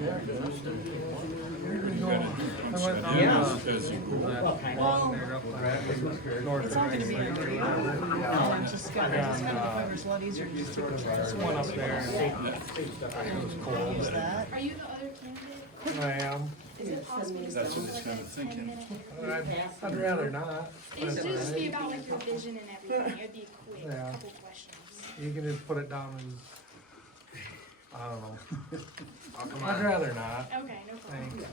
It's all going to be a video. No, I'm just going to it's a lot easier to just take a picture. One up there. Use that. Are you the other candidate? I am. Is it possible to That's still what he's look kind at of 10 thinking. minutes? I'd rather not. It should just be about like your vision and everything. It'd be quick, Yeah. couple questions. You can just put it down as, I don't know. I'd rather not. Okay, no problem. Thanks.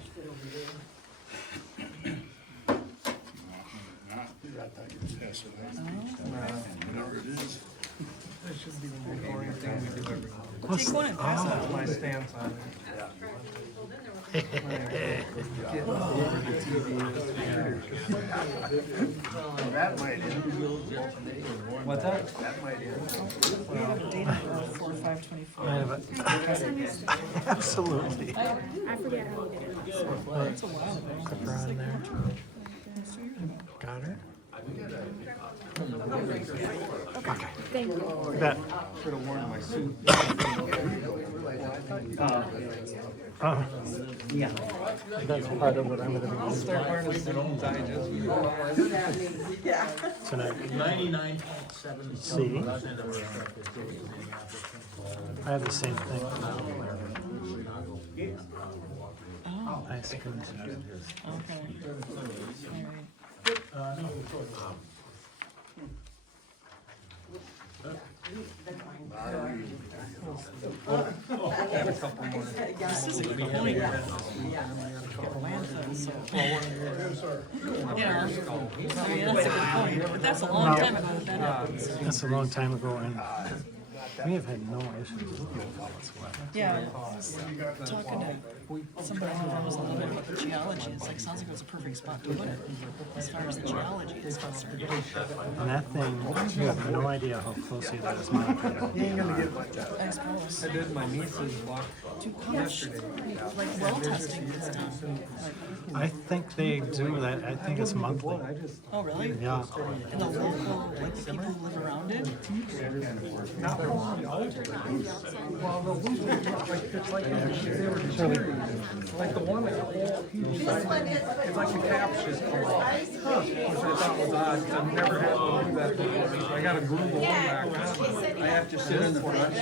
Whatever it is. It should be the most boring thing we do every month. Take one and pass it. That's my stance on it. That might end. What's that? That might end. We have a date for 4/5/24. I have it. Absolutely. I forget how you did it. It's a while ago. Put her on there. Got her? Okay. Thank you. That, Should have worn my suit. yeah. That's part of what I'm gonna I'll be start wearing a suit and tie just. tonight. 99.7. See? I have the same thing. Oh, I screwed it. okay. All right. Had a couple more. This is a good point. Landfill, so. Yeah. I mean, that's a good point, but that's a long time ago that happened, so. That's a long time ago, and we have had no issues with it whatsoever. Yeah, I was talking to somebody who knows a little bit about the geology. It's like, sounds like it was a perfect spot to put it, as far as the geology is concerned. And that thing, you have no idea how closely that is monitored. You ain't gonna get much out of I it. suppose. I did my niece's walk yesterday. Like well testing is done. Like, I think they do that, I think it's monthly. I just, oh, really? Yeah. And the local, like the people who live around it? not the one. Well, the one, like, it's like, they were cherries. Like the one, it's like the caps just come off. Which I thought was odd, because I've never had to do that before. So I gotta Google one back then. I have to sit in the front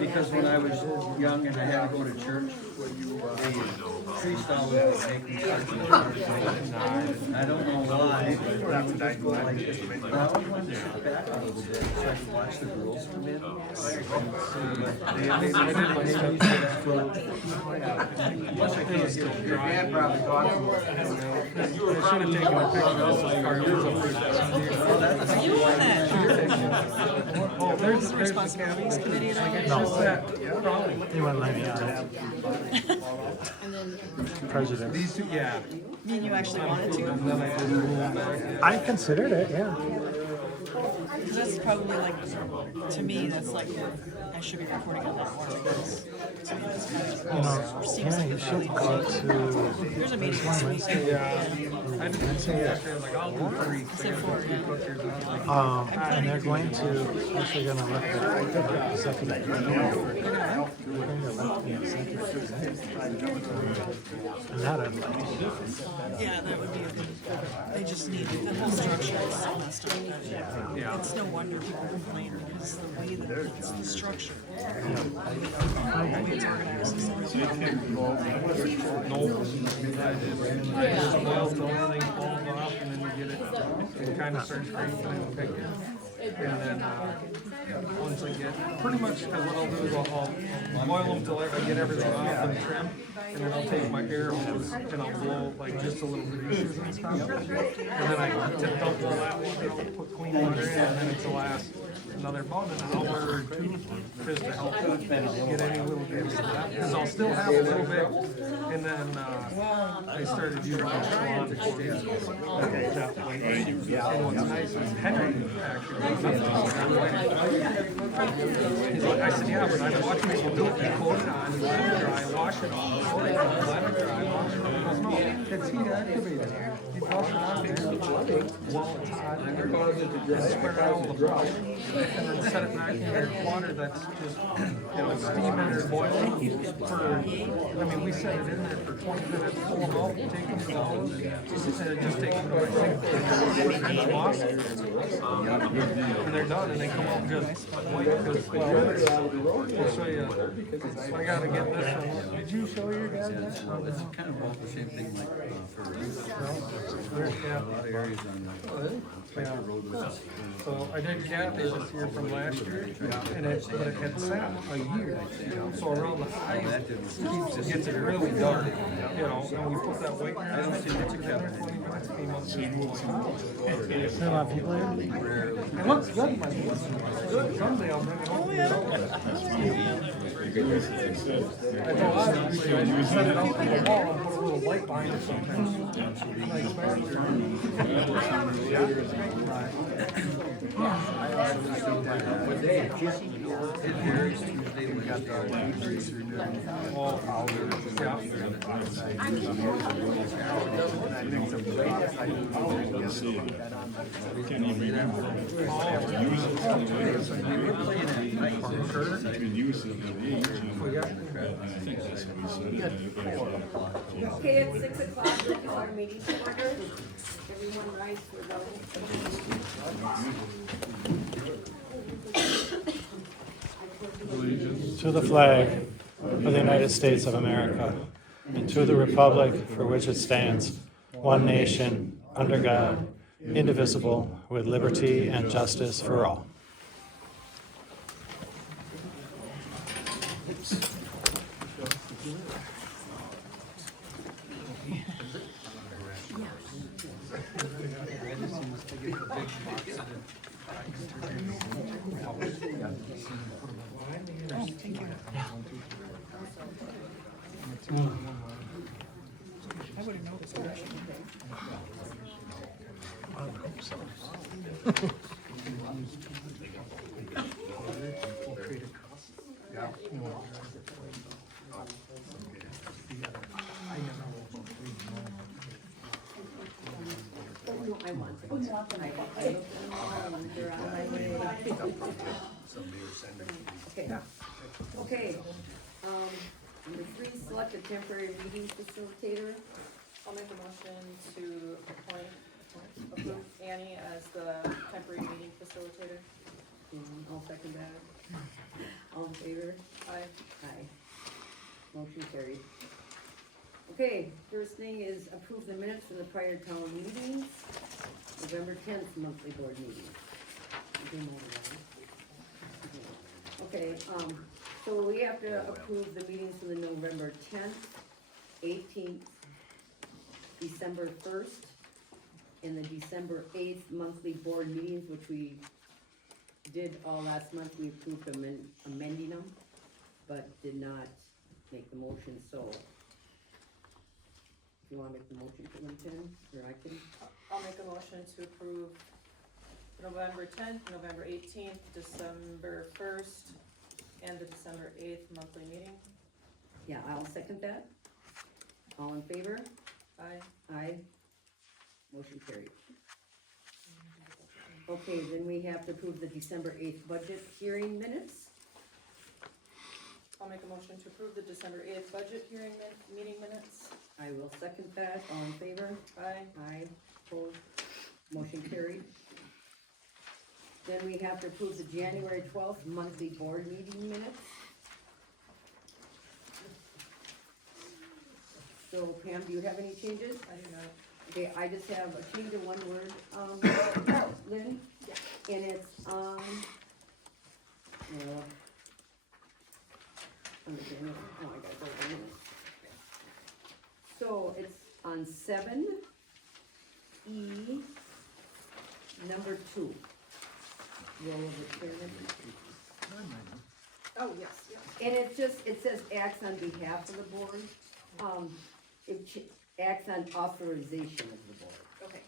because when I was young and I had to go to church, the priest always would make me sit in the front. I don't know why. But I would just go like this. But I always wanted to sit back a little bit so I could watch the girls come in. Plus I can't get it dry. Dad probably taught me. I should have taken a picture of this car. Are you on that? Oh, There's the responsibilities committee at all? It's just that, probably. They wouldn't let me on it. President. These two, yeah. Me and you actually wanted to? And then I just moved back. I considered it, yeah. Because that's probably like, to me, that's like, I should be recording on that more because to me that's kind of, seems Yeah, like you it's should really go close. to, There's a meeting this week. Yeah. I didn't say yesterday, I was like, I'll do three. Said four, yeah. and they're going to, actually gonna let the executive. They're gonna let the executive. And that I'd like. Yeah, that would be a good, they just need, the whole structure is so messed up. Yeah. It's no wonder people complain because the way that it's the structure. The way it's organized is really No. I just boiled the whole thing, falls off, and then you get it, it kind of starts creating a picture. And then, once I get, pretty much, because what I'll do is I'll boil them till I get everything off and trim, and then I'll take my air hose and I'll blow like just a little greases and stuff. And then I dump all that one, and I'll put clean water in, and then it's the last, another about an hour or two, just to help get any little bits of that. Because I'll still have a little bit, and then, I started using my salon to and what's nice is Henry actually, he's like, I said, yeah, but I'm watching people do it, they coat it on, let it dry, wash it off, let it dry, wash it off. He goes, no, it's heat activated. pressure on there while it's hot, spread out the fire, and then set it back in your water that's just, steaming or boiling for, I mean, we set it in there for 20 minutes, pull them out, take them to the house, and it just takes them to wash and they're done, and they come out just white, because, we'll show you, I gotta get this one. Did you show your dad that? It's kind of about the same thing like for a lot of areas on the road was. So I did gather this year from last year, and but it had sat a year. So around the highs, gets it really dark, and we put that white there, and it's together 20 minutes, came up to Still a lot of people here? it looks good, my boy. Someday I'll bring it over. I know obviously I should set it out on the wall and put a little light behind it sometimes. Like It varies Tuesday, we got the Okay, it's 6 o'clock, the call our meeting to order. Everyone rise for voting. To the flag of the United States of America, and to the republic for which it stands, one nation, under God, indivisible, with liberty and justice for all. Thank you. I would have noticed actually. I want to. I looked at them all and they're on my way. Okay. Okay, number 3, select a temporary meeting facilitator. I'll make a motion to approve Annie as the temporary meeting facilitator. I'll second that. All in favor? Aye. Aye. Motion carried. Okay, first thing is approve the minutes from the prior town meetings, November 10th monthly board meeting. Okay, so we have to approve the meetings from the November 10th, 18th, December 1st, and the December 8th monthly board meetings, which we did all last month. We approved amending them, but did not make the motion, so. You wanna make the motion for them, Tim, or I can? I'll make a motion to approve November 10th, November 18th, December 1st, and the December 8th monthly meeting. Yeah, I'll second that. All in favor? Aye. Aye. Motion carried. Okay, then we have to approve the December 8th budget hearing minutes. I'll make a motion to approve the December 8th budget hearing meeting minutes. I will second that. All in favor? Aye. Aye. Opposed? Motion carried. Then we have to approve the January 12th monthly board meeting minutes. So Pam, do you have any changes? I do not. Okay, I just have a change of one word, Lynn, and it's on, I gotta go to the minutes. So it's on 7E, number 2. Roll of the chairman. Oh, yes, yeah. And it just, it says acts on behalf of the board. Acts on authorization of the board. Okay.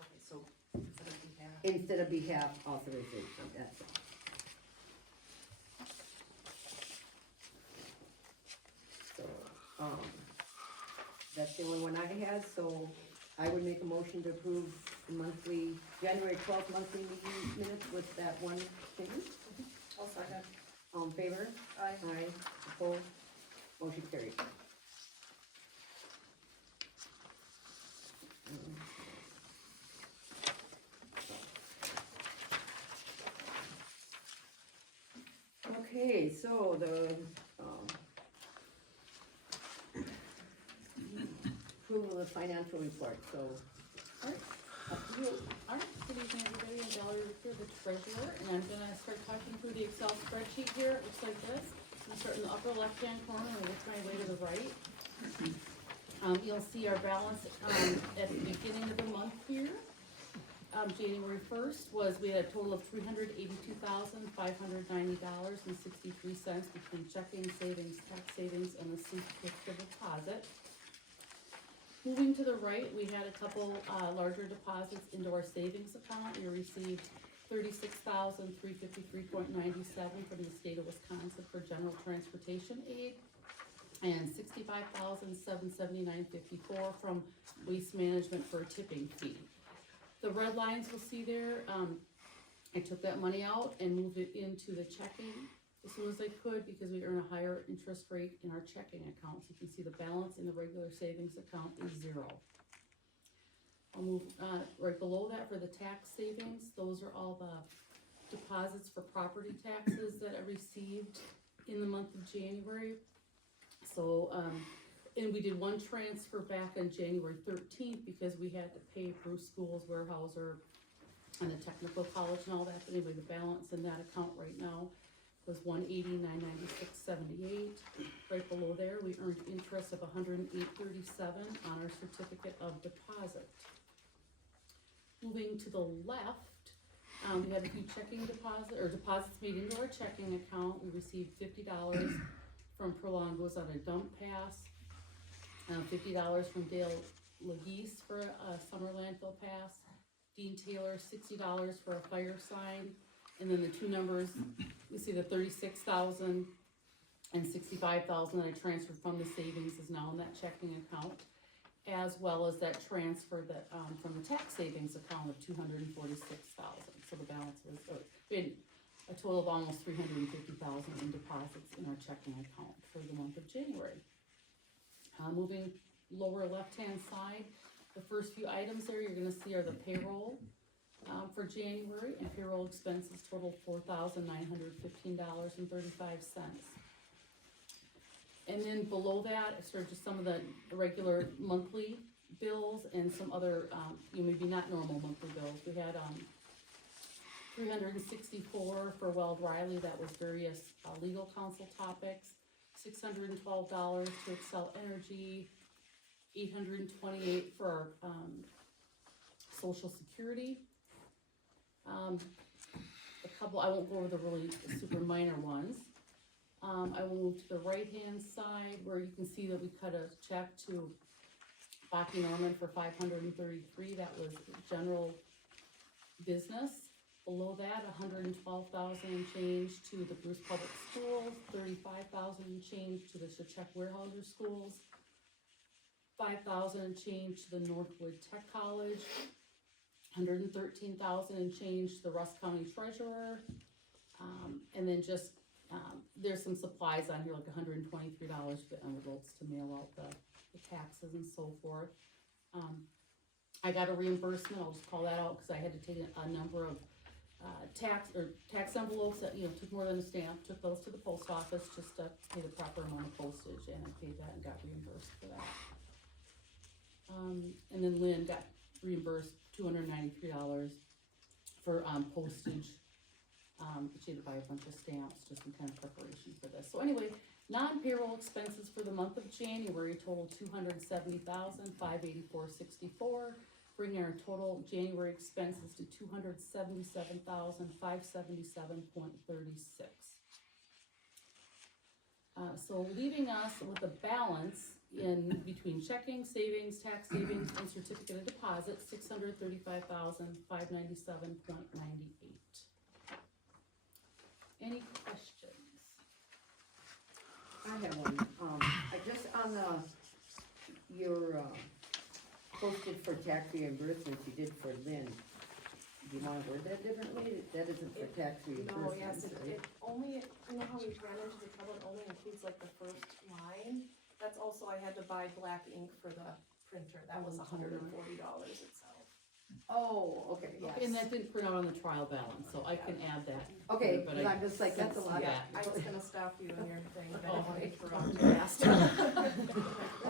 Okay, so Instead of behalf authorization, that's it. So, that's the only one I had, so I would make a motion to approve the monthly, January 12th monthly meeting minutes with that one thing. I'll second. All in favor? Aye. Aye, opposed, motion carried. Okay, so the, approval of financial report, so, Alright, good evening everybody, I'm Valerie Ricker, the treasurer, and I'm gonna start talking through the Excel spreadsheet here. It looks like this. I'm gonna start in the upper left-hand corner and work my way to the right. You'll see our balance, at the beginning of the month here. January first was, we had a total of $382,590.63 between checking, savings, tax savings, and the certificate deposit. Moving to the right, we had a couple, larger deposits into our savings account. We received $36,353.97 from the state of Wisconsin for general transportation aid, and $65,779.54 from waste management for a tipping fee. The red lines you'll see there, I took that money out and moved it into the checking as soon as I could, because we earn a higher interest rate in our checking accounts. You can see the balance in the regular savings account is 0. I'll move, right below that for the tax savings. Those are all the deposits for property taxes that I received in the month of January. So, and we did one transfer back on January 13th because we had to pay Bruce School's Warehouser and the technical college and all that. But anyway, the balance in that account right now was $189.96.78. Right below there, we earned interest of $108.37 on our certificate of deposit. Moving to the left, we had a few checking deposits made into our checking account. We received $50 from Prolongos on a dump pass, $50 from Dale Legeese for a summer landfill pass, Dean Taylor $60 for a fire sign, and then the two numbers, you see the $36,000 and $65,000 that I transferred from the savings is now in that checking account, as well as that transfer that from the tax savings account of $246,000. So the balance was we had a total of almost $350,000 in deposits in our checking account for the month of January. Moving lower left-hand side, the first few items there you're going to see are the payroll for January, and payroll expenses total $4,915.35. And then below that, it's sort of just some of the regular monthly bills and some other, maybe not normal monthly bills. We had $364 for Weld Riley, that was various legal counsel topics, $612 to Excel Energy, $828 for Social Security. A couple, I won't go over the really super minor ones. I will move to the right-hand side where you can see that we cut a check to Baki Norman for $533. That was general business. Below that, $112,000 and change to the Bruce Public Schools, $35,000 and change to the Shechek Warehouser Schools, $5,000 and change to the Northwood Tech College, $113,000 and change to the Russ County Treasurer, and then just there's some supplies on here, like $123 for the envelopes to mail out the taxes and so forth. I got a reimbursement, I'll just call that out because I had to take a number of tax envelopes that took more than a stamp, took those to the post office just to pay the proper amount of postage, and I paid that and got reimbursed for that. And then Lynn got reimbursed $293 for postage. She had to buy a bunch of stamps just in kind of preparation for this. So anyway, non-payroll expenses for the month of January totaled $270,584.64, bringing our total January expenses to $277,577.36. So leaving us with a balance in between checking, savings, tax savings, and certificate of deposit, $635,597.98. Any questions? I have one, I just on your posted for tax reimbursement, you did for Lynn. Do you wanna word that differently? That isn't for tax No, reimbursement, yes, right? it only, you know how we ran into the trouble, it only includes like the first line? That's also, I had to buy black ink for the printer, that was $140 itself. Oh, okay, Yes. And that didn't print out on the trial balance, so I can add that. okay, But cause I I'm just like, that's a lot. Yeah, I was gonna stop you in your thing, but Oh. I didn't want to interrupt fast.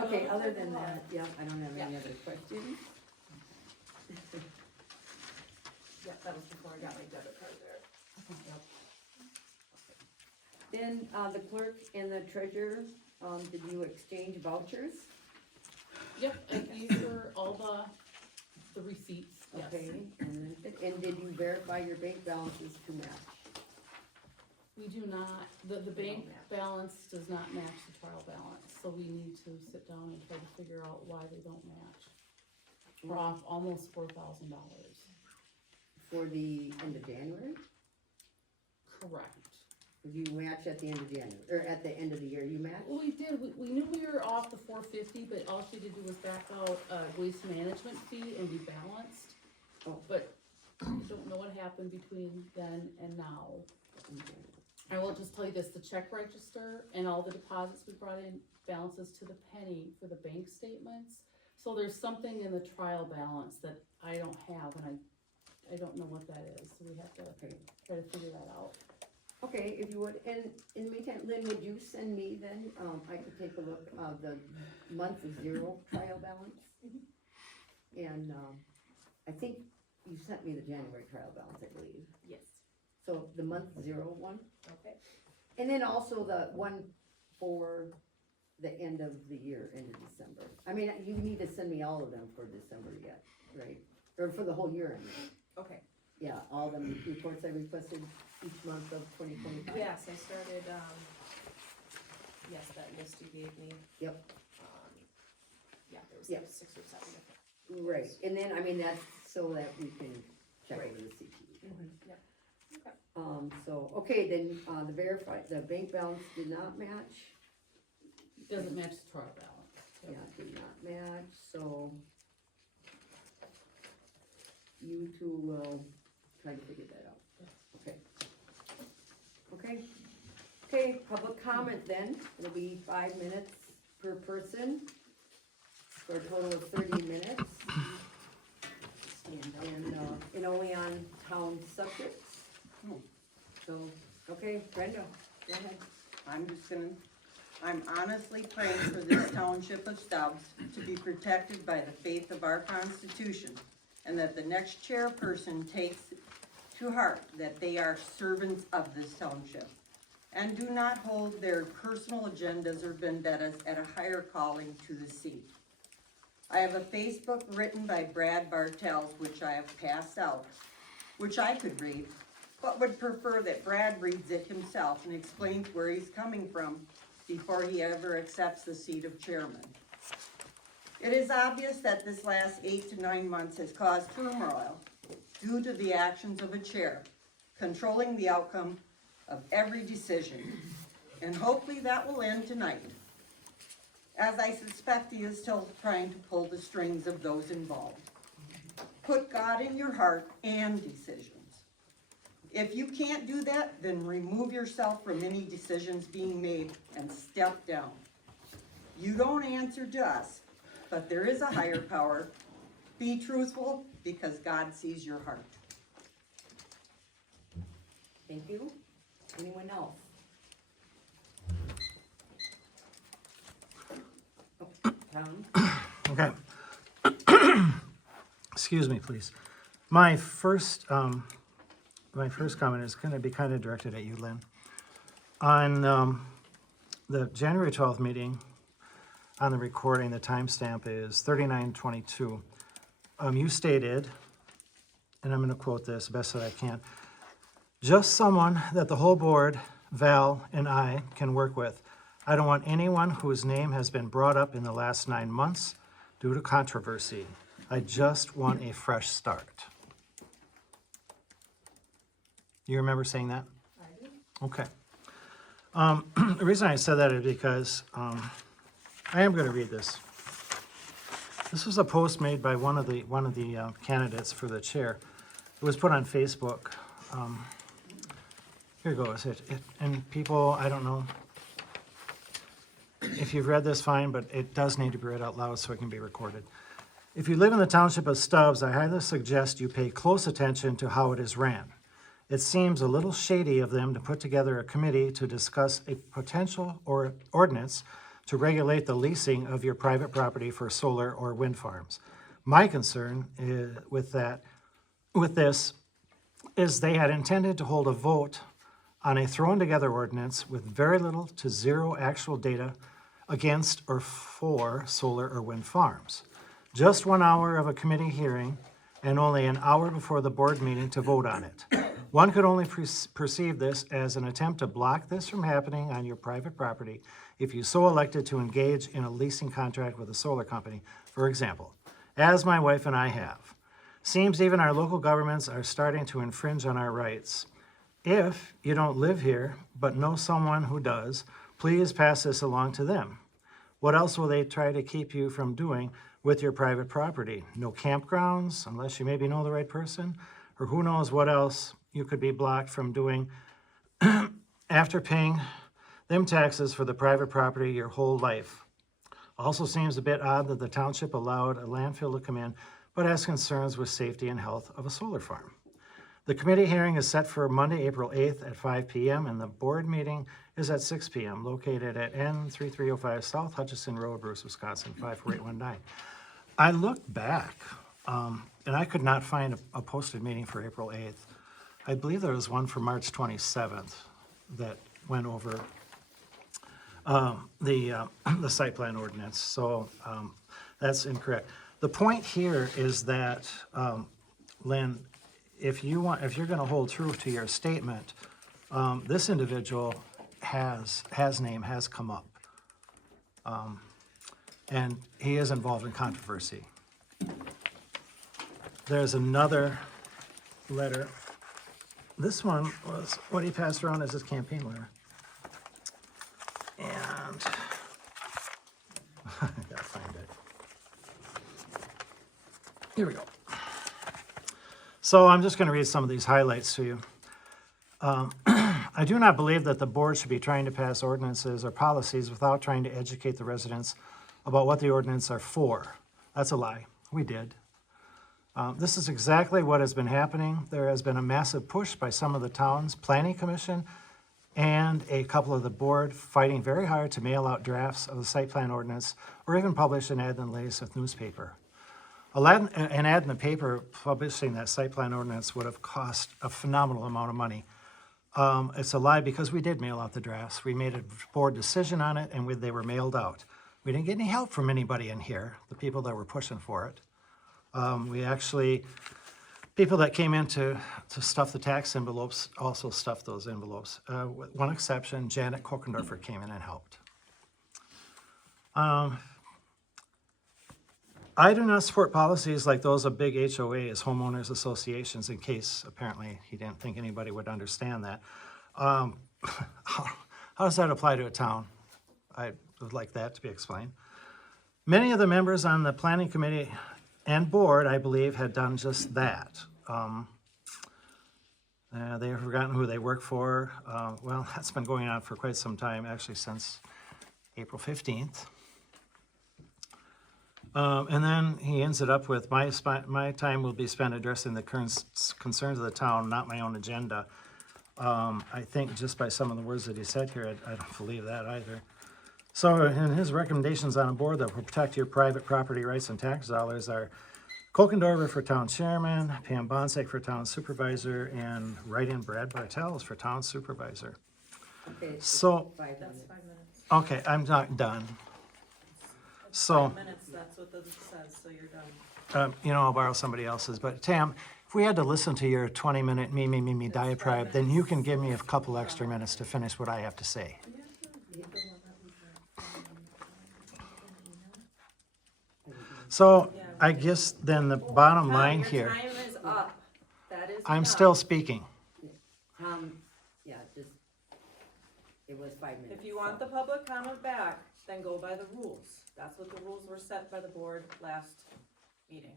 Okay, other than that, yeah, I don't have any other questions. Yeah, that was before I got my debit card there. Then, the clerk and the treasurer, did you exchange vouchers? Yep, I gave her all the receipts, yes. Okay, and did you verify your bank balances to match? We do not, the bank balance does not match the trial balance, so we need to sit down and try to figure out why they don't match. We're off almost $4,000. For the end of January? Correct. Did you match at the end of January, or at the end of the year, you match? Well, we did, we knew we were off the $450, but all she did was back out a waste management fee and be balanced. Oh. But I don't know what happened between then and now. I will just tell you this, the check register and all the deposits we brought in balances to the penny for the bank statements. So there's something in the trial balance that I don't have, and I don't know what that is, so we have to try to figure that out. Okay, if you would, and in the meantime, Lynn, would you send me then, I could take a look of the month zero trial balance? And, I think you sent me the January trial balance, I believe. Yes. So the month zero one, Okay. and then also the one for the end of the year, end of December. I mean, you need to send me all of them for December yet, right? Or for the whole year, I mean. Okay. Yeah, all the reports I requested each month of 2025. Yes, I started, yes, that list you gave me. Yep. Yeah, there was Yep. like 6 or 7 different. Right, and then, I mean, that's so that we can check Right. over the CPE. Yep. Okay. So, okay, then, the bank balance did not match. Doesn't match the trial balance. Yeah, did not match, so you two will try to figure that out. Okay. Okay, okay, public comment then, it'll be 5 minutes per person, for a total of 30 minutes. And only on town subjects. So, okay, Brenda, go ahead. I'm honestly praying for this township of Stubbs to be protected by the faith of our Constitution, and that the next chairperson takes to heart that they are servants of this township, and do not hold their personal agendas or vendettas at a higher calling to the seat. I have a Facebook written by Brad Bartels, which I have passed out, which I could read, but would prefer that Brad reads it himself and explains where he's coming from before he ever accepts the seat of chairman. It is obvious that this last 8 to 9 months has caused turmoil due to the actions of a chair, controlling the outcome of every decision, and hopefully that will end tonight, as I suspect he is still trying to pull the strings of those involved. Put God in your heart and decisions. If you can't do that, then remove yourself from any decisions being made and step down. You don't answer to us, but there is a higher power. Be truthful, because God sees your heart. Thank you. Anyone else? Oh, Tom? Okay. Excuse me, please. My first comment is going to be kind of directed at you, Lynn. On the January 12th meeting, on the recording, the timestamp is 39:22. You stated, and I'm going to quote this best that I can, "Just someone that the whole board, Val, and I can work with. I don't want anyone whose name has been brought up in the last 9 months due to controversy. I just want a fresh start." You remember saying that? I do. Okay. The reason I said that is because I am going to read this. This was a post made by one of the candidates for the chair. It was put on Facebook. Here goes. And people, I don't know if you've read this, fine, but it does need to be read out loud so it can be recorded. If you live in the township of Stubbs, I highly suggest you pay close attention to how it is ran. It seems a little shady of them to put together a committee to discuss a potential ordinance to regulate the leasing of your private property for solar or wind farms. My concern with this is they had intended to hold a vote on a thrown-together ordinance with very little to zero actual data against or for solar or wind farms. Just 1 hour of a committee hearing and only an hour before the board meeting to vote on it. One could only perceive this as an attempt to block this from happening on your private property if you so elected to engage in a leasing contract with a solar company, for example, as my wife and I have. Seems even our local governments are starting to infringe on our rights. If you don't live here, but know someone who does, please pass this along to them. What else will they try to keep you from doing with your private property? No campgrounds, unless you maybe know the right person, or who knows what else you could be blocked from doing after paying them taxes for the private property your whole life. Also seems a bit odd that the township allowed a landfill to come in, but has concerns with safety and health of a solar farm. The committee hearing is set for Monday, April 8th at 5 p.m. and the board meeting is at 6 p.m. located at N3305 South Hutchison Road, Bruce, Wisconsin, 54819. I looked back and I could not find a posted meeting for April 8th. I believe there was one for March 27th that went over the site plan ordinance, so that's incorrect. The point here is that, Lynn, if you're going to hold true to your statement, this individual has come up, and he is involved in controversy. There's another letter. This one was what he passed around as his campaign letter. And I gotta find it. Here we go. So I'm just going to read some of these highlights to you. I do not believe that the board should be trying to pass ordinances or policies without trying to educate the residents about what the ordinances are for. That's a lie. We did. This is exactly what has been happening. There has been a massive push by some of the town's planning commission and a couple of the board fighting very hard to mail out drafts of the site plan ordinance or even publish an ad in the latest newspaper. An ad in the paper publishing that site plan ordinance would have cost a phenomenal amount of money. It's a lie because we did mail out the drafts. We made a board decision on it and they were mailed out. We didn't get any help from anybody in here, the people that were pushing for it. People that came in to stuff the tax envelopes also stuffed those envelopes. With one exception, Janet Kokendorfer came in and helped. I do not support policies like those of big HOAs, homeowners associations, in case apparently he didn't think anybody would understand that. How does that apply to a town? I would like that to be explained. Many of the members on the planning committee and board, I believe, had done just that. They have forgotten who they work for. Well, that's been going on for quite some time, actually since April 15th. And then he ends it up with, my time will be spent addressing the current concerns of the town, not my own agenda. I think just by some of the words that he said here, I don't believe that either. So in his recommendations on a board that will protect your private property rights and tax dollars are Kokendorfer for town chairman, Pam Bonsek for town supervisor, and write-in Brad Bartels for town supervisor. Okay, So, 5 That's minutes. 5 minutes. okay, I'm not done. So, 5 minutes, that's what this says, so you're done. I'll borrow somebody else's, but Tam, if we had to listen to your 20-minute me diatribe, then you can give me a couple extra minutes to finish what I have to say. So, I guess then the bottom line Your here, time is up. That is I'm done. still speaking. Yeah, just, it was 5 minutes. If you want want the public comment back, then go by the rules. That's what the rules were set by the board last meeting.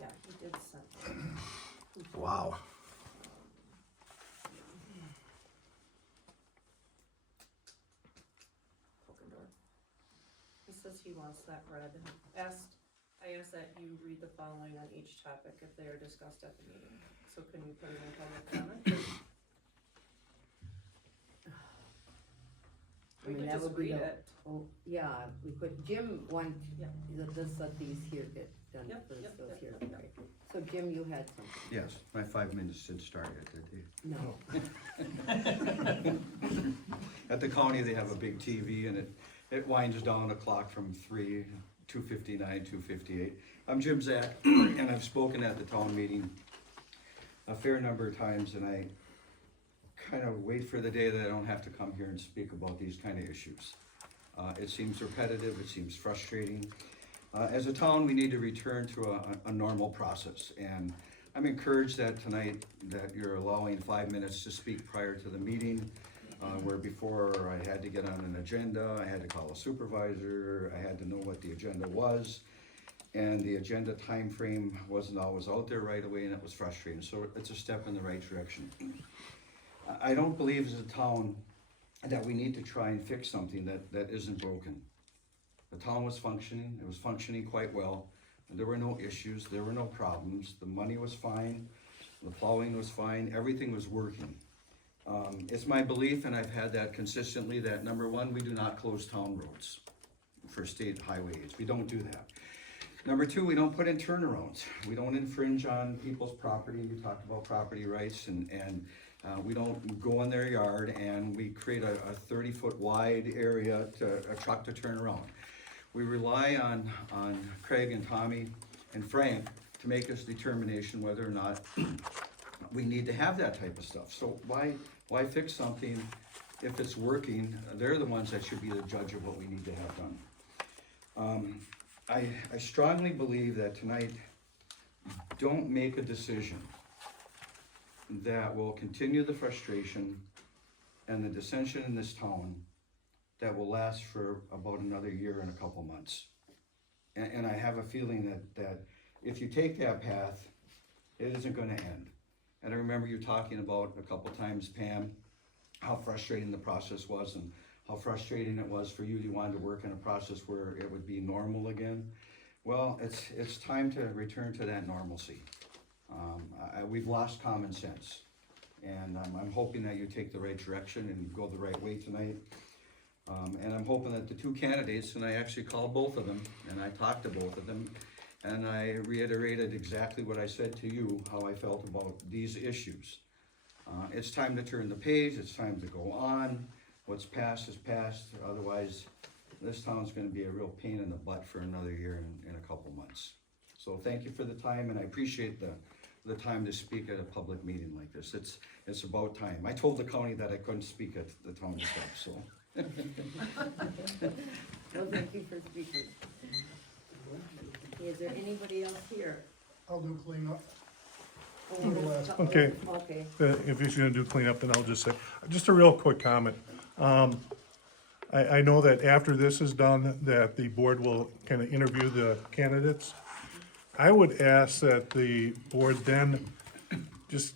Yeah, he did send it. Wow. Pokendorf. He says he wants that read. I asked that you read the following on each topic if they are discussed at the meeting. So can you put it in public comment? I We mean, could that just would be read the- it. Oh, yeah, we could, Jim want, Yep. let's let these here get done Yep, first, yep, those yep, here, yep, yep. right. So Jim, you had something? Yes, my 5 minutes did start yet, did they? No. At the county, they have a big TV and it winds down a clock from 3, 2:59, 2:58. I'm Jim Zach, and I've spoken at the town meeting a fair number of times, and I kind of wait for the day that I don't have to come here and speak about these kind of issues. It seems repetitive, it seems frustrating. As a town, we need to return to a normal process, and I'm encouraged that tonight that you're allowing 5 minutes to speak prior to the meeting, where before I had to get on an agenda, I had to call a supervisor, I had to know what the agenda was, and the agenda time frame wasn't always out there right away, and it was frustrating, so it's a step in the right direction. I don't believe as a town that we need to try and fix something that isn't broken. The town was functioning, it was functioning quite well. There were no issues, there were no problems, the money was fine, the plowing was fine, everything was working. It's my belief, and I've had that consistently, that number one, we do not close town roads for state highways, we don't do that. Number two, we don't put in turnarounds, we don't infringe on people's property, you talked about property rights, and we don't go in their yard and we create a 30-foot wide area to a truck to turn around. We rely on Craig and Tommy and Frank to make this determination whether or not we need to have that type of stuff. So why fix something if it's working? They're the ones that should be the judge of what we need to have done. I strongly believe that tonight, don't make a decision that will continue the frustration and the dissension in this town that will last for about another year and a couple months. And I have a feeling that if you take that path, it isn't gonna end. And I remember you talking about a couple times, Pam, how frustrating the process was and how frustrating it was for you. You wanted to work in a process where it would be normal again. Well, it's time to return to that normalcy. We've lost common sense, and I'm hoping that you take the right direction and go the right way tonight. And I'm hoping that the two candidates, and I actually called both of them, and I talked to both of them, and I reiterated exactly what I said to you, how I felt about these issues. It's time to turn the page, it's time to go on. What's past is past, otherwise this town's gonna be a real pain in the butt for another year and a couple months. So thank you for the time, and I appreciate the time to speak at a public meeting like this. It's about time. I told the county that I couldn't speak at the town stuff, so. Well, thank you for speaking. Is there anybody else here? I'll do cleanup. Oh, there's a- Okay. Okay, If he's gonna do cleanup, then I'll just say, just a real quick comment. I know that after this is done, that the board will kind of interview the candidates. I would ask that the board then just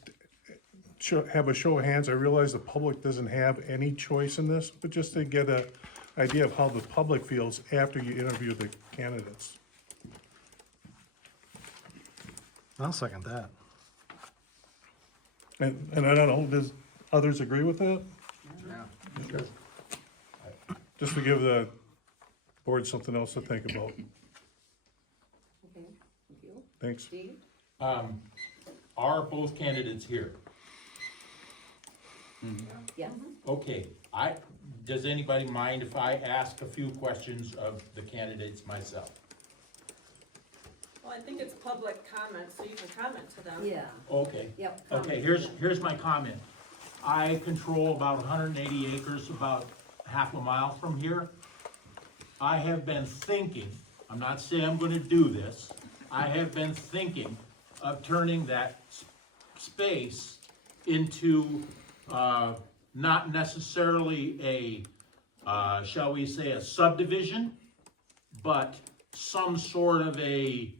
have a show of hands. I realize the public doesn't have any choice in this, but just to get an idea of how the public feels after you interview the candidates. I'll second that. And I don't know, does others agree with that? Yeah. Just to give the board something else to think about. okay, thank you. Thanks. Steve? Are both candidates here? Yes. Okay, does anybody mind if I ask a few questions of the candidates myself? Well, I think it's public comment, so you can comment to them. Yeah, Okay. yep. Okay, comment. here's my comment. I control about 180 acres, about half a mile from here. I have been thinking, I'm not saying I'm gonna do this, I have been thinking of turning that space into not necessarily a, shall we say, a subdivision, but some sort of a,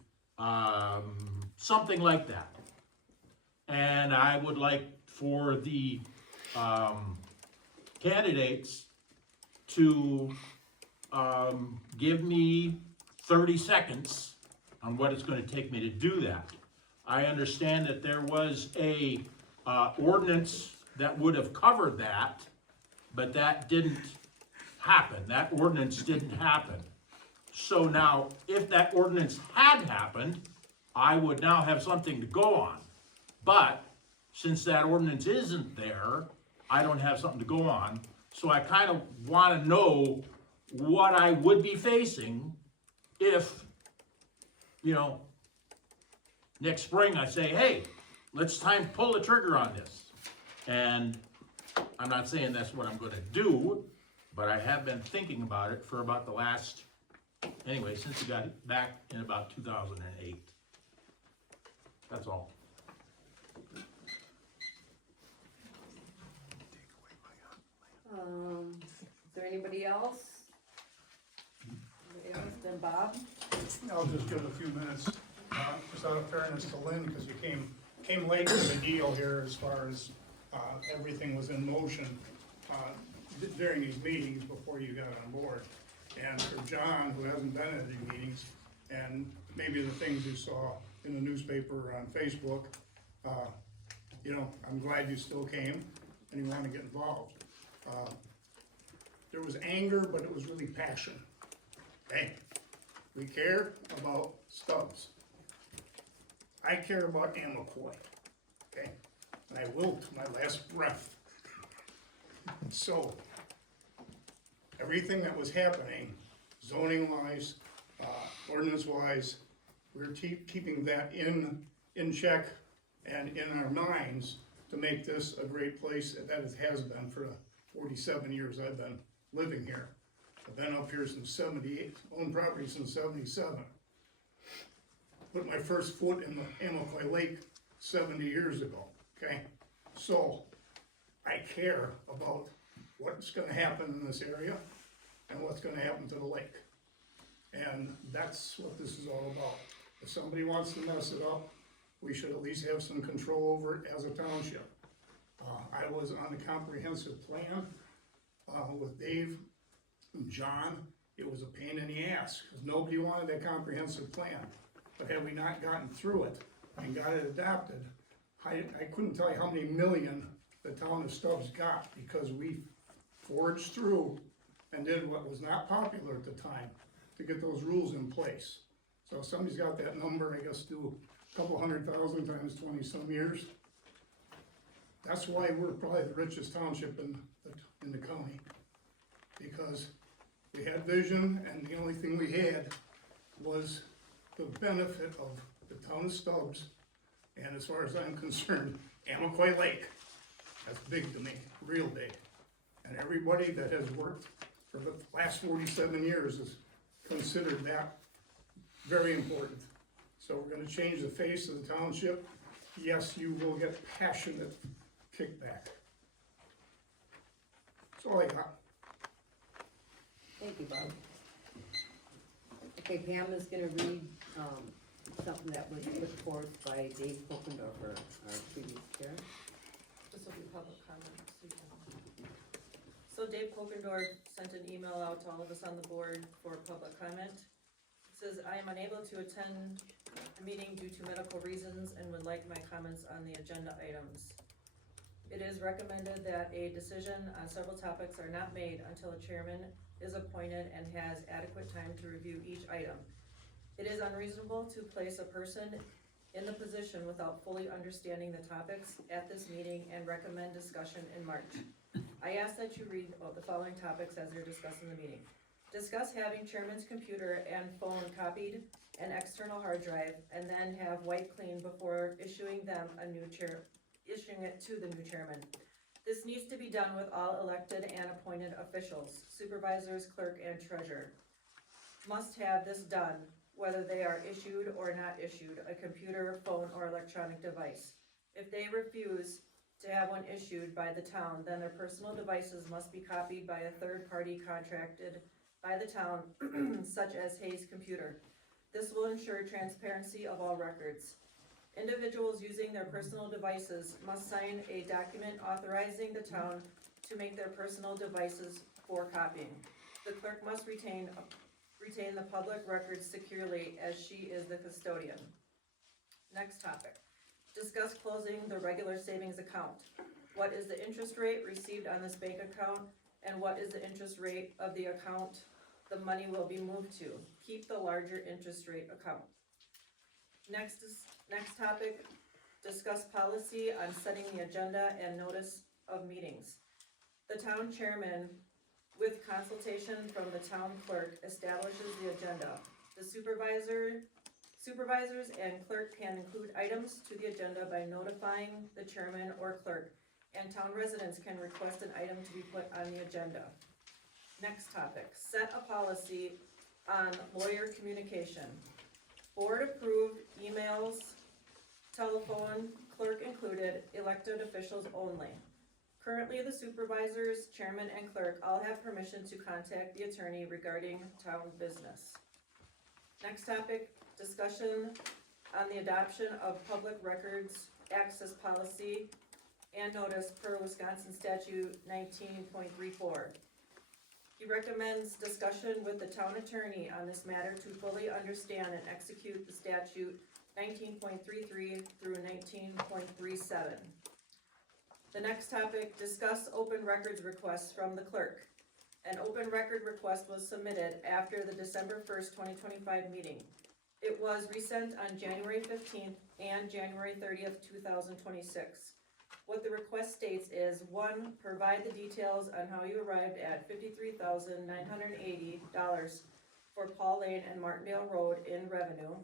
something like that. And I would like for the, candidates to, give me 30 seconds on what it's gonna take me to do that. I understand that there was a, ordinance that would have covered that, but that didn't happen. That ordinance didn't happen. So now, if that ordinance had happened, I would now have something to go on. But since that ordinance isn't there, I don't have something to go on. So I kind of want to know what I would be facing if, you know, next spring I say, hey, let's pull the trigger on this. And I'm not saying that's what I'm going to do, but I have been thinking about it for about the last, anyway, since we got it back in about 2008. That's all. Is there anybody else? Anybody else? Then Bob? I'll just give a few minutes, just out of fairness to Lynn, because you came late to the deal here as far as, everything was in motion, during these meetings before you got on board. And for John, who hasn't been at any meetings, and maybe the things you saw in the newspaper or on Facebook, you know, I'm glad you still came and you want to get involved. There was anger, but it was really passion. Okay? We care about Stubbs. I care about Amocoy. Okay? And I will to my last breath. So, everything that was happening, zoning-wise, ordinance-wise, we're keeping that in check and in our minds to make this a great place that it has been for the 47 years I've been living here. I've been up here since 78, owned property since 77. Put my first foot in the Amocoy Lake 70 years ago, okay? So, I care about what's gonna happen in this area and what's gonna happen to the lake. And that's what this is all about. If somebody wants to mess it up, we should at least have some control over it as a township. I was on the comprehensive plan with Dave and John. It was a pain in the ass, because nobody wanted that comprehensive plan. But had we not gotten through it and got it adopted, I couldn't tell you how many million the town of Stubbs got, because we forged through and did what was not popular at the time to get those rules in place. So if somebody's got that number, I guess do a couple 100,000 times 20 some years. That's why we're probably the richest township in the county, because we had vision, and the only thing we had was the benefit of the town of Stubbs, and as far as I'm concerned, Amocoy Lake. That's big to me, real big. And everybody that has worked for the last 47 years has considered that very important. So we're gonna change the face of the township. Yes, you will get passionate kickback. That's all I got. Thank you, Bob. Okay, Pam is gonna read, something that was put forth by Dave Kokendorfer, our previous chair. This will be public comment. So Dave Kokendorf sent an email out to all of us on the board for public comment. It says, I am unable to attend the meeting due to medical reasons and would like my comments on the agenda items. It is recommended that a decision on several topics are not made until a chairman is appointed and has adequate time to review each item. It is unreasonable to place a person in the position without fully understanding the topics at this meeting and recommend discussion in March. I ask that you read the following topics as they're discussed in the meeting. Discuss having chairman's computer and phone copied an external hard drive and then have wiped clean before issuing it to the new chairman. This needs to be done with all elected and appointed officials, supervisors, clerk, and treasurer. Must have this done, whether they are issued or not issued, a computer, phone, or electronic device. If they refuse to have one issued by the town, then their personal devices must be copied by a third party contracted by the town, such as Hayes Computer. This will ensure transparency of all records. Individuals using their personal devices must sign a document authorizing the town to make their personal devices for copying. The clerk must retain the public records securely as she is the custodian. Next topic. Discuss closing the regular savings account. What is the interest rate received on this bank account, and what is the interest rate of the account the money will be moved to? Keep the larger interest rate account. Next topic, discuss policy on setting the agenda and notice of meetings. The town chairman, with consultation from the town clerk, establishes the agenda. The supervisors and clerk can include items to the agenda by notifying the chairman or clerk, and town residents can request an item to be put on the agenda. Next topic, set a policy on lawyer communication. Board approved emails, telephone, clerk included, elected officials only. Currently, the supervisors, chairman, and clerk all have permission to contact the attorney regarding town business. Next topic, discussion on the adoption of public records access policy and notice per Wisconsin statute 19.34. He recommends discussion with the town attorney on this matter to fully understand and execute the statute 19.33 through 19.37. The next topic, discuss open records requests from the clerk. An open record request was submitted after the December 1st, 2025 meeting. It was resent on January 15th and January 30th, 2026. What the request states is, 1, provide the details on how you arrived at $53,980 for Paul Lane and Martindale Road in revenue.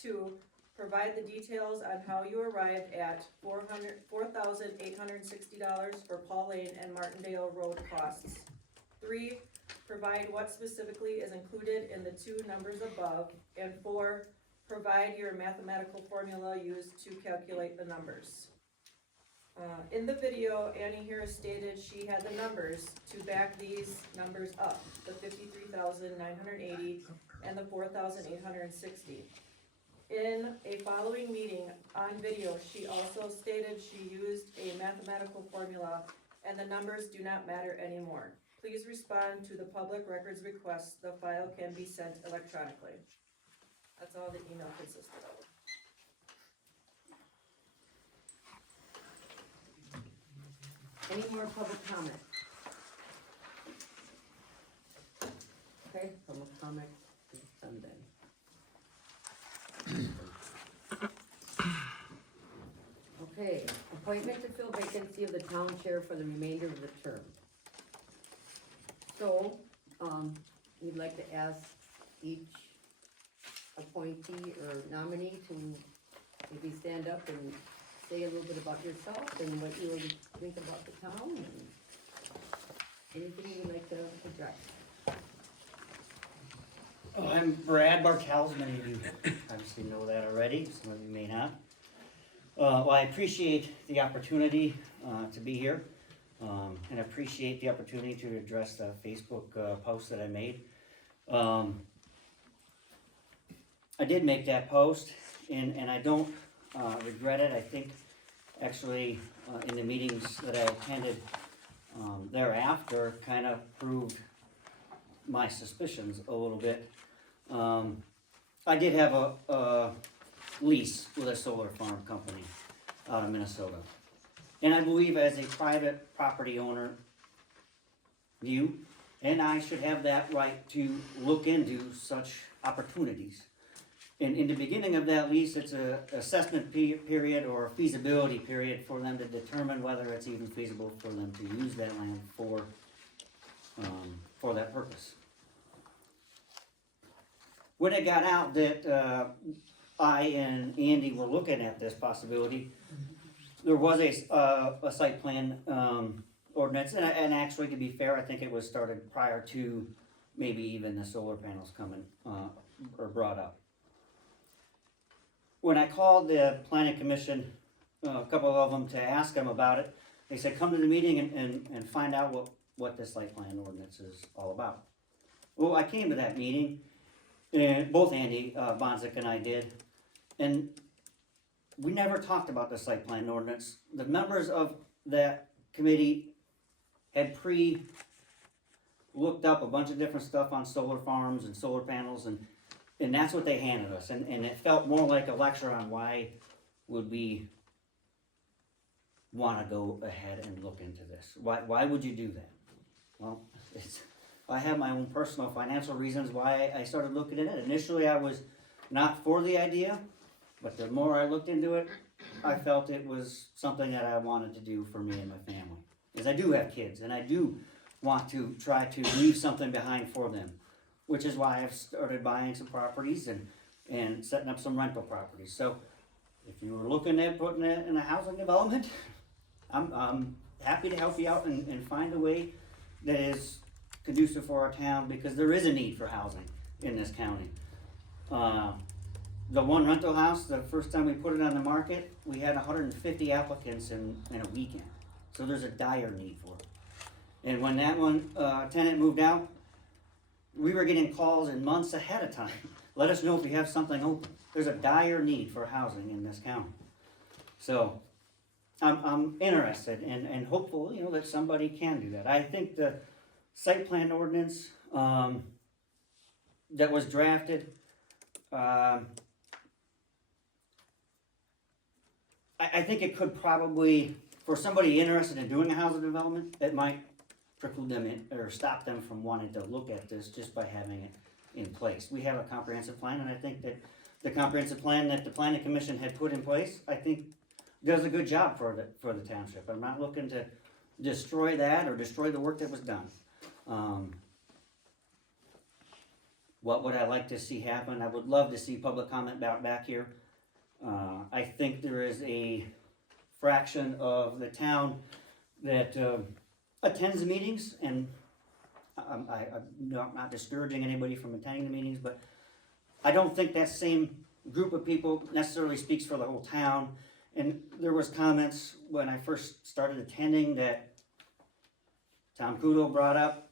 2, provide the details on how you arrived at $4,860 for Paul Lane and Martindale Road costs. 3, provide what specifically is included in the 2 numbers above. And 4, provide your mathematical formula used to calculate the numbers. In the video, Annie here stated she had the numbers to back these numbers up, the $53,980 and the $4,860. In a following meeting on video, she also stated she used a mathematical formula and the numbers do not matter anymore. Please respond to the public records request. The file can be sent electronically. That's all the email consisted of. Any more public comment? Okay, public comment is done then. Okay, appointment to fill vacancy of the town chair for the remainder of the term. So, we'd like to ask each appointee or nominee to maybe stand up and say a little bit about yourself and what you would think about the town and anything you'd like to address. Oh, I'm Brad Bartels, many of you obviously know that already, some of you may not. Well, I appreciate the opportunity to be here, and appreciate the opportunity to address the Facebook post that I made. I did make that post, and I don't regret it. I think actually in the meetings that I attended thereafter kind of proved my suspicions a little bit. I did have a lease with a solar farm company out of Minnesota. And I believe as a private property owner, you and I should have that right to look into such opportunities. And in the beginning of that lease, it's an assessment period or a feasibility period for them to determine whether it's even feasible for them to use that land for that purpose. When it got out that I and Andy were looking at this possibility, there was a site plan ordinance, and actually, to be fair, I think it was started prior to maybe even the solar panels coming or brought up. When I called the planning commission, a couple of them, to ask them about it, they said, come to the meeting and find out what this site plan ordinance is all about. Well, I came to that meeting, and both Andy Bonzik and I did, and we never talked about the site plan ordinance. The members of that committee had looked up a bunch of different stuff on solar farms and solar panels, and that's what they handed us, and it felt more like a lecture on why would we wanna go ahead and look into this. Why would you do that? Well, I have my own personal financial reasons why I started looking at it. Initially, I was not for the idea, but the more I looked into it, I felt it was something that I wanted to do for me and my family. Because I do have kids, and I do want to try to leave something behind for them, which is why I've started buying some properties and setting up some rental properties. So if you were looking at putting it in a housing development, I'm happy to help you out and find a way that is conducive for our town, because there is a need for housing in this county. The one rental house, the first time we put it on the market, we had 150 applicants in a weekend. So there's a dire need for it. And when that one tenant moved out, we were getting calls in months ahead of time. Let us know if you have something open. There's a dire need for housing in this county. So I'm interested and hopeful, that somebody can do that. I think the site plan ordinance that was drafted, I think it could probably, for somebody interested in doing a housing development, it might preclude them or stop them from wanting to look at this just by having it in place. We have a comprehensive plan, and I think that the comprehensive plan that the planning commission had put in place, I think does a good job for the township. I'm not looking to destroy that or destroy the work that was done. What would I like to see happen? I would love to see public comment back here. I think there is a fraction of the town that attends the meetings, and I'm not discouraging anybody from attending the meetings, but I don't think that same group of people necessarily speaks for the whole town. And there was comments when I first started attending that Tom Kudo brought up.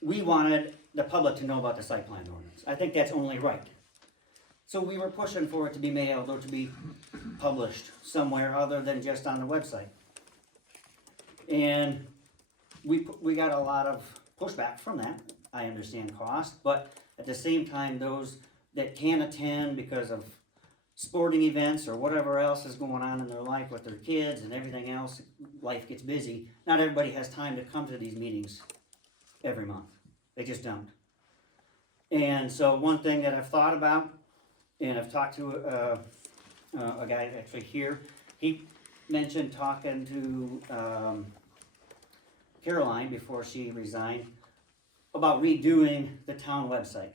We wanted the public to know about the site plan ordinance. I think that's only right. So we were pushing for it to be mailed or to be published somewhere other than just on the website. And we got a lot of pushback from that. I understand cost, but at the same time, those that can't attend because of sporting events or whatever else is going on in their life with their kids and everything else, life gets busy. Not everybody has time to come to these meetings every month. They just don't. And so one thing that I've thought about, and I've talked to a guy actually here, he mentioned talking to Caroline before she resigned about redoing the town website,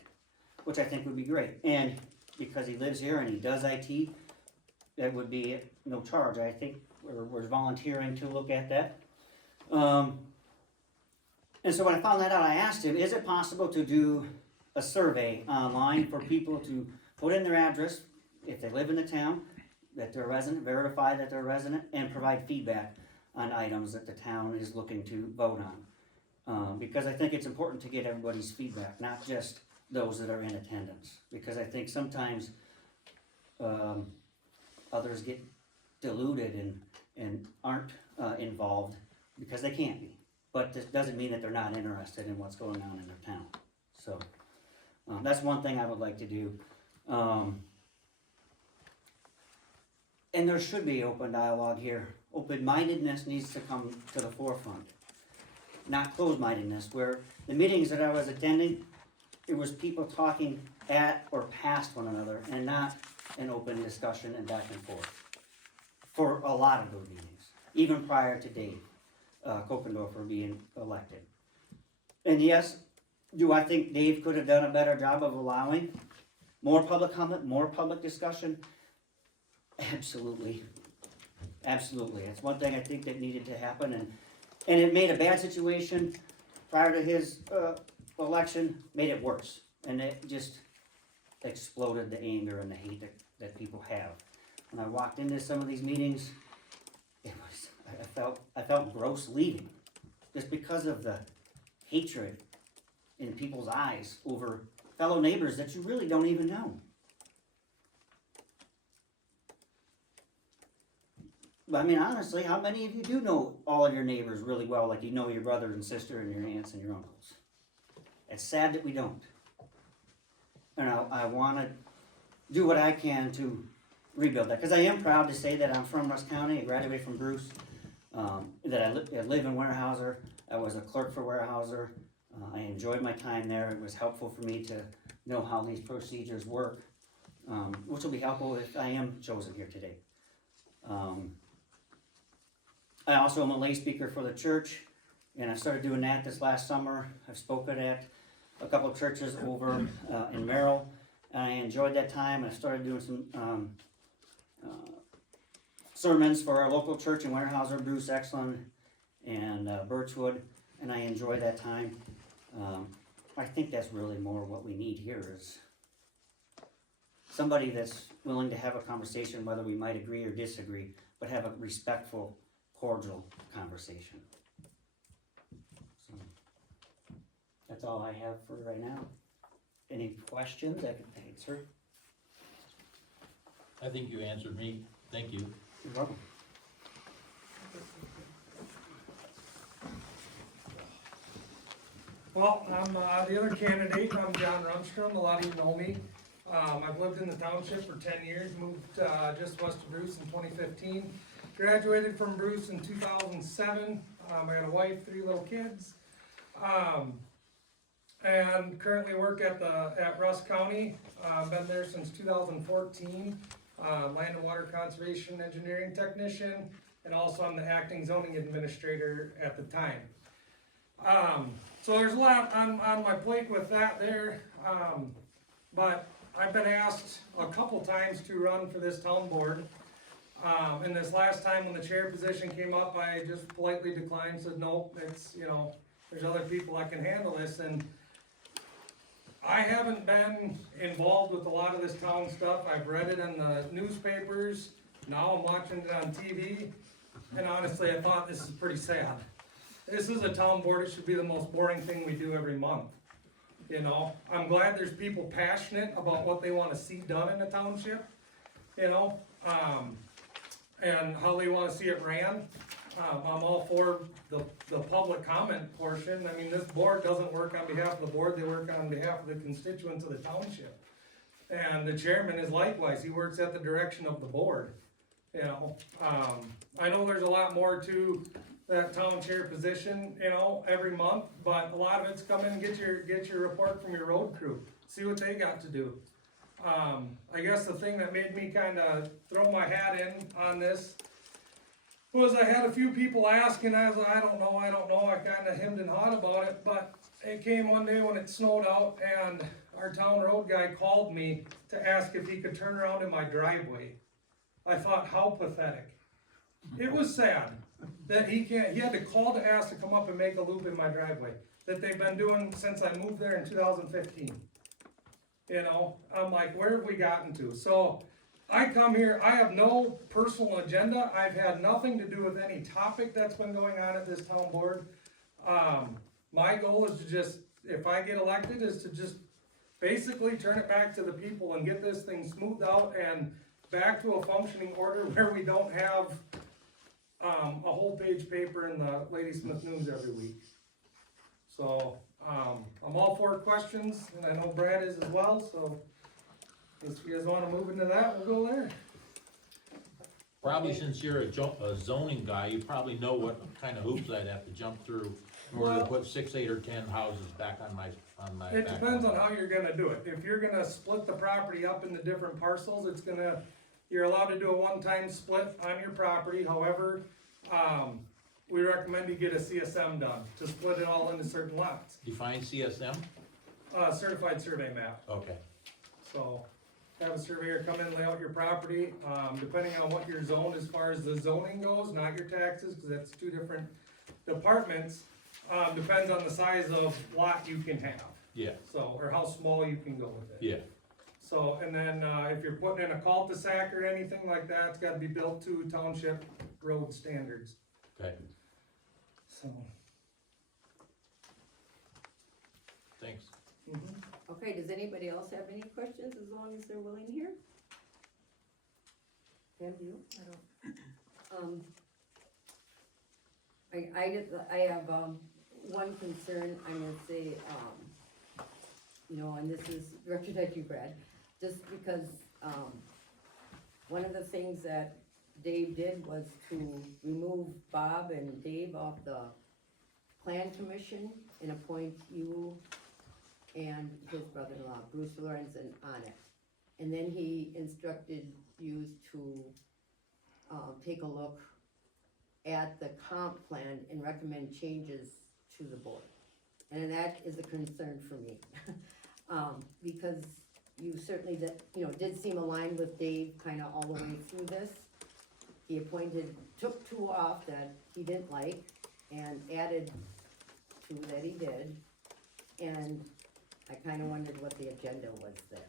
which I think would be great. And because he lives here and he does IT, that would be no charge. I think we're volunteering to look at that. And so when I found that out, I asked him, is it possible to do a survey online for people to put in their address, if they live in the town, that they're a resident, verify that they're a resident, and provide feedback on items that the town is looking to vote on. Because I think it's important to get everybody's feedback, not just those that are in attendance. Because I think sometimes others get diluted and aren't involved because they can't be. But this doesn't mean that they're not interested in what's going on in their town. So that's one thing I would like to do. And there should be open dialogue here. Open-mindedness needs to come to the forefront, not closed-mindedness, where the meetings that I was attending, it was people talking at or past one another and not an open discussion and back and forth for a lot of those meetings, even prior to Dave Kokendorfer being elected. And yes, do I think Dave could have done a better job of allowing more public comment, more public discussion? Absolutely. Absolutely. It's one thing I think that needed to happen, and it made a bad situation prior to his election, made it worse. And it just exploded the anger and the hate that people have. when I walked into some of these meetings, I felt gross leaving, just because of the hatred in people's eyes over fellow neighbors that you really don't even know. But I mean, honestly, how many of you do know all of your neighbors really well, like you know your brother and sister and your aunts and your uncles? It's sad that we don't. And I want to do what I can to rebuild that, because I am proud to say that I'm from Russ County. I graduated from Bruce, that I live in Weyerhaeuser. I was a clerk for Weyerhaeuser. I enjoyed my time there. It was helpful for me to know how these procedures work, which will be helpful if I am chosen here today. I also am a lay speaker for the church, and I started doing that this last summer. I've spoken at a couple of churches over in Merrill, and I enjoyed that time. I started doing some sermons for our local church in Weyerhaeuser, Bruce, Exlin, and Birchwood, and I enjoyed that time. I think that's really more what we need here is somebody that's willing to have a conversation, whether we might agree or disagree, but have a respectful, cordial conversation. So, that's all I have for right now. Any questions I can answer? I think you answered me. Thank you. You're welcome. Well, I'm the other candidate. I'm John Runstrom. A lot of you know me. I've lived in the township for 10 years, moved just west of Bruce in 2015. Graduated from Bruce in 2007. I got a wife, 3 little kids. And currently work at Russ County. Been there since 2014. Land and Water Conservation Engineering Technician, and also I'm the acting zoning administrator at the time. So there's a lot on my plate with that there, but I've been asked a couple times to run for this town board. And this last time when the chair position came up, I just politely declined, said nope, it's, you know, there's other people that can handle this, and I haven't been involved with a lot of this town stuff. I've read it in the newspapers, now I'm watching it on TV, and honestly I thought this is pretty sad. This is a town board, it should be the most boring thing we do every month. You know, I'm glad there's people passionate about what they wanna see done in the township, you know, and how they wanna see it ran. I'm all for the public comment portion. I mean, this board doesn't work on behalf of the board, they work on behalf of the constituents of the township. And the chairman is likewise, he works at the direction of the board, you know. I know there's a lot more to that town chair position, you know, every month, but a lot of it's come in and get your report from your road crew, see what they got to do. I guess the thing that made me kinda throw my hat in on this was I had a few people ask, and I was like, I don't know, I kinda hemmed and hawed about it, but it came one day when it snowed out, and our town road guy called me to ask if he could turn around in my driveway. I thought, how pathetic. It was sad that he had to call to ask to come up and make a loop in my driveway, that they've been doing since I moved there in 2015. You know, I'm like, where have we gotten to? So, I come here, I have no personal agenda, I've had nothing to do with any topic that's been going on at this town board. My goal is to just, if I get elected, is to just basically turn it back to the people and get this thing smoothed out and back to a functioning order where we don't have a whole page paper in the Ladysmith News every week. So, I'm all for questions, and I know Brad is as well, so if you guys wanna move into that, we'll go there. Probably since you're a zoning guy, you probably know what kind of hoops I'd have to jump through in order to put 6, 8, or 10 houses back on my It back depends lot. on how you're gonna do it. If you're gonna split the property up into different parcels, you're allowed to do a one-time split on your property, however, we recommend you get a CSM done, to split it all into certain lots. Define CSM? Certified survey map, Okay. so, have a surveyor come in, lay out your property, depending on what you're zoned as far as the zoning goes, not your taxes, cause that's 2 different departments. Depends on the size of lot you can have. Yeah, So, or how small you can go with it. yeah. So, and then, if you're putting in a cul-de-sac or anything like that, it's gotta be built to township road standards, Okay, so. thanks. Okay, does anybody else have any questions, as long as they're willing here? Pam, do you? I don't, I have, one concern, I'm gonna say, you know, and this is directed at you, Brad, just because, one of the things that Dave did was to remove Bob and Dave off the plan commission and appoint you and his brother-in-law, Bruce Lorenzen, on it. And then he instructed you to, take a look at the comp plan and recommend changes to the board. And that is a concern for me, because you certainly did, you know, did seem aligned with Dave kinda all the way through this. He took two off that he didn't like and added two that he did. And I kinda wondered what the agenda was there.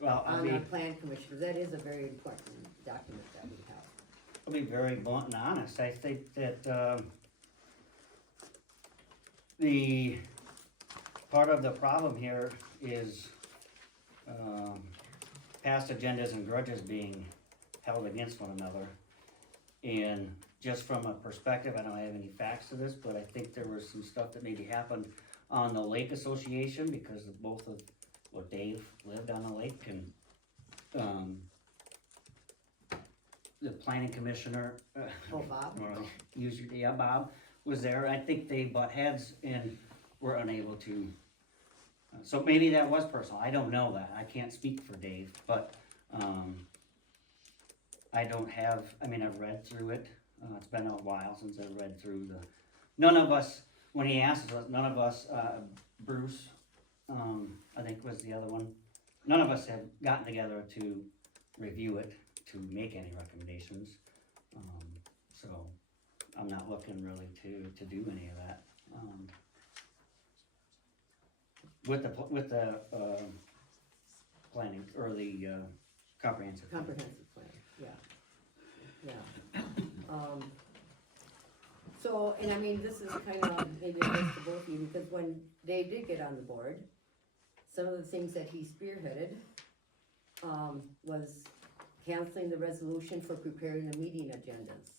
Well, On our plan commission, 'cause that is a very important document that we have. I'll be very blunt and honest, I think that, the, part of the problem here is, past agendas and grudges being held against one another. And just from a perspective, I don't have any facts to this, but I think there was some stuff that maybe happened on the lake association, because of both of, well, Dave lived on the lake, and, the planning commissioner, Oh, Bob? well, usually, yeah, Bob was there. I think they butt heads and were unable to. So maybe that was personal. I don't know that. I can't speak for Dave, but, I don't have, I mean, I've read through it. It's been a while since I've read through none of us, when he asked us, none of us, Bruce, I think was the other one. None of us have gotten together to review it, to make any recommendations. So I'm not looking really to do any of that. With the planning, or the, comprehensive. Comprehensive plan, yeah, yeah. So, and I mean, this is kind of maybe advice to both of you, because when Dave did get on the board, some of the things that he spearheaded, was canceling the resolution for preparing the meeting agendas,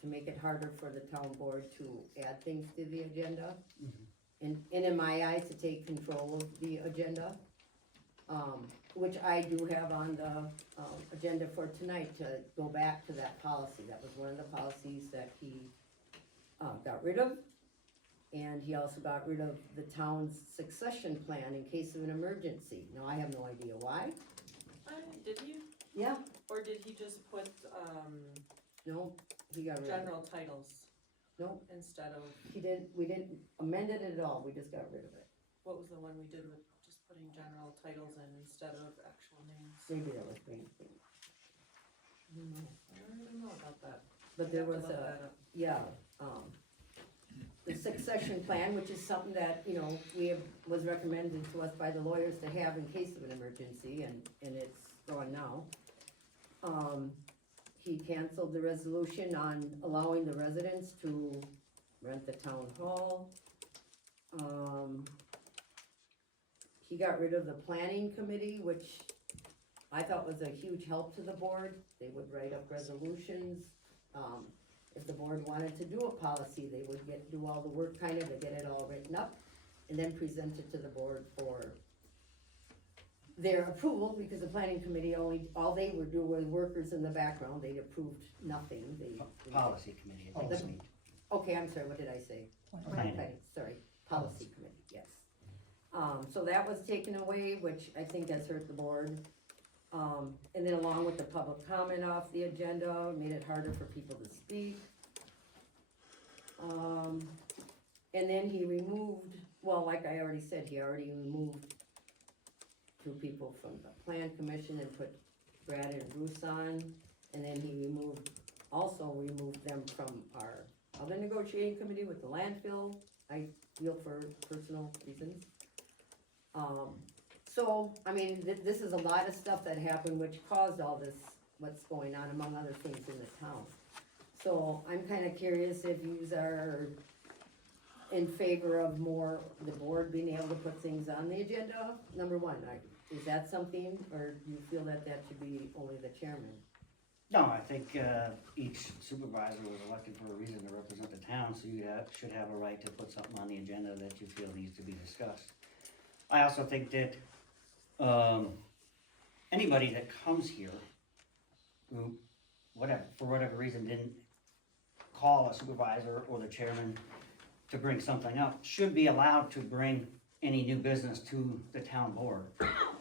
to make it harder for the town board to add things to the agenda. And in my eyes, to take control of the agenda, which I do have on the, agenda for tonight, to go back to that policy. That was one of the policies that he, got rid of. And he also got rid of the town's succession plan in case of an emergency. Now, I have no idea why. did he, Yeah, or did he just put, no, he got rid of it. general titles No, instead of, we didn't amend it at all, we just got rid of it. what was the one we did with just putting general titles in instead of actual names? Maybe that was Green Thing. I don't know about that. But there I'd have was to look a, that up. yeah, the succession plan, which is something that, you know, was recommended to us by the lawyers to have in case of an emergency, and it's gone now. He canceled the resolution on allowing the residents to rent the town hall. He got rid of the planning committee, which I thought was a huge help to the board. They would write up resolutions. If the board wanted to do a policy, they would do all the work kind of to get it all written up, and then present it to the board for their approval, because the planning committee all they would do was workers in the background, they approved nothing, Policy committee, I think it's neat. Okay, I'm sorry, what did I say? Planning. Sorry, policy committee, yes. So that was taken away, which I think has hurt the board. And then along with the public comment off the agenda, made it harder for people to speak. And then he removed, well, like I already said, he already removed two people from the plan commission and put Brad and Bruce on. And then he also removed them from our other negotiating committee with the landfill, I feel for personal reasons. So, I mean, this is a lot of stuff that happened which caused all this, what's going on, among other things in the town. So I'm kinda curious if yous are in favor of more, the board being able to put things on the agenda, number one, is that something, or do you feel that that should be only the chairman? No, I think, each supervisor was elected for a reason to represent the town, so you should have a right to put something on the agenda that you feel needs to be discussed. I also think that, anybody that comes here, who, for whatever reason, didn't call a supervisor or the chairman to bring something up, should be allowed to bring any new business to the town board.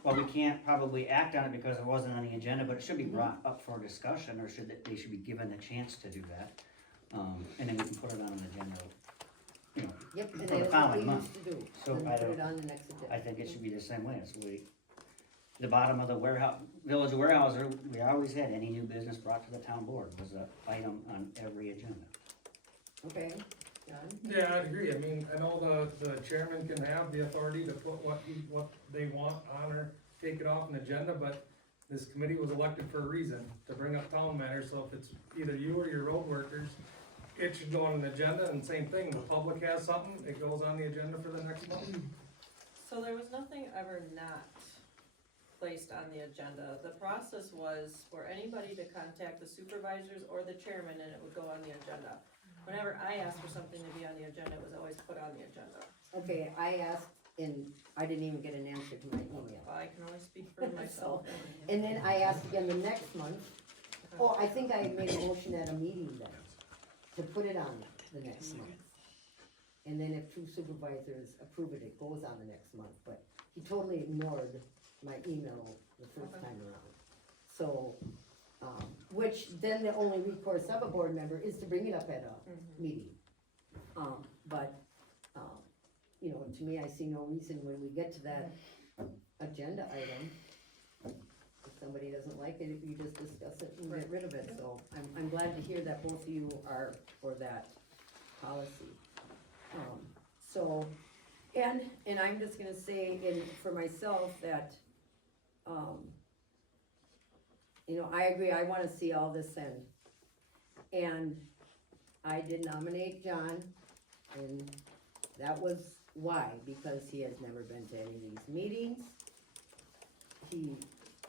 Well, we can't probably act on it because it wasn't on the agenda, but it should be brought up for discussion, or they should be given a chance to do that. And then we can put it on an agenda, you know, Yep, and for that the is what following we month. used to do, So and I put it don't- on the next agenda. I think it should be the same way, so the bottom of the warehouse, village warehouse, we always had any new business brought to the town board was an item on every agenda. Okay, John? Yeah, I'd agree. I mean, I know the chairman can have the authority to put what they want on or take it off an agenda, but this committee was elected for a reason, to bring up town matters, so if it's either you or your road workers, it should go on an agenda, and same thing, the public has something, it goes on the agenda for the next month. So there was nothing ever not placed on the agenda. The process was for anybody to contact the supervisors or the chairman, and it would go on the agenda. Whenever I asked for something to be on the agenda, it was always put on the agenda. Okay, I asked, and I didn't even get an answer to my email. I can only speak for myself. And then I asked again the next month, I think I made a motion at a meeting then, to put it on the next month. And then if two supervisors approve it, it goes on the next month, but he totally ignored my email the first time around. So, which then the only recourse of a board member is to bring it up at a meeting. But, you know, to me, I see no reason when we get to that agenda item, if somebody doesn't like it, if you just discuss it and get rid of it, so I'm glad to hear that both of you are for that policy. So, and I'm just gonna say, for myself, that, you know, I agree, I wanna see all this end. And I did nominate John, and that was why, because he has never been to any of these meetings.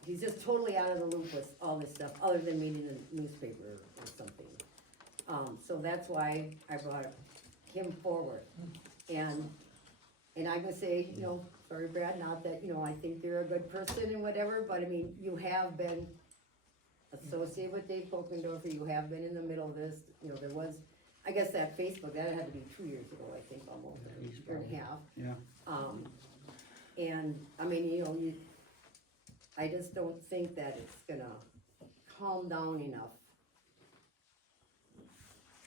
He's just totally out of the loop with all this stuff, other than reading the newspaper or something. So that's why I brought him forward. And I'm gonna say, you know, sorry Brad, not that, you know, I think you're a good person and whatever, but I mean, you have been associated with Dave Kokendorfer, you have been in the middle of this, you know, there was, I guess that Facebook, that had to be 2 years ago, I think, almost, or a year and a half. Yeah. And, I mean, you know, I just don't think that it's gonna calm down enough,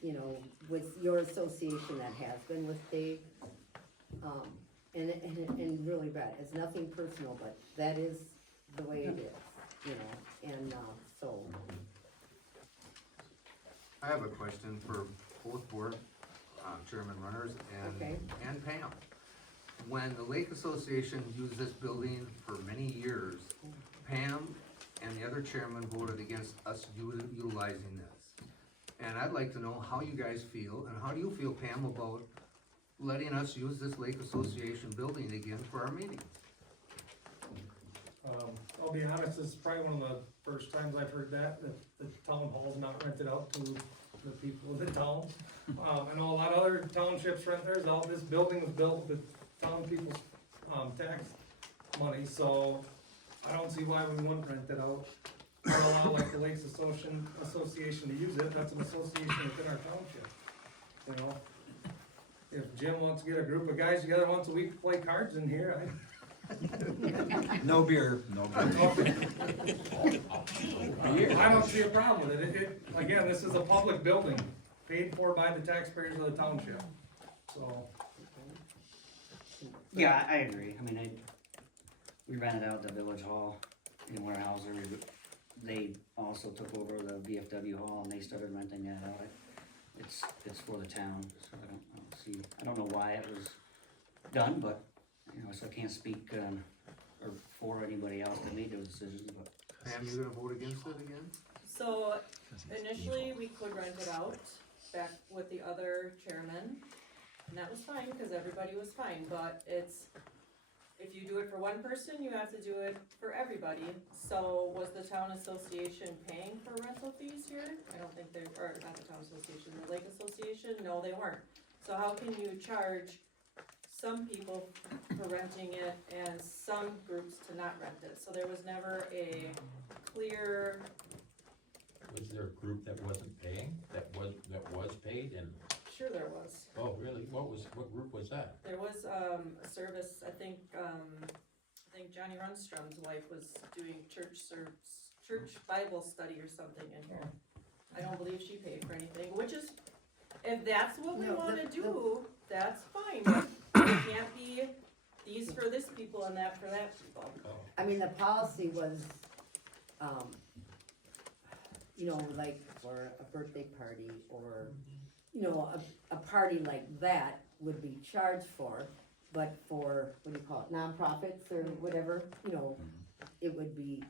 you know, with your association that has been with Dave. And really bad, it's nothing personal, but that is the way it is, you know, and, so. I have a question for both board, chairman runners Okay. and Pam. When the Lake Association used this building for many years, Pam and the other chairman voted against us utilizing this. And I'd like to know how you guys feel, and how do you feel, Pam, about letting us use this Lake Association building again for our meetings? I'll be honest, this is probably one of the first times I've heard that the town hall's not rented out to the people of the town. I know a lot of other townships rent theirs out, this building was built with town people's, tax money, so I don't see why we wouldn't rent it out. Or allow like the Lakes Association to use it, that's an association within our township, you know? If Jim wants to get a group of guys together once a week to play cards in here, No beer, no beer. I don't see a problem with it. Again, this is a public building, paid for by the taxpayers of the township, so. Yeah, I agree. I mean, we rented out the village hall in Warehouser. They also took over the VFW hall and they started renting that out. It's for the town, so I don't know why it was done, but, you know, so I can't speak, or for anybody else that made those decisions, but. Pam, you gonna vote against it again? So initially, we could rent it out back with the other chairman, and that was fine, cause everybody was fine, but it's, if you do it for one person, you have to do it for everybody. So was the town association paying for rental fees here? I don't think they, or not the town association, the lake association, no, they weren't. So how can you charge some people for renting it and some groups to not rent it? So there was never a clear, Was there a group that wasn't paying, that was paid, and, sure there was. oh, really, what group was that? There was, a service, I think Johnny Runstrom's wife was doing church Bible study or something in here. I don't believe she paid for anything, which is, if that's what we No, wanna the- do, that's fine, but it can't be these for this people and that for that people. I mean, the policy was, you know, like for a birthday party or, you know, a party like that would be charged for, but for, what do you call it, nonprofits or whatever, you know, it would be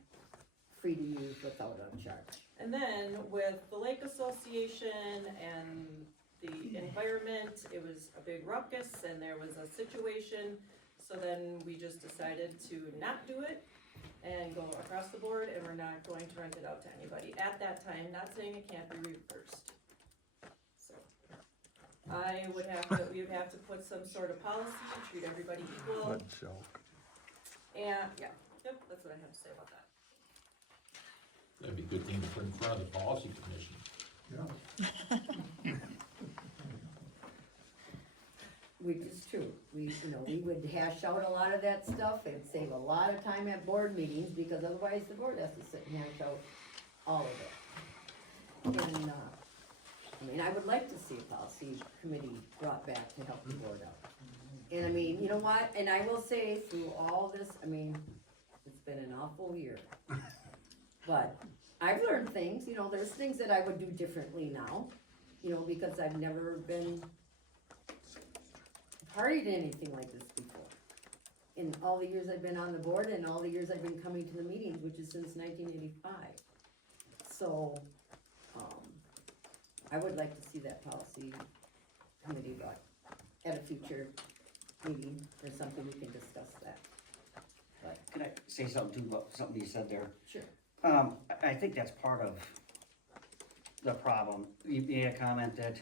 free to use without a charge. And then with the Lake Association and the environment, it was a big ruckus and there was a situation. So then we just decided to not do it and go across the board, and we're not going to rent it out to anybody at that time, not saying it can't be reversed. So, we would have to put some sort of policy, treat everybody equal, joke. and, yeah, yep, that's what I have to say about that. That'd be a good thing to put in front of the policy commission. Which is true, we would hash out a lot of that stuff, and save a lot of time at board meetings, because otherwise the board has to sit and hash out all of it. And, I mean, I would like to see a policy committee brought back to help the board out. And I mean, you know what, and I will say, through all this, I mean, it's been an awful year. But I've learned things, you know, there's things that I would do differently now, you know, because I've never been partied in anything like this before. In all the years I've been on the board and all the years I've been coming to the meetings, which is since 1985. So, I would like to see that policy committee brought at a future meeting or something, we can discuss that. But, Can I say something too about something you said there? sure. I think that's part of the problem. You made a comment that,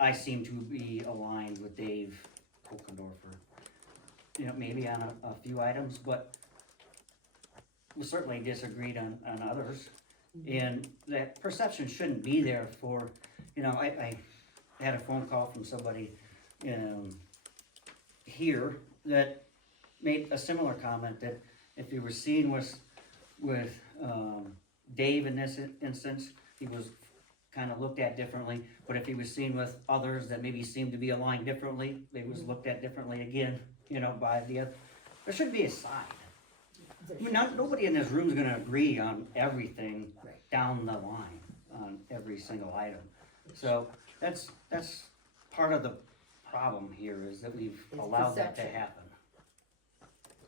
I seem to be aligned with Dave Kokendorfer. You know, maybe on a few items, but we certainly disagreed on others. And that perception shouldn't be there for, you know, I had a phone call from somebody, here that made a similar comment that if he was seen with Dave in this instance, he was kind of looked at differently, but if he was seen with others that maybe seemed to be aligned differently, they was looked at differently again, you know, by the other. There should be a side. I mean, nobody in this room is gonna agree on everything down the line, on every single item. So that's part of the problem here, is that we've allowed that to perception. happen.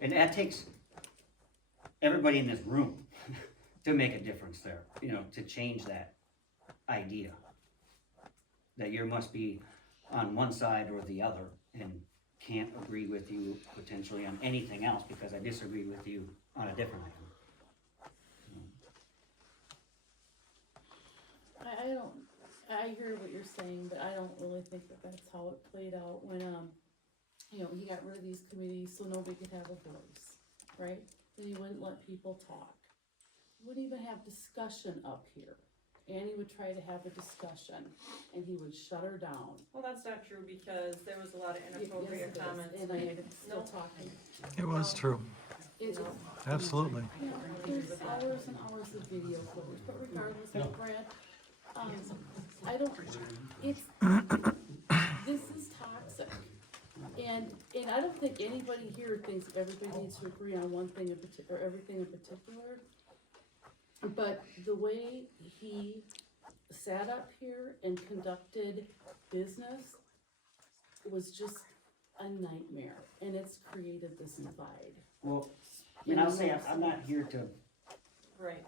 And that takes everybody in this room to make a difference there, you know, to change that idea. That you must be on one side or the other and can't agree with you potentially on anything else because I disagree with you on a different item. I hear what you're saying, but I don't really think that that's how it played out when, you know, he got rid of these committees so nobody could have a voice, right? Then he wouldn't let people talk. He wouldn't even have discussion up here. Annie would try to have a discussion, and he would shut her down. Well, that's not true, because there was a lot of inappropriate Yes, it is, comments and I made. am still talking. It was true, It, absolutely. you know, there's hours and hours of video footage, but regardless, Brad, I don't, it's, this is toxic. And I don't think anybody here thinks everybody needs to agree on one thing in particular, or everything in particular. But the way he sat up here and conducted business was just a nightmare, and it's created this divide. Well, I mean, I'll say, I'm not here to Right.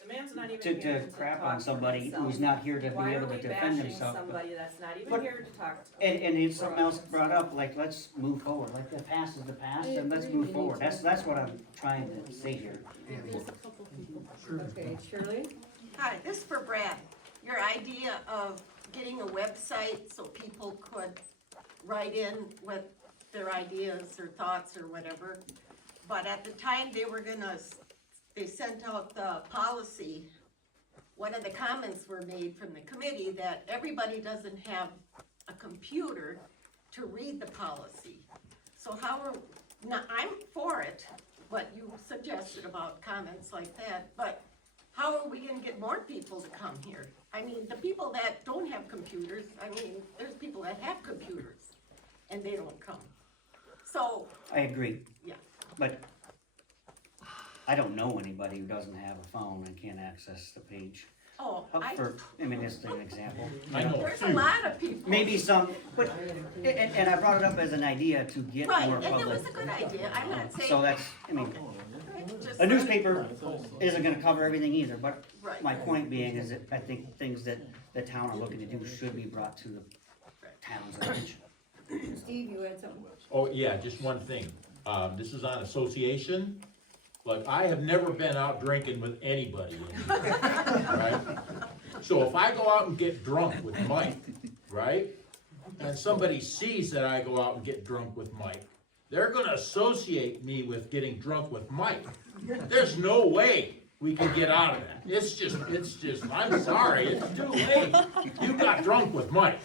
The man's not even here to to crap talk on for somebody himself. who's not here to be Why able are to we defend bashing himself. somebody that's not even But- here to talk? And it's something else brought up, like, let's move forward, like, the past is the past, and let's move forward, that's what I'm trying to say here. There's a couple people. Okay, Shirley? Hi, this is for Brad. Your idea of getting a website so people could write in with their ideas or thoughts or whatever. But at the time they sent out the policy, one of the comments were made from the committee that everybody doesn't have a computer to read the policy. So now, I'm for it, what you suggested about comments like that, but how are we gonna get more people to come here? I mean, the people that don't have computers, I mean, there's people that have computers, and they don't come. So, I agree, yeah, but I don't know anybody who doesn't have a phone and can't access the page. I mean, just an example. I know. there's a lot of people. Maybe some, but, and I brought it up as an idea to get Right, more and it public. was a good idea, I'm not saying. So that's, I mean, Just- a newspaper isn't gonna cover everything either, but Right. my point being is that I think things that the town are looking to do should be brought to the town's attention. Steve, you had something? Oh, yeah, just one thing. This is on association. Like, I have never been out drinking with anybody, right? So if I go out and get drunk with Mike, right? And somebody sees that I go out and get drunk with Mike, they're gonna associate me with getting drunk with Mike. There's no way we can get out of that. It's just, I'm sorry, it's too late. You got drunk with Mike.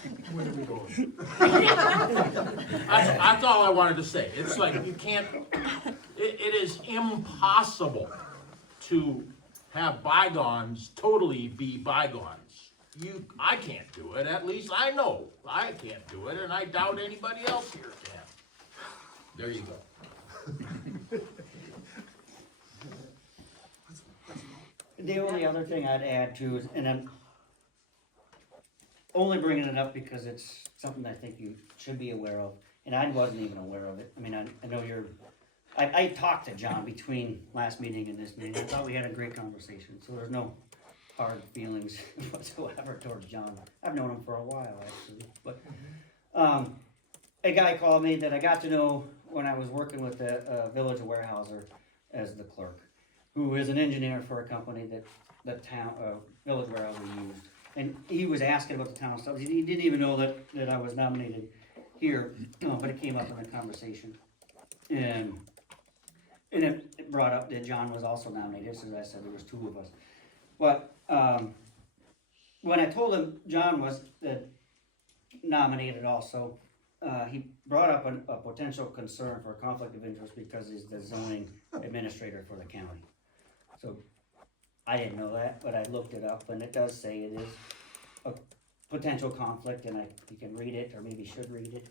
That's all I wanted to say. It's like, you can't, it is impossible to have bygones totally be bygones. I can't do it, at least I know I can't do it, and I doubt anybody else here can. There you go. The only other thing I'd add to is, and I'm only bringing it up because it's something I think you should be aware of, and I wasn't even aware of it. I mean, I know I talked to John between last meeting and this meeting. I thought we had a great conversation, so there's no hard feelings whatsoever towards John. I've known him for a while, actually, but, a guy called me that I got to know when I was working with the Village Warehouser as the clerk, who is an engineer for a company that the town, Village Warehouser used. And he was asking about the town stuff. He didn't even know that I was nominated here, but it came up in the conversation. And it brought up that John was also nominated, so as I said, there was two of us. But, when I told him John was nominated also, he brought up a potential concern for a conflict of interest because he's the zoning administrator for the county. So, I didn't know that, but I looked it up, and it does say it is a potential conflict, and you can read it, or maybe should read it,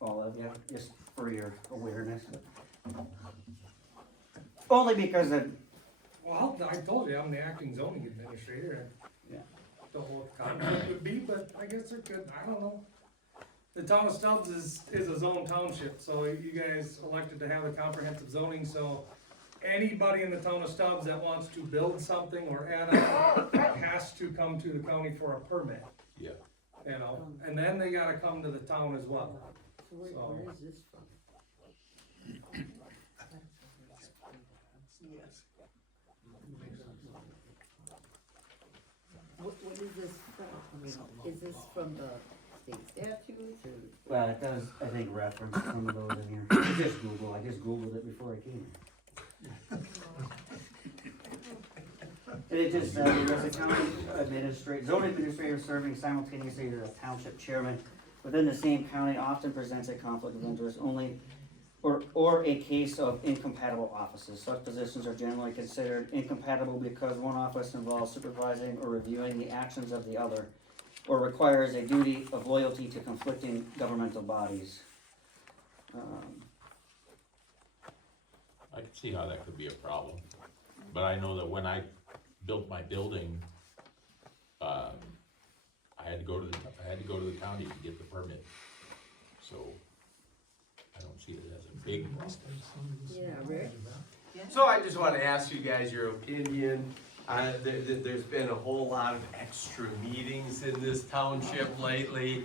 all of you, just for your awareness. Only because of, Well, I told you, I'm the acting zoning administrator, yeah. don't know what the conflict would be, but I guess there could, I don't know. The town of Stubbs is a zone township, so you guys elected to have a comprehensive zoning, so anybody in the town of Stubbs that wants to build something or add on has to come to the county for a permit, Yeah. you know, and then they gotta come to the town as well. So where is this from? What is this from? I mean, is this from the state statutes or? Well, it does, I think, reference some of those in here. I just Googled it before I came here. And it just says, as a county zoning administrator serving simultaneously as a township chairman within the same county often presents a conflict of interest only, or a case of incompatible offices. Such positions are generally considered incompatible because one office involves supervising or reviewing the actions of the other, or requires a duty of loyalty to conflicting governmental bodies. I can see how that could be a problem, but I know that when I built my building, I had to go to the county to get the permit. So, I don't see it as a big problem. Yeah, Rick? So I just wanna ask you guys your opinion. There's been a whole lot of extra meetings in this township lately.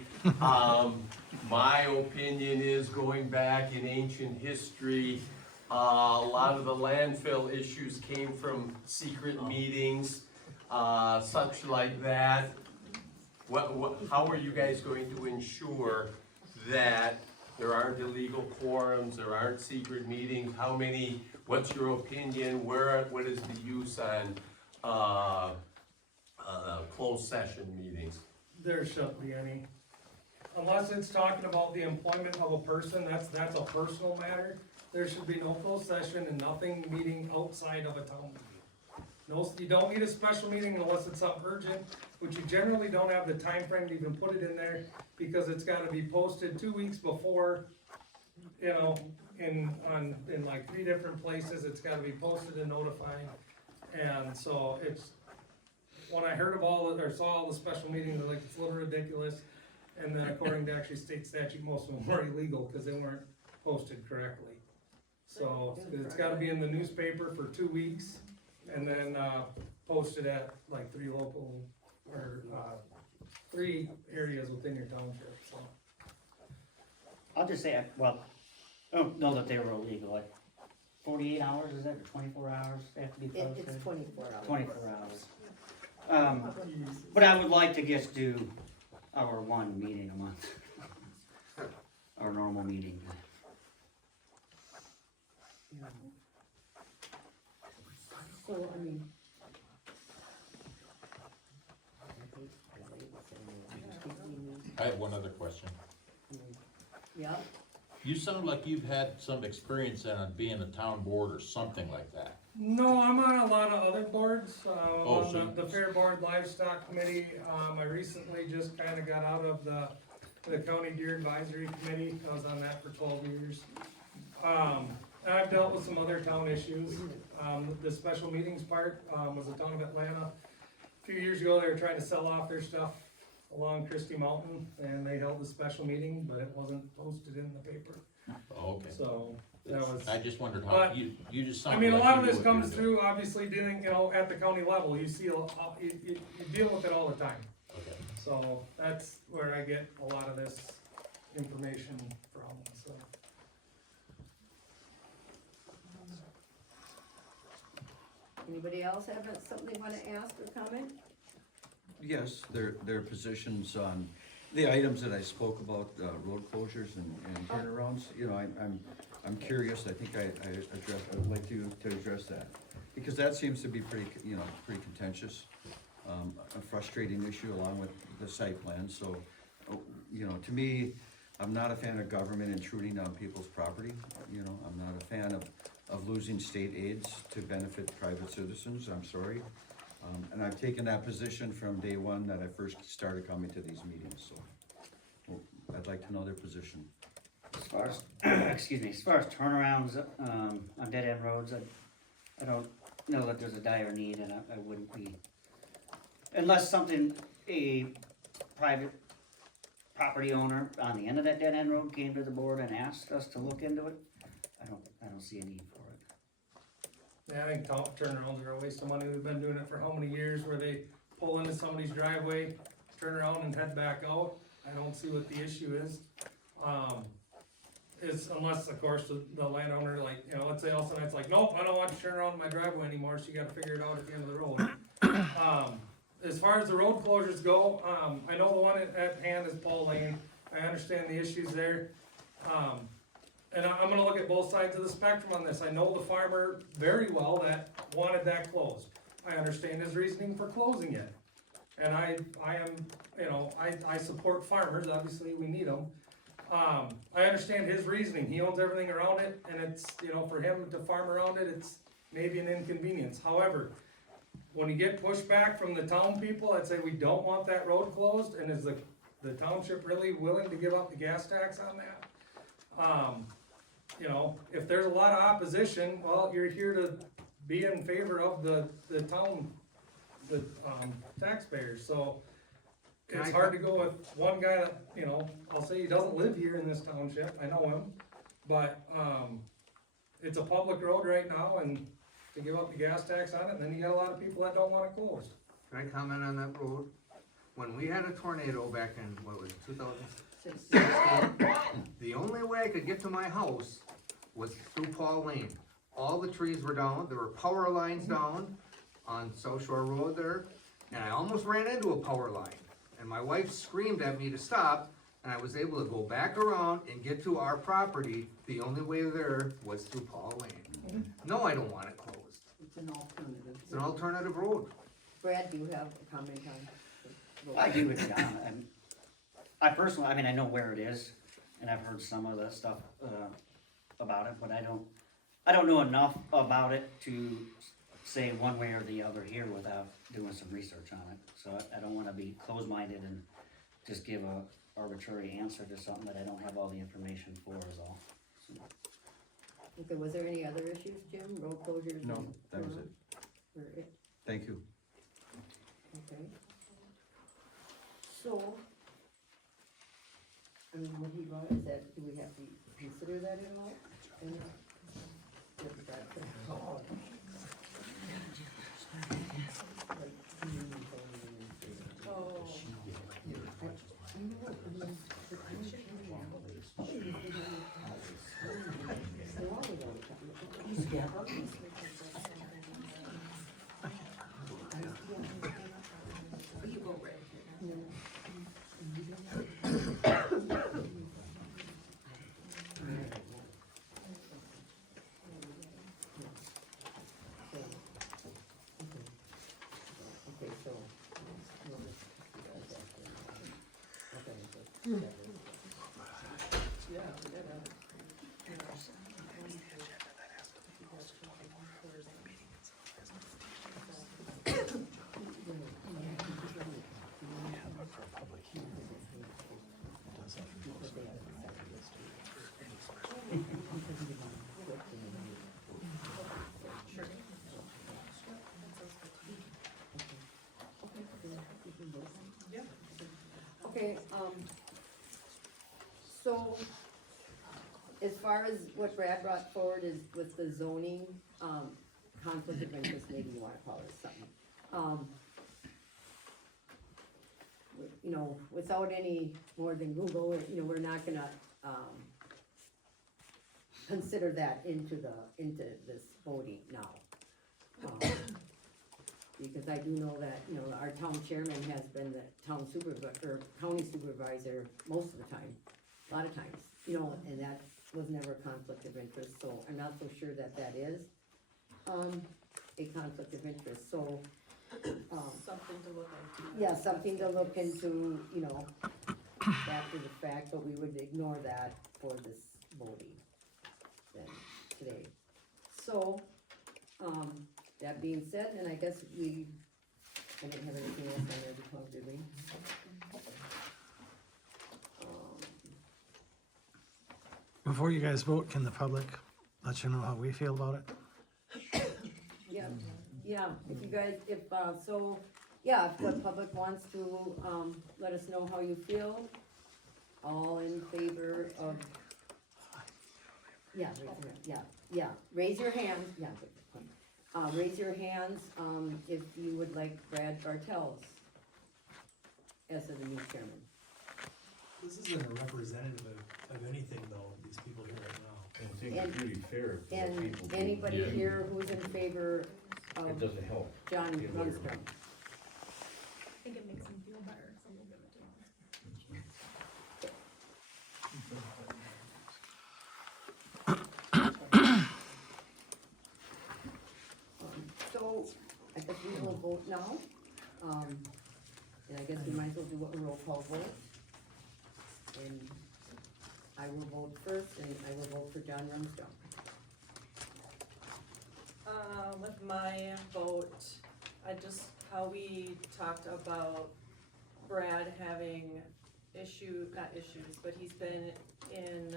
My opinion is, going back in ancient history, a lot of the landfill issues came from secret meetings, such like that. How are you guys going to ensure that there aren't illegal quorums, there aren't secret meetings? How many, what's your opinion, what is the use on, closed session meetings? There shouldn't be any. Unless it's talking about the employment of a person, that's a personal matter. There should be no closed session and nothing meeting outside of a town meeting. No, you don't need a special meeting unless it's something urgent, which you generally don't have the time frame to even put it in there, because it's gotta be posted 2 weeks before, you know, in like 3 different places, it's gotta be posted and notified. And so it's, when I heard of or saw all the special meetings, I'm like, it's a little ridiculous. And then according to actually state statute, most of them were illegal because they weren't posted correctly. So it's gotta be in the newspaper for 2 weeks and then, posted at like 3 local, or, 3 areas within your township, so. I'll just say, well, I don't know that they were illegal, like 48 hours, is that, or 24 hours they have to be posted? It's 24 hours. 24 hours. But I would like to just do our 1 meeting a month. Our normal meeting. So, I mean. I have one other question. Yeah, You sound like you've had some experience on being a town board or something like that. No, I'm on a lot of other boards, I'm Oh, on so- the Fair Board Livestock Committee, I recently just kinda got out of the County Deer Advisory Committee, I was on that for 12 years. I've dealt with some other town issues, the special meetings part, was the town of Atlanta. A few years ago, they were trying to sell off their stuff along Christie Mountain, and they held a special meeting, but it wasn't posted in the paper, Oh, okay. so that was. I just wondered how, But, you just I sounded mean, a like lot you of knew this what you were comes doing. through, obviously, dealing, you know, at the county level, you see, you deal with it all the time. Okay. So that's where I get a lot of this information from, so. anybody else have something they wanna ask or comment? Yes, their positions on the items that I spoke about, road closures and turnarounds, you know, I'm curious, I think I'd like you to address that. Because that seems to be pretty contentious, a frustrating issue along with the site plan, so, you know, to me, I'm not a fan of government intruding on people's property, you know, I'm not a fan of losing state aids to benefit private citizens, I'm sorry. And I've taken that position from day one that I first started coming to these meetings, so I'd like to know their position. As far as, excuse me, as far as turnarounds, on dead end roads, I don't know that there's a dire need, and I wouldn't be. Unless a private property owner on the end of that dead end road came to the board and asked us to look into it, I don't see a need for it. Yeah, I think turnarounds are a waste of money, we've been doing it for how many years, where they pull into somebody's driveway, turn around and head back out. I don't see what the issue is. Is unless, of course, the landowner, like, you know, let's say all of a sudden it's like, nope, I don't want you to turn around in my driveway anymore, so you gotta figure it out at the end of the road. As far as the road closures go, I know the one at hand is Paul Lane, I understand the issues there. And I'm gonna look at both sides of the spectrum on this. I know the farmer very well that wanted that closed. I understand his reasoning for closing it. And I am, you know, I support farmers, obviously we need them. I understand his reasoning. He owns everything around it, and it's, you know, for him to farm around it, it's maybe an inconvenience. However, when you get pushback from the town people that say we don't want that road closed, and is the township really willing to give up the gas tax on that? You know, if there's a lot of opposition, well, you're here to be in favor of the town, the taxpayers, so it's hard to go with one guy that, you know, I'll say he doesn't live here in this township, I know him. But, it's a public road right now, and to give up the gas tax on it, and then you got a lot of people that don't want it closed. Can I comment on that road? When we had a tornado back in, what was it, 2016? The only way I could get to my house was through Paul Lane. All the trees were down, there were power lines down on South Shore Road there, and I almost ran into a power line. And my wife screamed at me to stop, and I was able to go back around and get to our property. The only way there was through Paul Lane. No, I don't want it closed. It's an alternative. It's an alternative road. Brad, do you have a comment on? I agree with John. I personally, I mean, I know where it is, and I've heard some of the stuff, about it, but I don't know enough about it to say one way or the other here without doing some research on it. So I don't wanna be closed-minded and just give a arbitrary answer to something that I don't have all the information for is all. So. Okay, was there any other issues, Jim? Road closures? No, and- that was it. Or it? Thank you. Okay. So, I mean, what he brought, is that, do we have to consider that at all? And- Okay, so. Okay, so, as far as what Brad brought forward is with the zoning, conflict of interest, maybe you wanna call it something. You know, without any more than Google, we're not gonna, consider that into this voting now. Because I do know that, our town chairman has been the town supervisor, or county supervisor most of the time, a lot of times, and that was never a conflict of interest, so I'm not so sure that that is, a conflict of interest, so, Something to look into. yeah, something to look into, after the fact, but we would ignore that for this voting then, today. So, that being said, and I guess I didn't have anything else on there before, did we? Before you guys vote, can the public let you know how we feel about it? Yeah, if you guys, if the public wants to, let us know how you feel, all in favor of, raise your hand, raise your hands, if you would like Brad Bartels as the new chairman. This isn't a representative of anything though, these people here right now. I think it's really fair. for the And people who- anybody here who's in favor of It doesn't help. John Lundstrom? I think it makes him feel better, so we'll give it to him. So, I guess we will vote now, and I guess we might as well do a roll call vote. And I will vote first, and I will vote for John Rumsfeld. With my vote, how we talked about Brad having not issues, but he's been in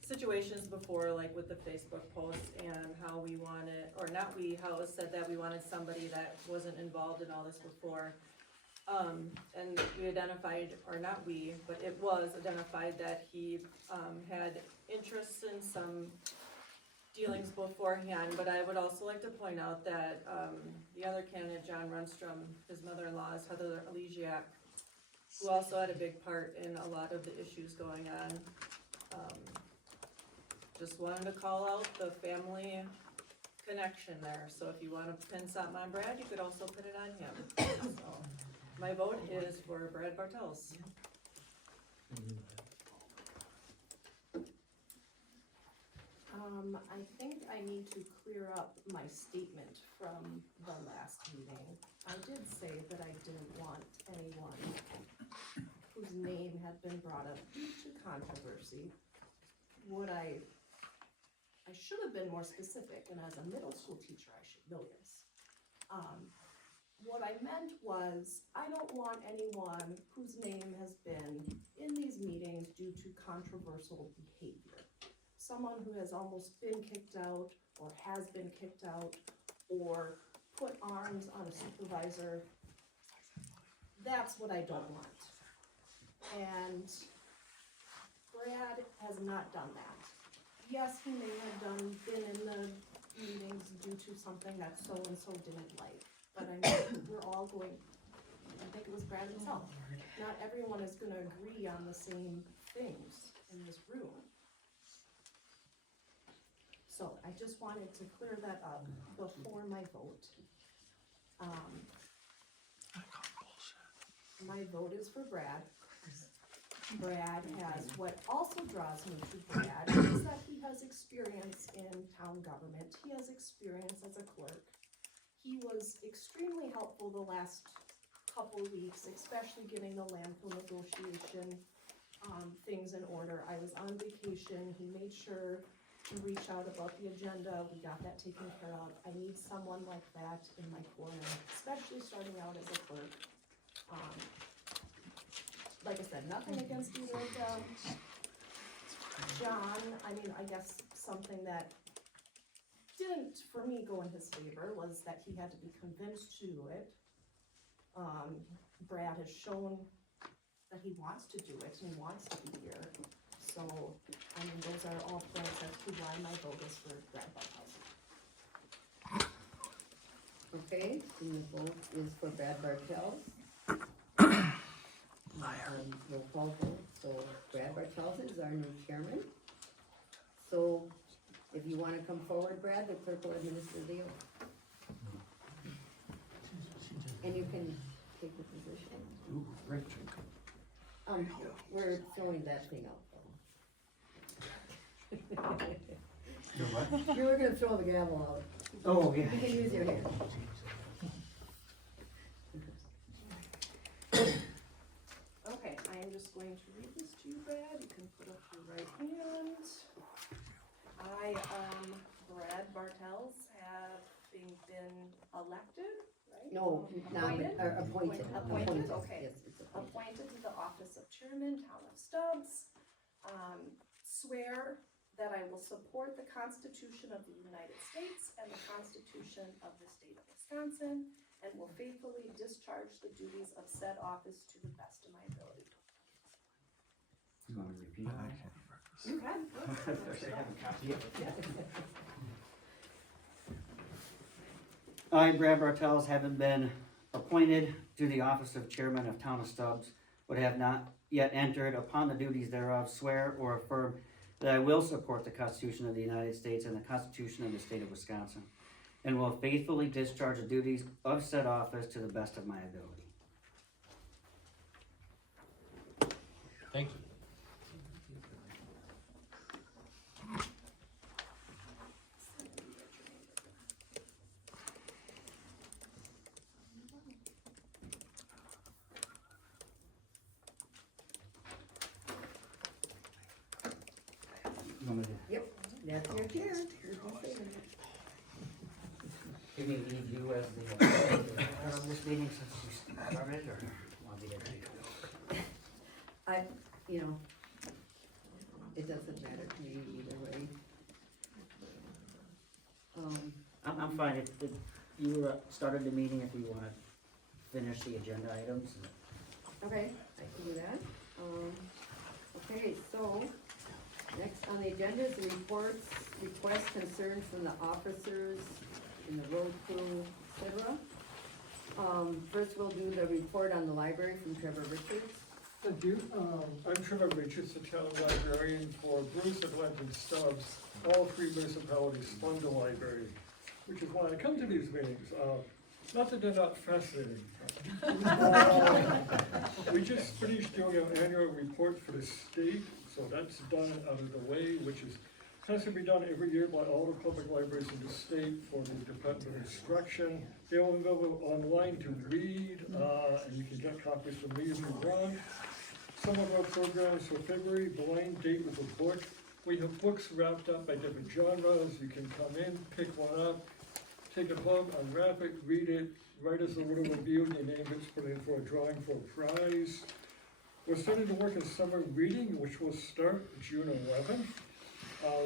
situations before, like with the Facebook posts and how we wanted, or not we, how it was said that we wanted somebody that wasn't involved in all this before. And we had identified, or not we, but it was identified that he, had interests in some dealings beforehand, but I would also like to point out that, the other candidate, John Runstrom, his mother-in-law is Heather Elysiak, who also had a big part in a lot of the issues going on. Just wanted to call out the family connection there, so if you wanna pin something on Brad, you could also pin it on him. So, my vote is for Brad Bartels. I think I need to clear up my statement from the last meeting. I did say that I didn't want anyone whose name had been brought up due to controversy. I should have been more specific, and as a middle school teacher, I should know this. What I meant was, I don't want anyone whose name has been in these meetings due to controversial behavior. Someone who has almost been kicked out, or has been kicked out, or put arms on a supervisor. That's what I don't want. And Brad has not done that. Yes, he may have been in the meetings due to something that so-and-so didn't like, but I know we're all going, I think it was Brad himself, not everyone is gonna agree on the same things in this room. So I just wanted to clear that up before my vote. My vote is for Brad. Brad has, what also draws me to Brad is that he has experience in town government. He has experience as a clerk. He was extremely helpful the last couple of weeks, especially getting the landfill negotiation things in order. I was on vacation. He made sure to reach out about the agenda. We got that taken care of. I need someone like that in my corner, especially starting out as a clerk. Like I said, nothing against either of them. John, I mean, I guess something that didn't, for me, go in his favor was that he had to be convinced to do it. Brad has shown that he wants to do it and he wants to be here. So, I mean, those are all points as to why my vote is for Brad Bartels. Okay, and the vote is for Brad Bartels. Roll call vote, so Brad Bartels is our new chairman. So, if you wanna come forward, Brad, the clerk will administer the oath. And you can take the position. We're throwing that thing out though. You were gonna throw the gavel out. Oh, yeah. You can use your hand. Okay, I am just going to read this to you, Brad. You can put up your right hand. I, Brad Bartels, having been elected, right? No, appointed. Appointed, okay. Yes, it's appointed. Appointed to the office of chairman, town of Stubbs. Swear that I will support the Constitution of the United States and the Constitution of the state of Wisconsin, and will faithfully discharge the duties of said office to the best of my ability. You want to repeat that? You can. I, Brad Bartels, having been appointed to the office of chairman of town of Stubbs, but have not yet entered upon the duties thereof, swear or affirm that I will support the Constitution of the United States and the Constitution of the state of Wisconsin, and will faithfully discharge the duties of said office to the best of my ability. Thank you. Yep, that's your chair. Can we leave you as the, of this meeting since you started, or want me to take it? It doesn't matter to me either way. I'm fine, if you started the meeting, if we wanna finish the agenda items. Okay, I can do that. Okay, so, next on the agenda is the reports, requests, concerns from the officers and the road crew, et cetera. First we'll do the report on the library from Trevor Richards. Thank you. I'm Trevor Richards, the town librarian for Bruce, Atlantic, and Stubbs. All three municipalities fund the library, which is why I come to these meetings. Not that they're not fascinating. We just finished doing our annual report for the state, so that's done and out of the way, which has to be done every year by all the public libraries in the state for the Department of Instruction. They all go online to read, and you can get copies from me if you want. Some of our programs for February, blind date with a book. We have books wrapped up by different genres. You can come in, pick one up, take a book, unwrap it, read it, write us a little review, and your name gets put in for a drawing for a prize. We're starting to work in summer reading, which will start June 11th.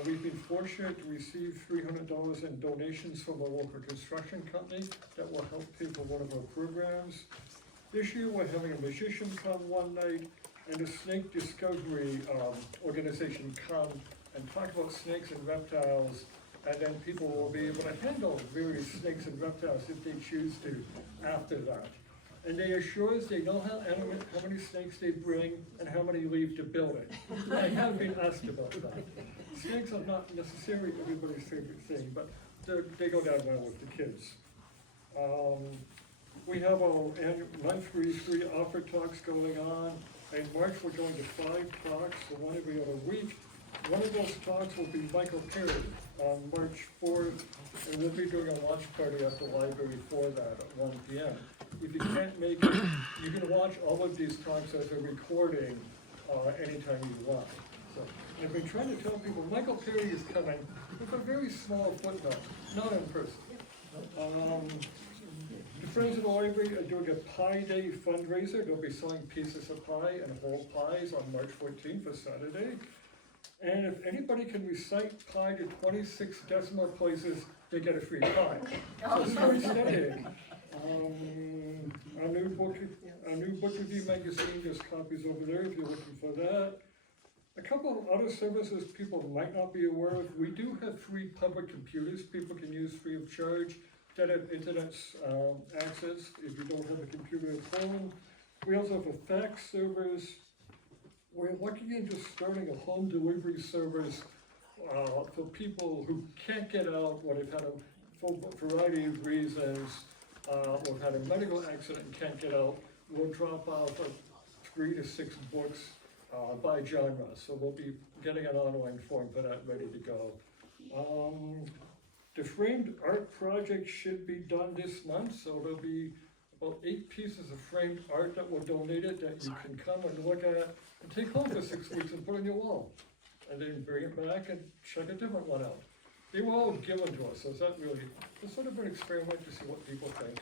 We've been fortunate to receive $300 in donations from a local construction company that will help pay for one of our programs. This year, we're having a magician come one night and a snake discovery organization come and talk about snakes and reptiles, and then people will be able to handle various snakes and reptiles if they choose to after that. And they assure us they know how many snakes they bring and how many leave to build it. I have been asked about that. Snakes are not necessarily everybody's favorite thing, but they go down well with the kids. We have our monthly free offer talks going on. In March, we're going to 5 talks, so one every other week. One of those talks will be Michael Perry on March 4th, and we'll be doing a launch party at the library for that at 1 p.m. If you can't make it, you can watch all of these talks as a recording anytime you want. So I've been trying to tell people Michael Perry is coming with a very small footnote, not in person. The Friends of the Library are doing a Pie Day fundraiser. They'll be selling pieces of pie and whole pies on March 14th for Saturday. And if anybody can recite pi to 26 decimal places, they get a free pie. So start studying. Our new book review magazine, there's copies over there if you're looking for that. A couple of other services people might not be aware of. We do have free public computers people can use free of charge that have internet access if you don't have a computer at home. We also have a fax service. We're looking into starting a home delivery service for people who can't get out, or they've had for a variety of reasons, or had a medical accident and can't get out. We'll drop off 3 to 6 books by genre, so we'll be getting an online form for that ready to go. The framed art project should be done this month, so there'll be about 8 pieces of framed art that were donated that you can come and look at and take home for 6 weeks and put on your wall. And then bring it back and check a different one out. They were all given to us, so it's not really, it's sort of an experiment to see what people think.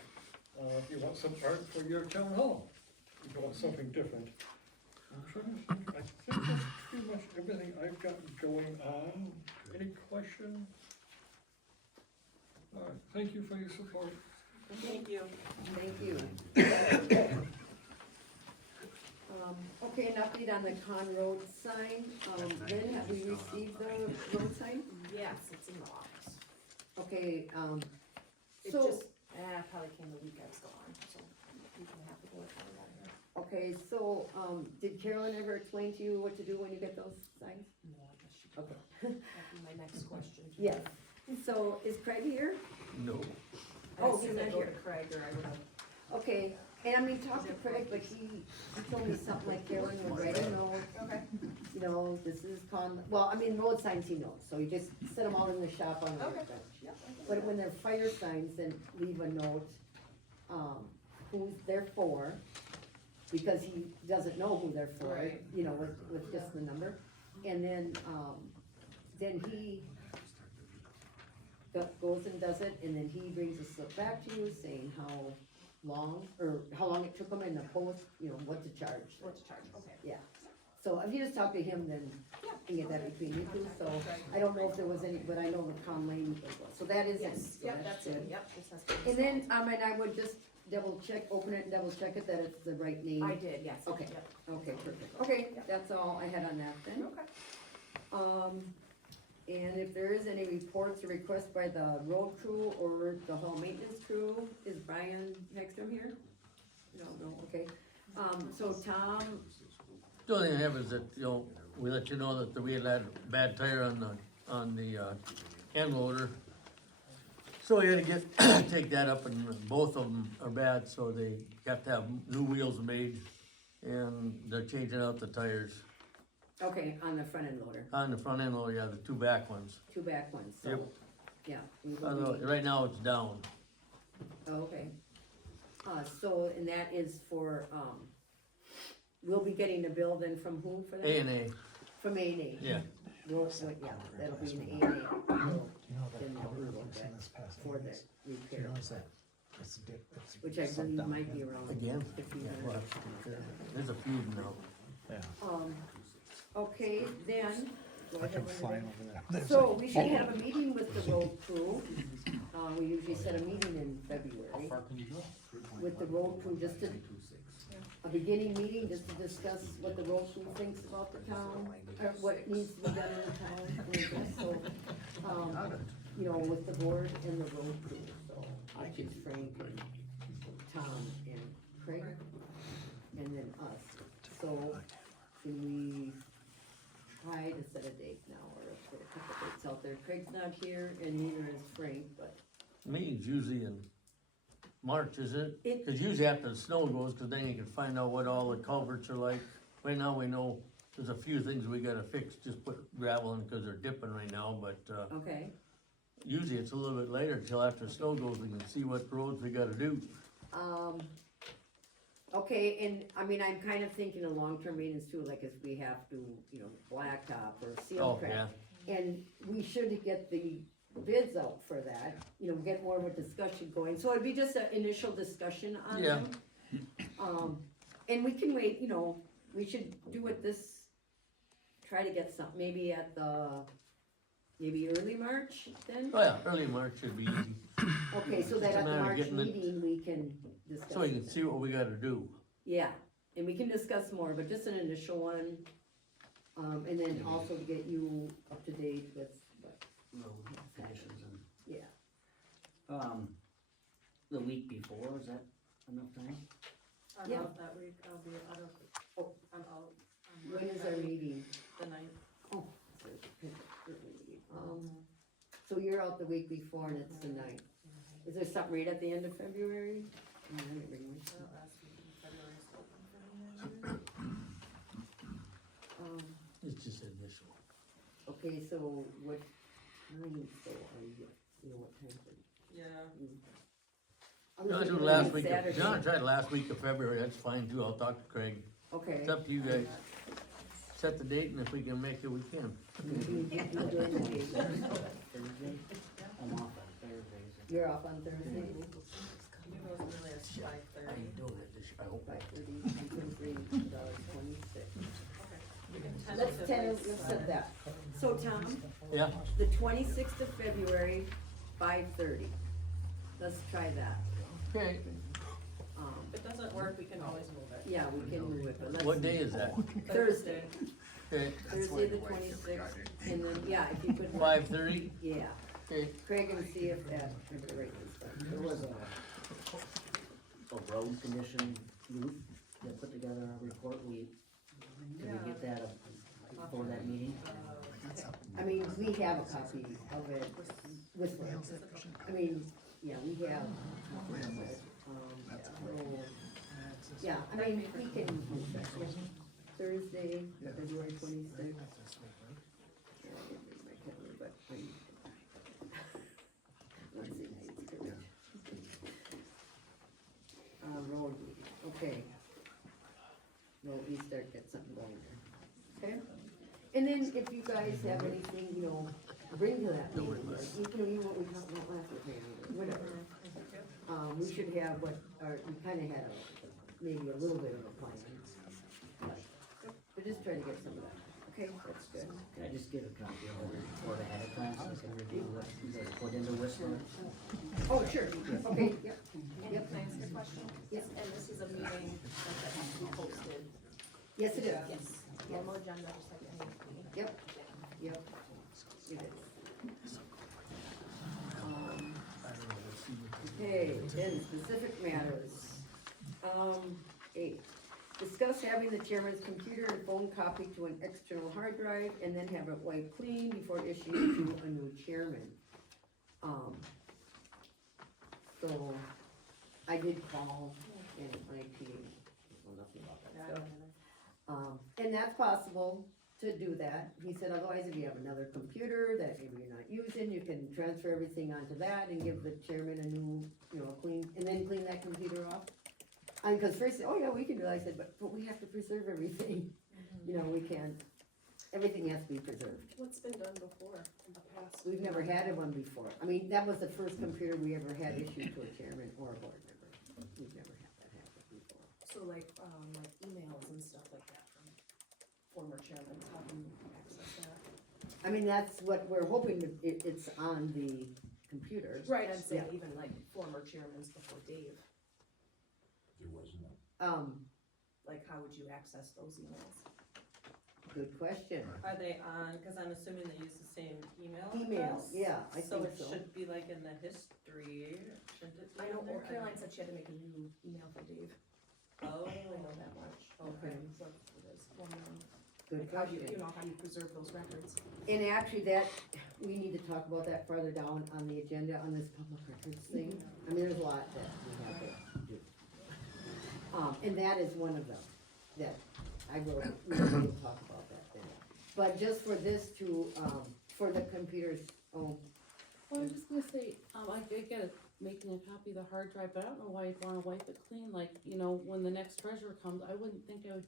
If you want some art for your town hall, if you want something different. I'm trying to think, I think that's pretty much everything I've got going on. Any questions? All right, thank you for your support. Thank you. Thank you. Okay, an update on the Con Road sign. Lynn, have we received the road sign? Yes, it's in the office. Okay, It so, just, probably came the week I was gone, so you can have to go with that. okay, so, did Carolyn ever explain to you what to do when you get those signs? No, I guess she Okay. That'd be my next question. Yes. So, is Craig here? No. Oh, he's not I go to here. Craig, or I would have. Okay, and I mean, talk to Craig, but he told me something like Carolyn would write a note. Okay. You know, this is well, I mean, road signs he knows, so you just set them all in the shop on the Okay. workbench. Yep. But when they're fire signs, then leave a note, who they're for, because he doesn't know who they're for, Right. you know, with just the number. And then he goes and does it, and then he brings a slip back to you saying how long it took him in the post, you know, what to charge. What to charge, okay. Yeah, so if you just talk to him, then you can get that between you two, so I don't know if there was any, but I know the Con Lane, so that is it. Yes, So yep, that's it, good. yep. This has to be And then, and I would just double check, open it and double check it that it's the right name? I did, yes. Okay. Yep. Okay, perfect. Okay, that's all I had on that then. Okay. And if there is any reports or requests by the road crew or the hall maintenance crew, is Brian Hegstrom here? No, okay. So Tom, The only thing I have is that, you know, we let you know that we had that bad tire on the hand loader. So we had to take that up, and both of them are bad, so they have to have new wheels made, and they're changing out the tires. okay, on the front end loader, On the front end loader, yeah, the two back ones. two back ones, so, Yep. yeah. we will Although, be- right now it's down. Okay. So, and that is for, we'll be getting the bill then from whom for that? A&A, From A&A. yeah. Well, yeah, that'll be an A&A. Then we'll look at for the repair, which I believe might be around Again? $1,500. There's a few now. Okay, then, do I have anything? there. So we should have a meeting with the road crew. We usually set a meeting in February with the road crew, just to, a beginning meeting, just to discuss what the road crew thinks about the town, or what needs to be done in the town. And just so, you know, with the board and the road crew, so I choose Frank and Tom and Craig, and then us. So can we try to set a date now, or put a couple dates out there? Craig's not here and neither is Frank, but Meeting's usually in March, is it? It- Cause usually after the snow goes, cause then you can find out what all the culverts are like. Right now, we know there's a few things we gotta fix, just put gravel in, cause they're dipping right now, but, okay. usually it's a little bit later, till after the snow goes, we can see what roads we gotta do. Okay, and I mean, I'm kind of thinking of long-term maintenance too, like if we have to, you know, blacktop or seal Oh, crack. And we should get the bids out for that, you know, get more of a discussion going, so it'd be just an initial discussion on Yeah. them. And we can wait, you know, we should do it this, try to get some, maybe at maybe early March then? Oh yeah, early March should be easy, Okay, so that Just a at the matter of March getting it- meeting, we can discuss. so we can it. see what we gotta do. Yeah, and we can discuss more, but just an initial one. And then also to get you up to date with what, Road conditions and, yeah. the week before, is that enough time? I'm Yeah. out that week, I'll be out of, Oh. I'm out. When is our meeting? The ninth. Oh. So you're out the week before and it's the ninth. Is there something right at the end of February? Oh, let me bring my- Well, last week in February is open for me, It's just initial. Okay, so what time, so are you know, what time? Yeah. I'm No, gonna do do last it week, Saturday. no, I tried last week of February, that's fine too, I'll talk to Craig. Okay. It's up to you guys. Set the date, and if we can make it, we can. Thursday? I'm off on Thursdays. You're off on Thursday? You guys really at 5:30. doing it this year, I hope. 5:30, 26. We can Let's tentatively let's set that. So Tom, Yeah, the 26th of February, 5:30. Let's try that. okay. If it doesn't work, we can always move it. Yeah, we can move it, but let's. What day is that? Thursday, Okay, Thursday the 26th, and then, yeah, if you could. 5:30? Yeah, Okay. Craig and see if that, if the rate is done. There was a road condition group that put together a report, did we get that before that meeting? I mean, we have a copy of it with, I mean, yeah, we have. Yeah, I mean, we can, Thursday, February 26th. Yeah, I didn't bring my calendar, but let's see, it's good. Road meeting, okay. No, we start, get something going there, okay? And then if you guys have anything, you know, bring to that meeting, like, you know, what we talked about last week, whatever. We should have what, or we kinda had maybe a little bit of a plan. But just try to get some of that, Okay, that's good. Can I just get a copy of the report ahead of time so I can review what you guys put into Whistler? Oh, sure, okay, yep, Can I ask a question? Yes. And this is a meeting that has to be posted? yes, it is. Yes. Normal agenda, just like any meeting? Yep, yep, it is. Okay, then specific matters. 8, discuss having the chairman's computer and phone copied to an external hard drive and then have it wiped clean before issuing to a new chairman. So, I did call and IT, well, nothing about that stuff. And that's possible to do that. He said otherwise if you have another computer that maybe you're not using, you can transfer everything onto that and give the chairman a new, clean, and then clean that computer off. And cause first, oh yeah, we can do that. I said, but we have to preserve everything. We can't, everything has to be preserved. What's been done before in the past? We've never had one before. I mean, that was the first computer we ever had issued to a chairman or a board member. We've never had that happen before. So like emails and stuff like that from former chairmen, how do you access that? I mean, that's what we're hoping, it's on the computer. Right, I'm saying Yeah. even like former chairmans before Dave, There was no. like how would you access those emails? Good question. Are they on, cause I'm assuming they use the same email Email, address? yeah, I think So so. it should be like in the history, shouldn't it be I know, on there? well, Caroline said she had to make a new email for Dave. Oh, I know that much. Okay. So it is, wondering, Good like, how do you, question. how do you preserve those records? And actually that, we need to talk about that farther down on the agenda on this public records thing. I mean, there's a lot that we have to do. And that is one of them, that I will, we will talk about that then. But just for this to, for the computers, Well, I'm just gonna say, I did get making a copy of the hard drive, but I don't know why you'd wanna wipe it clean, like, when the next treasurer comes, I wouldn't think I would,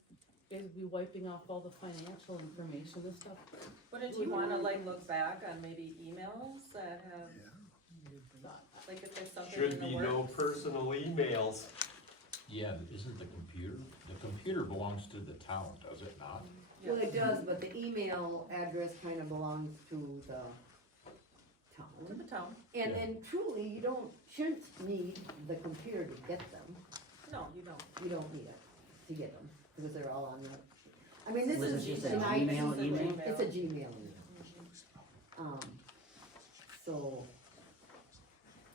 guys would be wiping off all the financial information and stuff. Wouldn't you wanna like look back on maybe emails that have, like if there's something in Should the be works? no personal emails. Yeah, but isn't the computer belongs to the town, does it not? well, it does, but the email address kind of belongs to the To the town. town, And truly, you shouldn't need the computer to get them. no, you don't. You don't need it to get them, because they're all on the, I mean, this Was is it just a an Gmail IT email? It's a Gmail email. So,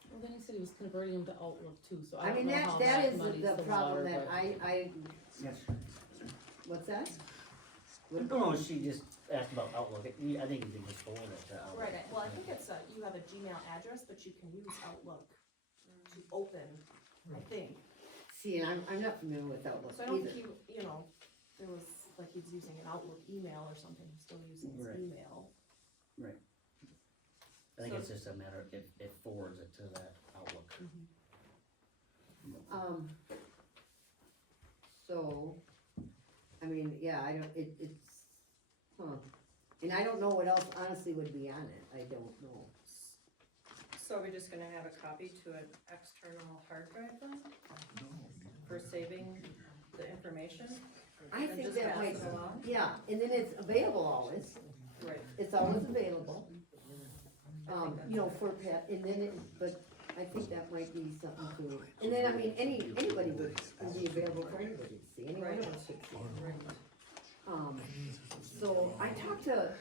Well, then he said he was converting them to Outlook too, so I I don't mean, know how that that is muddies the the problem water, that but. Yes. what's that? No, she just asked about Outlook. I think you can just forward it to Outlook. Right, well, I think it's you have a Gmail address, but you can use Outlook to open, I think. See, and I'm not familiar with Outlook So I don't either. think there was, like he's using an Outlook email or something, he's still using his Right. email. Right. I think it's just a matter of it forwards it to that Outlook. So, I mean, yeah, I don't, it's, and I don't know what else honestly would be on it, I don't know. So are we just gonna have a copy to an external hard drive then? For saving the information? I And think just that pass might, it along? yeah, and then it's available always, Right. it's always available. I think that's For Pat, and then but I think that might be something to, and then, I mean, anybody would be available for anybody to see, anyone Right. else could see. So I talked to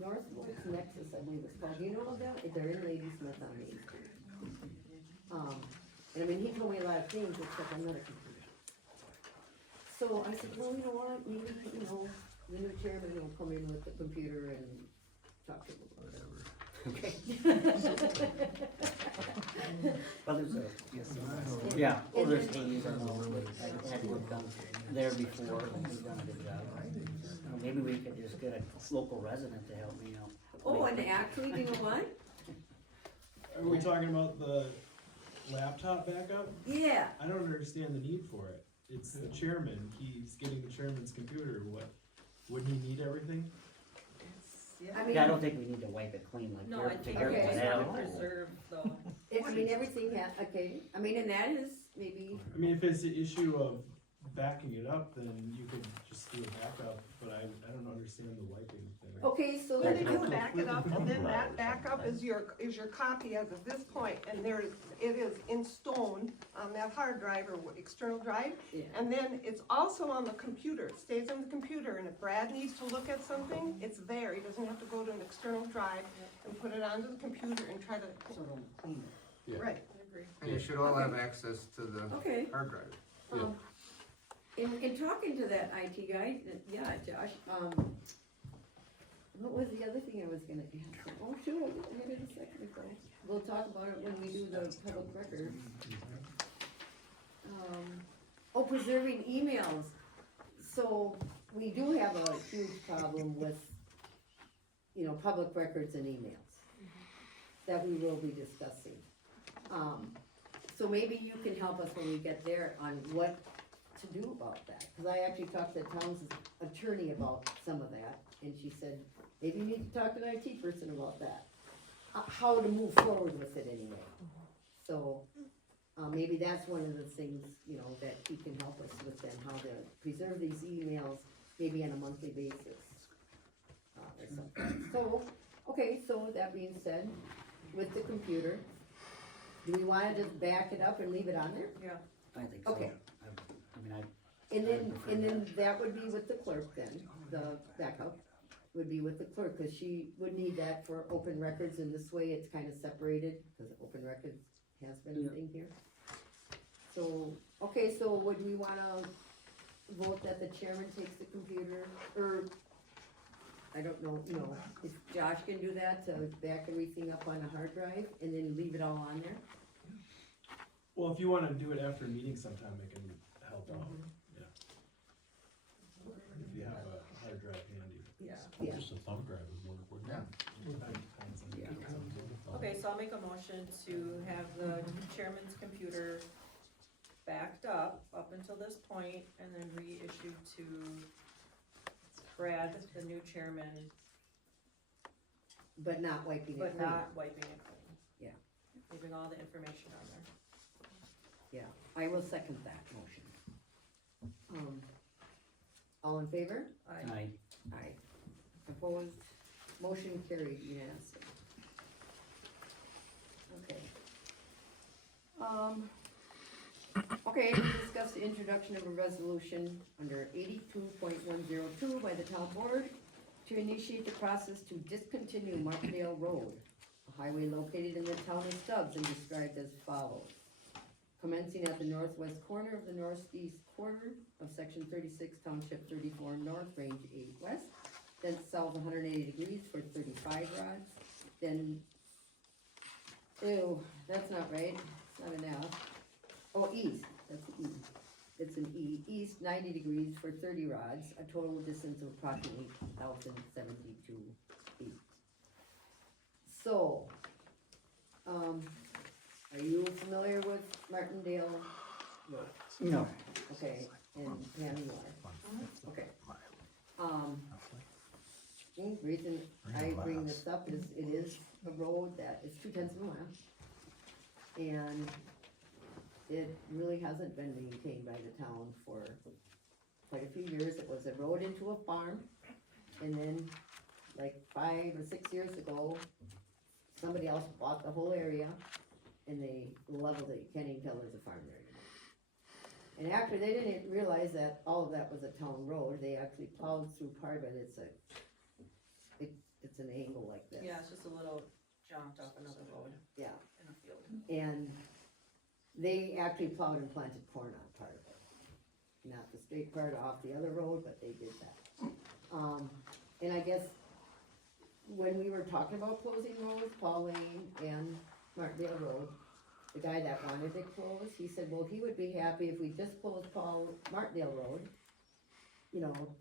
Northwoods Nexus, I believe it's called, do you know of that? They're in Ladysmith on Main Street. And I mean, he told me a lot of things except another computer. So I said, well, you know what, maybe, the new chairman will come in with the computer and talk to him about it. Okay. Well, there's yeah, well, there's Hayes and all, that had work done there before, and he's done a good job. Maybe we could just get a local resident to help me out. Oh, and actually, you know what? Are we talking about the laptop backup? Yeah, I don't understand the need for it. It's the chairman, he's getting the chairman's computer, wouldn't he need everything? I mean, Yeah, I don't think we need to wipe it clean like No, you're. I think Okay. we just Yeah. wanna preserve though. I mean, everything okay, I mean, and that is maybe, I mean, if it's an issue of backing it up, then you could just do a backup, but I I don't understand the wiping thing. Okay, so Then then, they just back it up, and then that backup is your copy as of this point, and it is in stone on that hard drive or external drive. Yeah. And then it's also on the computer, it stays on the computer, and if Brad needs to look at something, it's there, he doesn't have to go to an external drive and put it onto the computer and try to, so don't clean it. Yeah. right. I agree. And you should all have access to the Okay. hard drive. In talking to that IT guy, yeah, Josh, what was the other thing I was gonna ask? Oh, shoot, I had it a second ago. We'll talk about it when we do the public record. Preserving emails. So, we do have a huge problem with, public records and emails that we will be discussing. So maybe you can help us when we get there on what to do about that, cause I actually talked to the town's attorney about some of that, and she said, maybe you need to talk to an IT person about that. How to move forward with it anyway. So, maybe that's one of the things, that he can help us with then, how to preserve these emails, maybe on a monthly basis. Or something. So, okay, so with that being said, with the computer, do we wanna just back it up and leave it on there? Yeah. I think so. Okay. I mean, And I then, would prefer and then that. that would be with the clerk then, the backup would be with the clerk, cause she would need that for open records, and this way it's kinda separated, cause open records has been a thing here. So, okay, so would we wanna vote that the chairman takes the computer, or, I don't know, if Josh can do that, to back everything up on a hard drive, and then leave it all on there? Well, if you wanna do it after a meeting sometime, it can help out, yeah. If you have a hard drive handy. Yeah. Just a thumb drive would work, wouldn't it? Okay, so I'll make a motion to have the chairman's computer backed up until this point, and then reissued to Brad, the new chairman, But not wiping it but clean. not wiping it clean. Yeah. Leaving all the information on there. Yeah, I will second that motion. All in favor? Aye. Aye. Opposed? Motion carried unanimously. Okay. Okay, we discussed the introduction of a resolution under 82.102 by the town board to initiate the process to discontinue Martindale Road, a highway located in the town of Stubbs and described as follows. Commencing at the northwest corner of the northeast quarter of section 36, township 34 north, range 8 west, then south 180 degrees for 35 rods, then, ew, that's not right, it's not an F. Oh, east, that's an E. It's an E, east 90 degrees for 30 rods, a total distance of approximately 1,072 feet. So, are you familiar with Martindale Road? No. Okay, and Pam, you are? Okay. The reason I bring this up is it is a road that is 2/10 of a mile. And it really hasn't been maintained by the town for quite a few years. It was a road into a farm, and then like 5 or 6 years ago, somebody else bought the whole area, and they leveled it. You can't even tell there's a farm there anymore. And actually, they didn't realize that all of that was a town road. They actually plowed through part of it. It's an angle like this. Yeah, it's just a little jumped off another road Yeah. in a field. And they actually plowed and planted corn on part of it. Not the straight part off the other road, but they did that. And I guess when we were talking about closing roads, Paul Lane and Martindale Road, the guy that wanted it closed, he said, well, he would be happy if we just closed Martindale Road,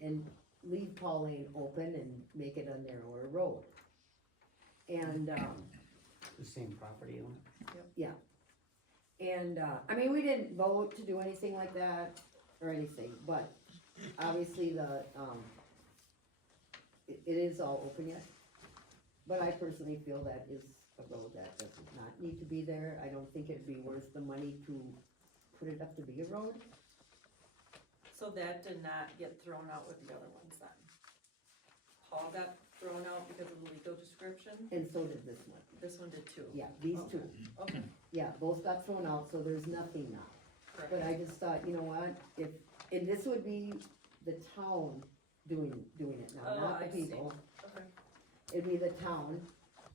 and leave Paul Lane open and make it a narrower road. And, The same property owner? yeah. And, we didn't vote to do anything like that or anything, but obviously it is all open yet. But I personally feel that is a road that does not need to be there. I don't think it'd be worth the money to put it up to be a road. So that did not get thrown out with the other ones then? Paul got thrown out because of the legal description. And so did this one. This one did too. Yeah, these two. Okay, Yeah, both got thrown out, so there's nothing now. correct. But I just thought, you know what, and this would be the town doing it now, Oh, not the I see. people. Okay. It'd be the town,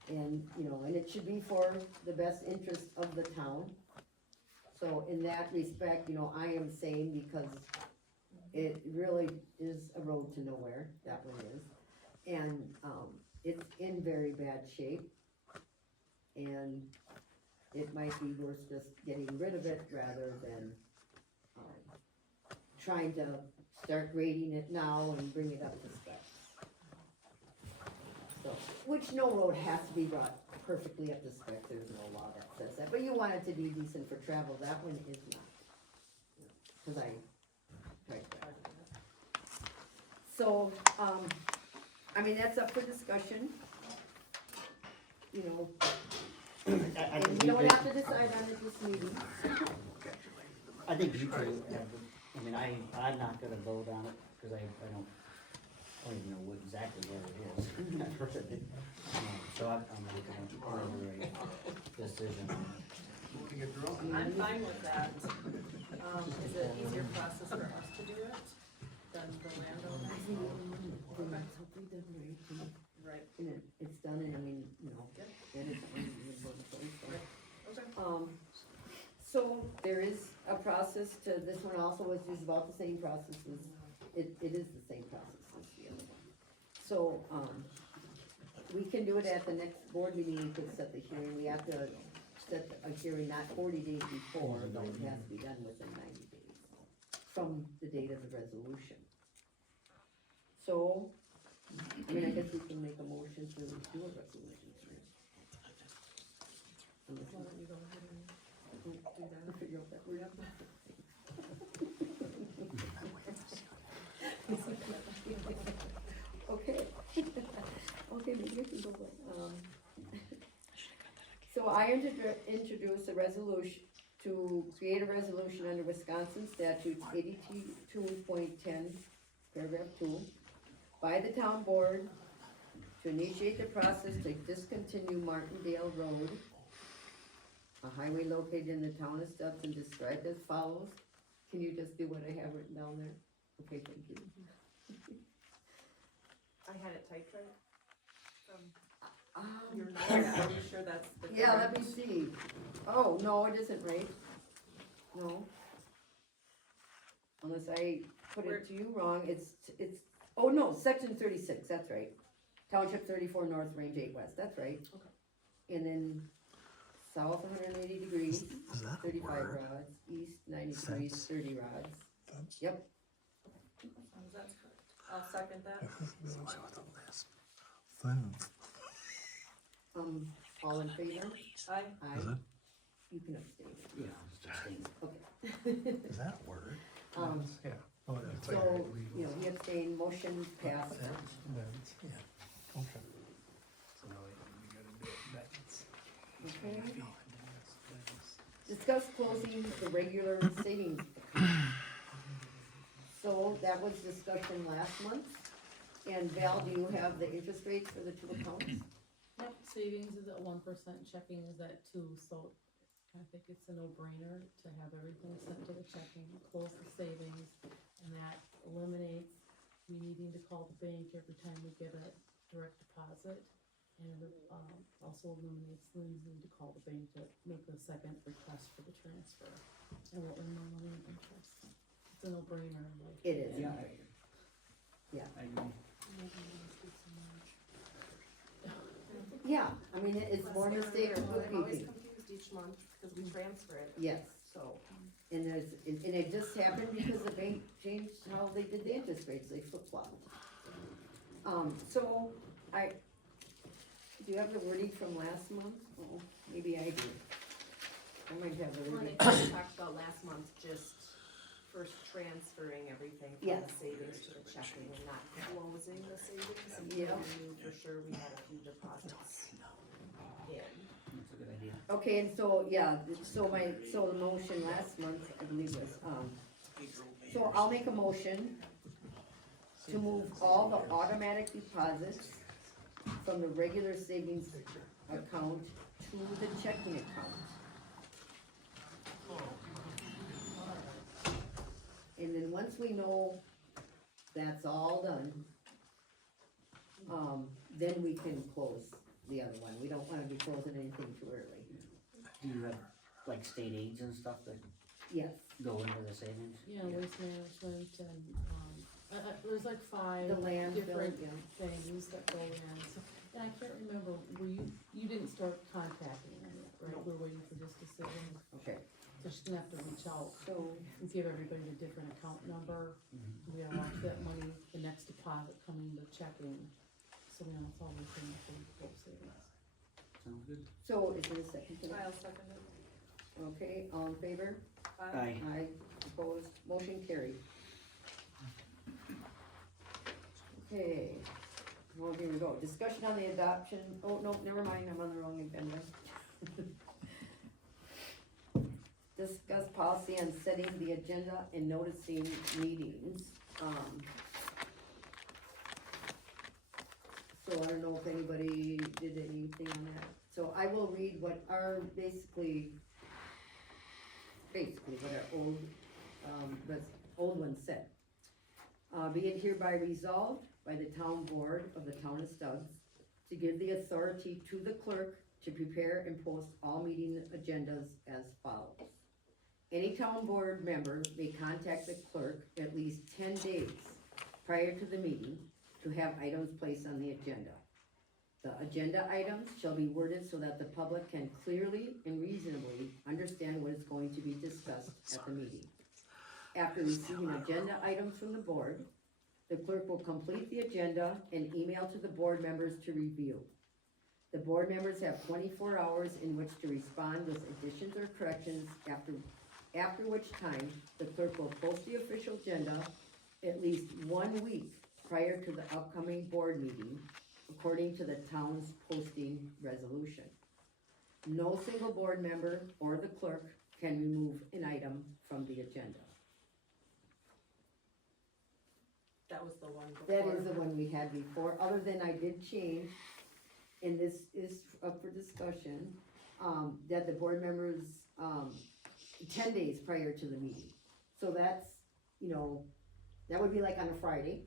and, you know, and it should be for the best interest of the town. So in that respect, you know, I am saying, because it really is a road to nowhere, that one is. And, it's in very bad shape. And it might be worth just getting rid of it rather than, trying to start grading it now and bring it up to spec. So, which no road has to be brought perfectly up to spec, there's no law that says that, but you want it to be decent for travel, that one is not. Cause I tried that. So, I mean, that's up for discussion. You know, I and think you you don't could- have to decide on it this meeting. I think you two have, I mean, I'm not gonna vote on it, cause I don't even know exactly where it is. I've heard of it. So I'm not gonna render a decision. I'm fine with that. Is it an easier process for us to do it than the landowner? Right. And it's done, and I mean, you know, then it's on the important place, so. Okay. So there is a process to, this one also is about the same process as, it is the same process as the other one. So, we can do it at the next board meeting, we could set the hearing, we have to set a hearing not 40 days before, but it has to be done within 90 days from the date of the resolution. So, I mean, I guess we can make a motion to do a resolution tonight. Unless Why don't you go ahead and do that? we figure out that word out. Okay. Okay, maybe I can go, so I introduce a resolution, to create a resolution under Wisconsin statutes 82.10, paragraph 2, by the town board to initiate the process to discontinue Martindale Road, a highway located in the town of Stubbs and described as follows. Can you just do what I have written down there? Okay, thank you. I had it typed right. Um, You're not, are you sure that's the? Yeah, let me correct- see. Oh, no, it isn't right. No. Unless I put it to you wrong, it's, oh no, section 36, that's right. Township 34 north, range 8 west, that's right. Okay. And then south 180 degrees, 35 rods, east 90 degrees, 30 rods. Yep. As long as that's correct. I'll second that. All in favor? Aye. Aye. You can abstain. Yeah. Okay. Is that a word? Yeah. Oh, that's So, you know, he abstained, motion passed. okay. Okay. Discuss closing the regular savings account. So that was discussion last month. And Val, do you have the interest rates for the two accounts? Yep, savings is at 1%, checking is at 2%, so I think it's a no-brainer to have everything sent to the checking, close the savings, and that eliminates me needing to call the bank every time we get a direct deposit. And it also eliminates the need to call the bank to make the second request for the transfer. And we'll earn more money in interest. It's a no-brainer, like. It is, yeah. Yeah. I agree. Yeah, I mean, it's more mistakes I'm always bookkeeping. confused each month because we transfer it. Yes. So, And it just happened because the bank changed how they did the interest rates, they flip-flopped. So, do you have the wording from last month? Oh, maybe I do. I might have the well, wording. I think we talked about last month, just first transferring everything from Yes. the savings to the checking and not closing the savings until Yep. we knew for sure we had a few deposits in. That's a good idea. Okay, and so, yeah, so the motion last month, I believe was, so I'll make a motion to move all the automatic deposits from the regular savings account to the checking account. And then once we know that's all done, then we can close the other one. We don't wanna be closing anything too early. Do you have like state aids and stuff that Yes, go into the savings? Yeah, waste management and, there's like five the landfill, different yeah. things that go in, so, and I can't remember, you didn't start contacting them yet, right? We're waiting for this decision, Okay, so she's gonna have to reach out so, and give everybody a different account number. We gotta watch that money, the next deposit coming to checking, so we know it's all within the full savings. Sounds good. so is there a second to that? I'll second it. Okay, all in favor? Aye. Aye, opposed, motion carried. Okay, well, here we go, discussion on the adoption, oh, no, never mind, I'm on the wrong agenda. Discuss policy on setting the agenda and noticing meetings, so I don't know if anybody did anything on that, so I will read what our, basically what our old one said. Be it hereby resolved by the town board of the town of Stubbs to give the authority to the clerk to prepare and post all meeting agendas as follows. Any town board member may contact the clerk at least 10 days prior to the meeting to have items placed on the agenda. The agenda items shall be worded so that the public can clearly and reasonably understand what is going to be discussed at the meeting. After receiving agenda items from the board, the clerk will complete the agenda and email to the board members to review. The board members have 24 hours in which to respond with additions or corrections, after which time the clerk will post the official agenda at least 1 week prior to the upcoming board meeting, according to the town's posting resolution. No single board member or the clerk can remove an item from the agenda. That was the one before. That is the one we had before, other than I did change, and this is up for discussion, that the board members, 10 days prior to the meeting. So that's, that would be like on a Friday.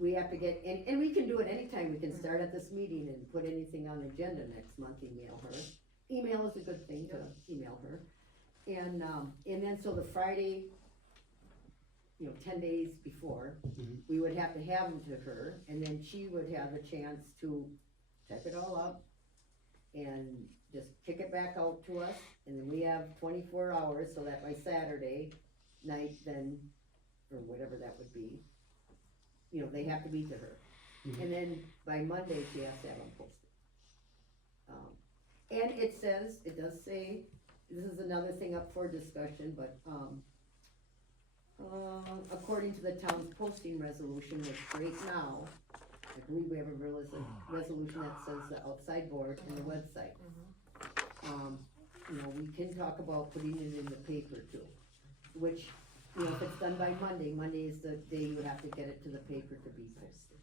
We have to get, and we can do it anytime, we can start at this meeting and put anything on the agenda next month, email her. Email is a good thing to email her. And then, so the Friday, 10 days before, we would have to have them to her, and then she would have a chance to type it all up and just kick it back out to us, and then we have 24 hours, so that by Saturday night then, or whatever that would be, they have to be to her. And then by Monday, she has to have them posted. And it does say, this is another thing up for discussion, but, according to the town's posting resolution, which right now, I believe we have a resolution that says the outside board and the website. We can talk about putting it in the paper too, which, if it's done by Monday, Monday is the day you have to get it to the paper to be posted,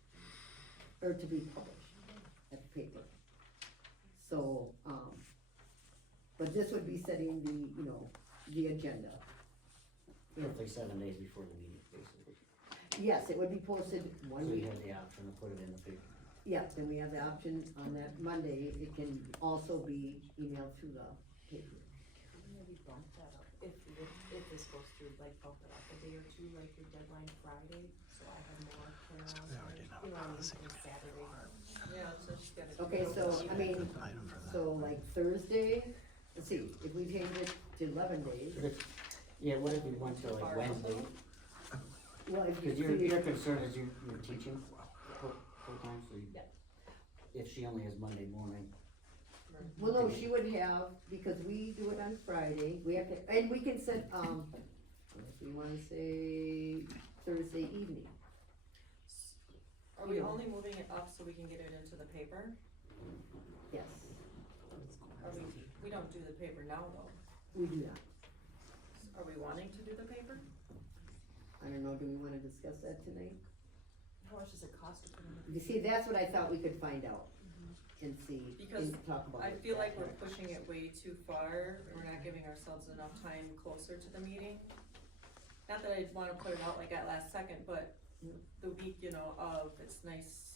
or to be published at the paper. So, but this would be setting the agenda. Roughly 7 days before the meeting, basically. Yes, it would be posted So 1 you week. have the option to put it in the paper. Yeah, then we have the option on that Monday, it can also be emailed to the paper. Maybe bump that up, if this goes through, like bump it up a day or two, like your deadline Friday, so I have more clear on, Saturday. Yeah, so she's gotta. Okay, so like Thursday, let's see, if we change it to 11 days, Yeah, what if we went to like Wednesday? well, if Cause you. your concern is you're teaching full time, so you, if she only has Monday morning. Well, no, she would have, because we do it on Friday, we have to, and we can set, if we wanna say Thursday evening. Are we only moving it up so we can get it into the paper? Yes, We don't do the paper now though. we do that. Are we wanting to do the paper? I don't know, do we wanna discuss that tonight? cost to put in. You see, that's what I thought we could find out and see, Because and talk about I it. feel like we're pushing it way too far, and we're not giving ourselves enough time closer to the meeting. Not that I wanna put it out like at last second, but the week, you know, of, it's nice,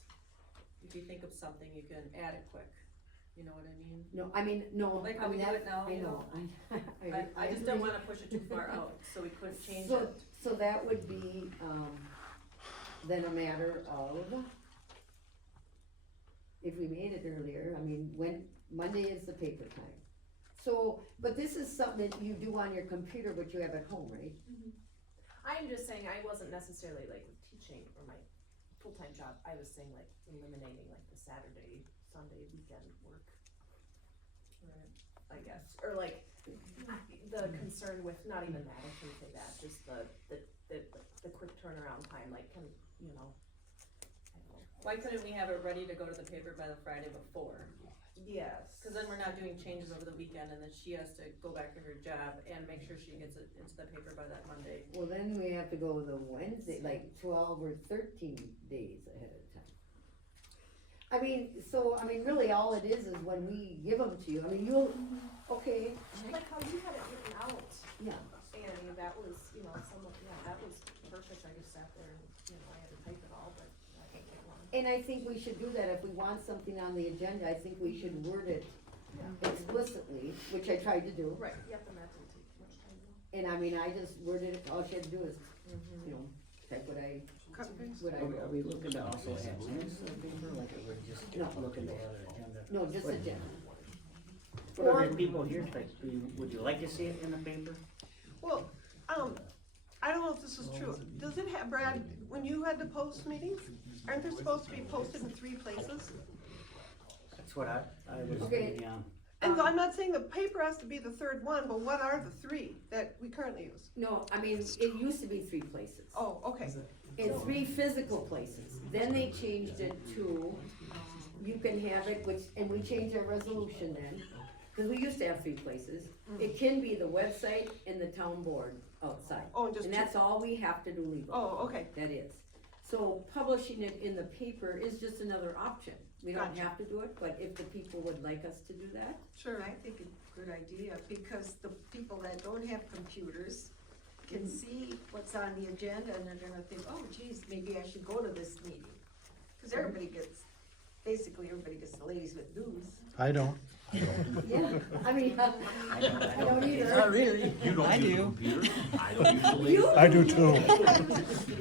if you think of something, you can add it quick, you know what I mean? No, I mean, no, Like I how we mean, do that, it now, I you know, I just don't agree. wanna push it too far out, so we couldn't change So, it. so that would be, then a matter of, if we made it earlier, I mean, when, Monday is the paper time. So, but this is something that you do on your computer, but you have at home, right? I'm just saying, I wasn't necessarily like with teaching or my full-time job, I was saying like eliminating like the Saturday, Sunday, weekend work. I guess, or like, the concern with, not even that, I shouldn't say that, just the quick turnaround time, like, can, you know, I don't know. Why couldn't we have it ready to go to the paper by the Friday before? Yes. Cause then we're not doing changes over the weekend, and then she has to go back to her job and make sure she gets it into the paper by that Monday. Well, then we have to go the Wednesday, like 12 or 13 days ahead of time. I mean, really all it is when we give them to you, I mean, you'll, okay, Like how you had it written out, yeah. and that was, you know, that was perfect, I just sat there and, you know, I had to type it all, but I can't get one. And I think we should do that, if we want something on the agenda, I think we should word it explicitly, which I tried to do. Right, yep, and that didn't take much time. And I mean, I just worded it, all she had to do is, you know, type what I Are we looking to also add links to the paper, like we're just No. looking to add an agenda? No, just agenda. What are the people here, like, would you like to see it in the paper? Well, I don't know if this is true. Does it have, Brad, when you had to post meetings, aren't they supposed to be posted in 3 places? That's what I was Okay. reading on. And I'm not saying the paper has to be the 3rd one, but what are the 3 that we currently use? No, I mean, it used to be 3 places. Oh, okay. In 3 physical places. Then they changed it to, you can have it, and we changed our resolution then, because we used to have 3 places. It can be the website and the town board outside. Oh, just And that's all we have to do legally. Oh, okay. That is. So publishing it in the paper is just another option. We don't Gotcha. have to do it, but if the people would like us to do that. Sure. I think a good idea, because the people that don't have computers can see what's on the agenda, and they're gonna think, oh geez, maybe I should go to this meeting. Cause basically everybody gets the ladies with news. I don't. Yeah, I mean, I don't either. Not really. You don't I use a do. computer? I don't use the You? I do too.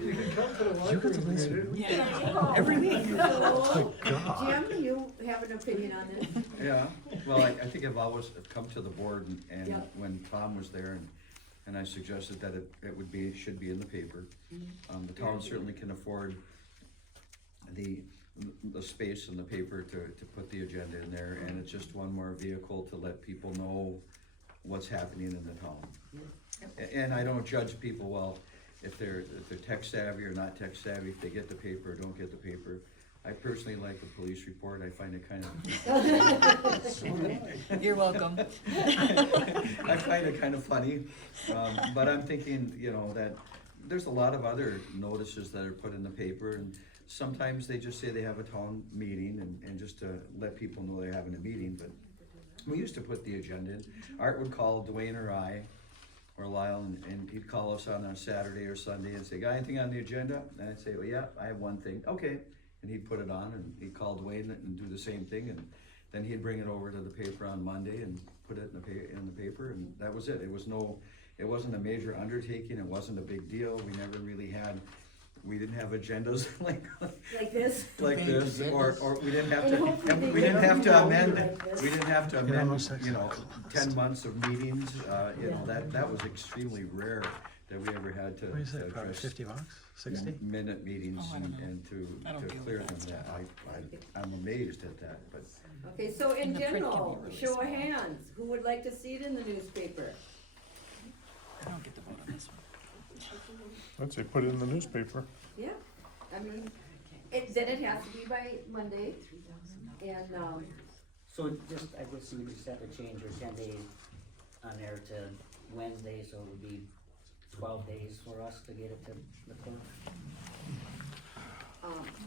You got the list. Yeah. Every week. So, God. Jim, you have an opinion on this? Yeah, well, I think I've always come to the board and Yeah. when Tom was there and I suggested that it should be in the paper. The town certainly can afford the space in the paper to put the agenda in there, and it's just one more vehicle to let people know what's happening in the town. And I don't judge people, well, if they're tech savvy or not tech savvy, if they get the paper or don't get the paper. I personally like the police report, I find it kind of. You're welcome. I find it kind of funny, but I'm thinking, you know, that there's a lot of other notices that are put in the paper, and sometimes they just say they have a town meeting and just to let people know they're having a meeting, but we used to put the agenda in. Art would call Dwayne or I, or Lyle, and he'd call us on a Saturday or Sunday and say, got anything on the agenda? And I'd say, well, yeah, I have one thing, okay. And he'd put it on, and he'd call Dwayne and do the same thing, and then he'd bring it over to the paper on Monday and put it in the paper, and that was it. It wasn't a major undertaking, it wasn't a big deal, we didn't have agendas like this? like this, or we didn't have And hopefully to, they we didn't have to don't amend, like this. we didn't have to Get almost amend, six. you know, 10 months of meetings, you know, that was extremely rare that we ever had to. What is that, probably address $50, 60? minute meetings Oh, I don't know. and I don't to deal clear with them, that that, I'm amazed at that, but. Okay, so in The print can be general, really show of small. hands, who would like to see it in the newspaper? I don't get to vote on this one. I'd say put it in the newspaper. Yeah, I mean, then it has to be by Monday, and, So just, I guess you just have to change your 10 days on there to Wednesday, so it would be 12 days for us to get it to the clerk.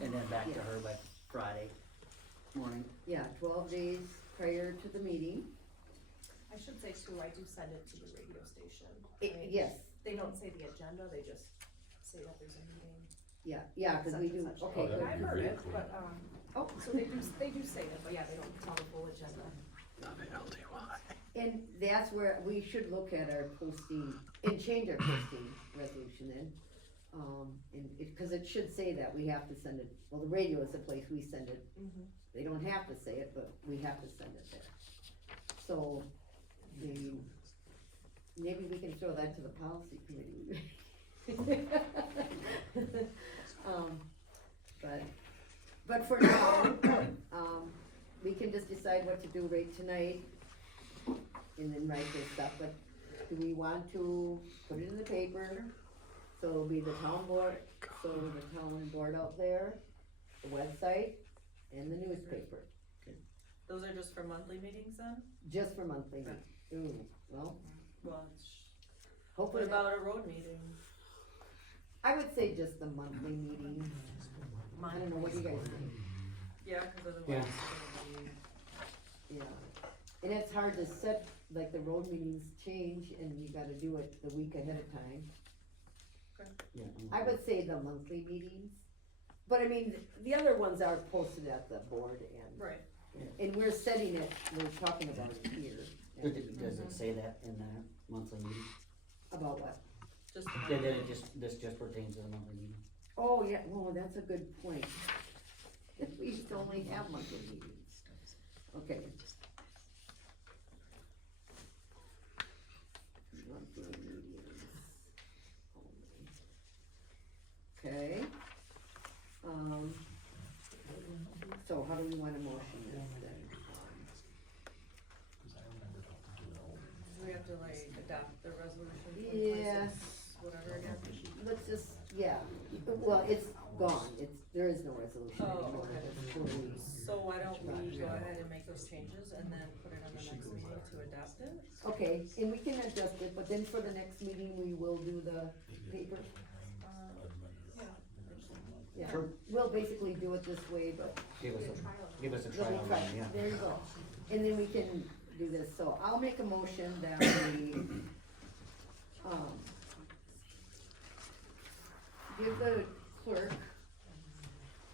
and then back to her by Friday morning. Yeah, 12 days prior to the meeting. I should say too, I do send it to the radio station. Yes, They don't say the agenda, they just say that there's a meeting. yeah, cause we do, Such and such. okay, good. I've heard it, but, Oh, so they do say it, but yeah, they don't tell the full agenda. and that's where we should look at our posting, and change our posting resolution then. Cause it should say that, we have to send it, well, the radio is the place we send it. They don't have to say it, but we have to send it there. So, maybe we can throw that to the policy committee. But for now, we can just decide what to do right tonight and then write this stuff, but do we want to put it in the paper? So it'll be the town board, so the town board out there, the website, and the newspaper, Those are just for monthly meetings then? just for monthly meetings. Ooh, well, Well, what hopefully, about a road meeting? I would say just the monthly meetings. I don't know, what do you guys think? Yeah, cause otherwise Yeah. it's gonna be. Yeah, and it's hard to set, like, the road meetings change, and you gotta do it the week ahead of time. Yeah. I would say the monthly meetings, but I mean, the other ones are posted at the board Right. and we're setting it, we're talking about it here. Does it say that in the monthly meeting? About what? Just That this just pertains to the monthly meeting? Oh, yeah, well, that's a good point. We used to only have monthly meetings. Okay. Monthly meetings only. Okay. So how do we wanna motion this then? Do we have to like adopt the resolution for Yeah. 26, whatever again? Let's just, yeah, well, it's gone, there is no resolution Oh, anymore. okay. It's totally- So why don't we go ahead and make those changes and then put it on the next meeting to adopt it? Okay, and we can adjust it, but then for the next meeting, we will do the paper. Yeah. Yeah, we'll basically do it this way, but Give us a then try we'll on try, that, yeah. there you go. And then we can do this, so I'll make a motion that we, give the clerk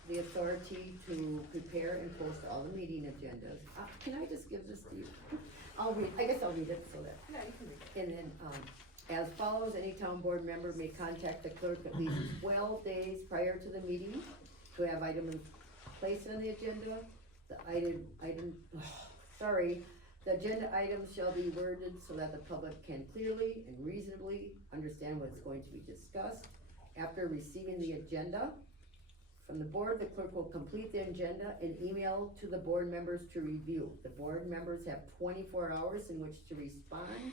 the authority to prepare and post all the meeting agendas. Can I just give this to you? I guess I'll read it so that. Yeah, you can read it. And then, as follows, any town board member may contact the clerk at least 12 days prior to the meeting to have items placed on the agenda. The agenda items shall be worded so that the public can clearly and reasonably understand what's going to be discussed. After receiving the agenda from the board, the clerk will complete the agenda and email to the board members to review. The board members have 24 hours in which to respond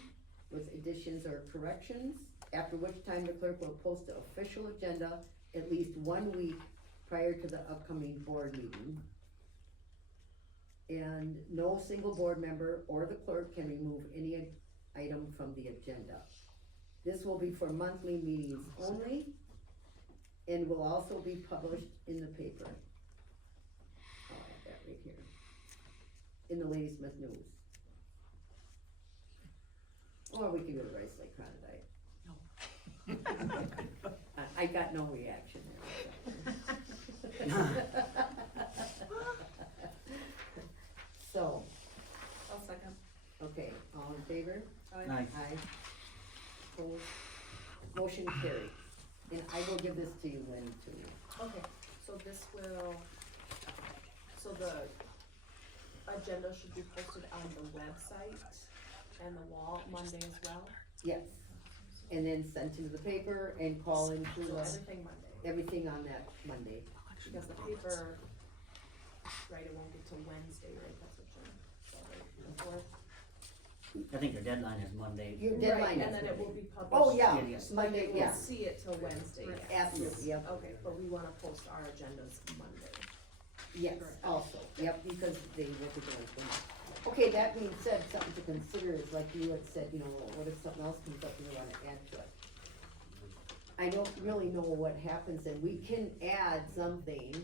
with additions or corrections, after which time the clerk will post the official agenda at least 1 week prior to the upcoming board meeting. And no single board member or the clerk can remove any item from the agenda. This will be for monthly meetings only, and will also be published in the paper. I'll have that right here, in the Ladysmith News. Or we can go to Rice Lake Cronodite. I got no reaction there. So, I'll second. okay, all in favor? Aye. Aye. Opposed? Motion carried. And I will give this to you, Lynn, too. Okay, so this will, so the agenda should be posted on the website and the wall Monday as well? Yes. And then sent into the paper and call into So the, everything Monday, everything on that Monday. because the paper, right, it won't get till Wednesday, right, that's what you're, so, right, the fourth? I think your deadline is Monday. Your deadline Right, and is then it will Monday. be published. Oh, yeah, Yes. Monday, We'll yeah, see it till Wednesday. absolutely, yep, Okay, but we wanna post our agendas Monday. yes, also, yep, because they will be going from. Okay, that being said, something to consider is like you had said, you know, what if something else comes up and you wanna add to it? I don't really know what happens, and we can add something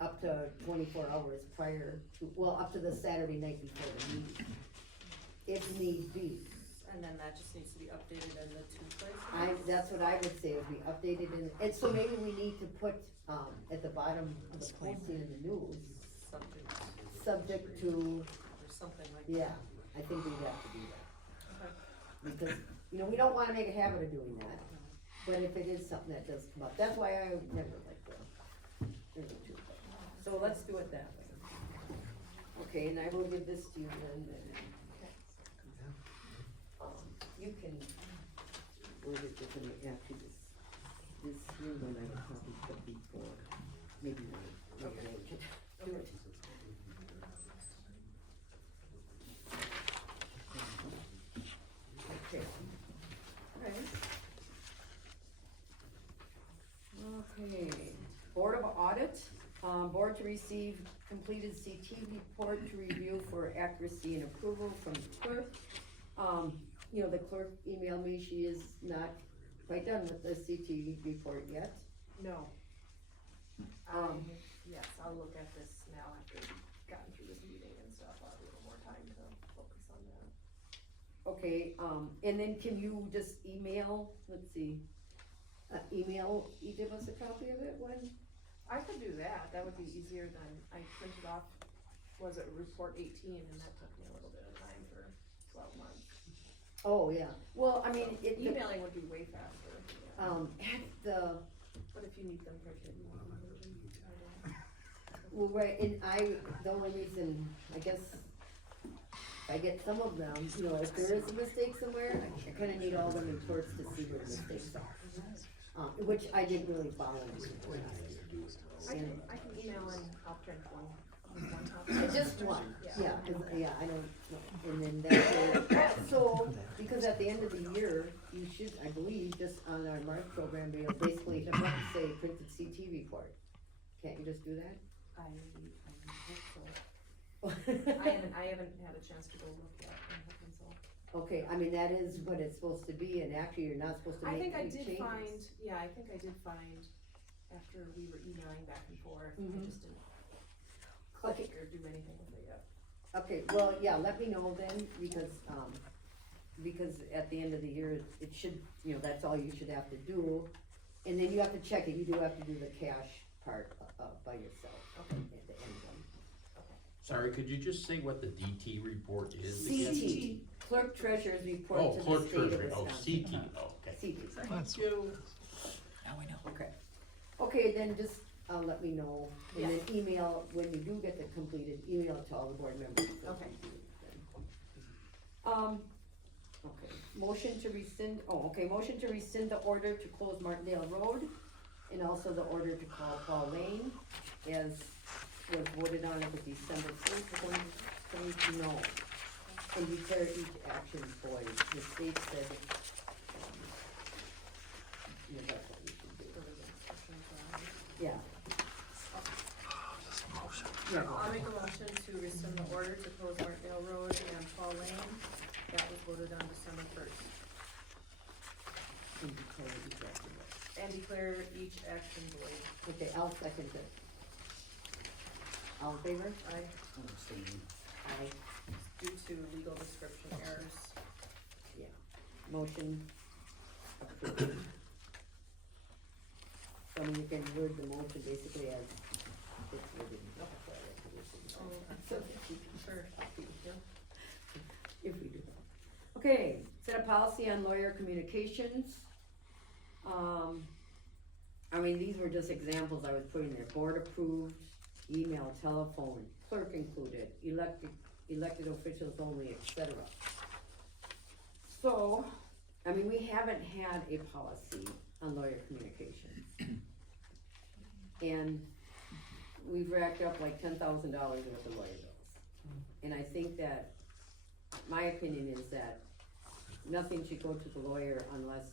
up to 24 hours prior to, well, up to the Saturday night before the meeting, if need be. And then that just needs to be updated in the two places? That's what I would say, would be updated in, and so maybe we need to put, at the bottom of the posting in the news, subject to, Or something like that? yeah, I think we'd have to do that. Okay. Because, you know, we don't wanna make a habit of doing that, but if it is something that does come up, that's why I never like the two. So let's do it that way. Okay, and I will give this to you then, you can word it differently after this here one I would probably put before, maybe rearrange it. Do it. Okay. Alright. Okay, Board of Audit, board to receive completed CT report to review for accuracy and approval from the clerk. You know, the clerk emailed me, she is not quite done with the CT report yet. No. Yes, I'll look at this now after we've gotten through this meeting and stuff, I'll have a little more time to focus on that. Okay, and then can you just email, let's see, email each of us a copy of it when? I could do that, that would be easier than, I printed off, was it report 18, and that took me a little bit of time for 12 months. Oh, yeah, well, I mean, Emailing would be way faster. at the, But if you need them printed, you want them printed. well, right, and the only reason, I guess, if I get some of them, you know, if there is a mistake somewhere, I kinda need all the reports to see where the mistakes are. Which I didn't really follow. I can email and I'll print one. Just one, yeah, I don't know, and then that way, so, because at the end of the year, you should, I believe, just on our March program, be able basically to say printed CT report. Can't you just do that? I hope so. I haven't had a chance to go look yet, I'm hoping so. Okay, I mean, that is what it's supposed to be, and actually, you're not supposed to I make think I any did changes. find, I think I did find, after we were emailing back and forth, I just didn't click or do anything with it yet. Okay, well, yeah, let me know then, because at the end of the year, it should, you know, that's all you should have to do. And then you have to check it, you do have to do the cash part, by yourself, at the end of them. Sorry, could you just say what the DT report is again? CT, Clerk Treasurer's report Oh, to the clerk state of treasurer, oh, Wisconsin. CT, oh, okay. CT, sorry. That's you. Now we know. Okay. Okay, then just, let me know, and then email, when you do get the completed, email it to all the board members. Okay. Okay, motion to rescind, motion to rescind the order to close Martindale Road, and also the order to call Paul Lane, as was voted on at the December 1st, 2022, no. And declare each action void, the state said, yeah, that's what we should do. Yeah. Yeah. I'll make a motion to rescind the order to close Martindale Road and Paul Lane. That was voted on December 1st. And declare each action void. And declare each action void. Okay, I'll second it. All in favor? Aye. Aye. Due to legal description errors. Yeah. Motion approved. So I mean, you can word the motion basically as it's worded. Sure. If we do. Okay, set a policy on lawyer communications. I mean, these were just examples I was putting there. Board approved, email, telephone, clerk included, elected officials only, etc. So, I mean, we haven't had a policy on lawyer communications. And we've racked up like $10,000 worth of lawyer bills. And I think that, my opinion is that nothing should go to the lawyer unless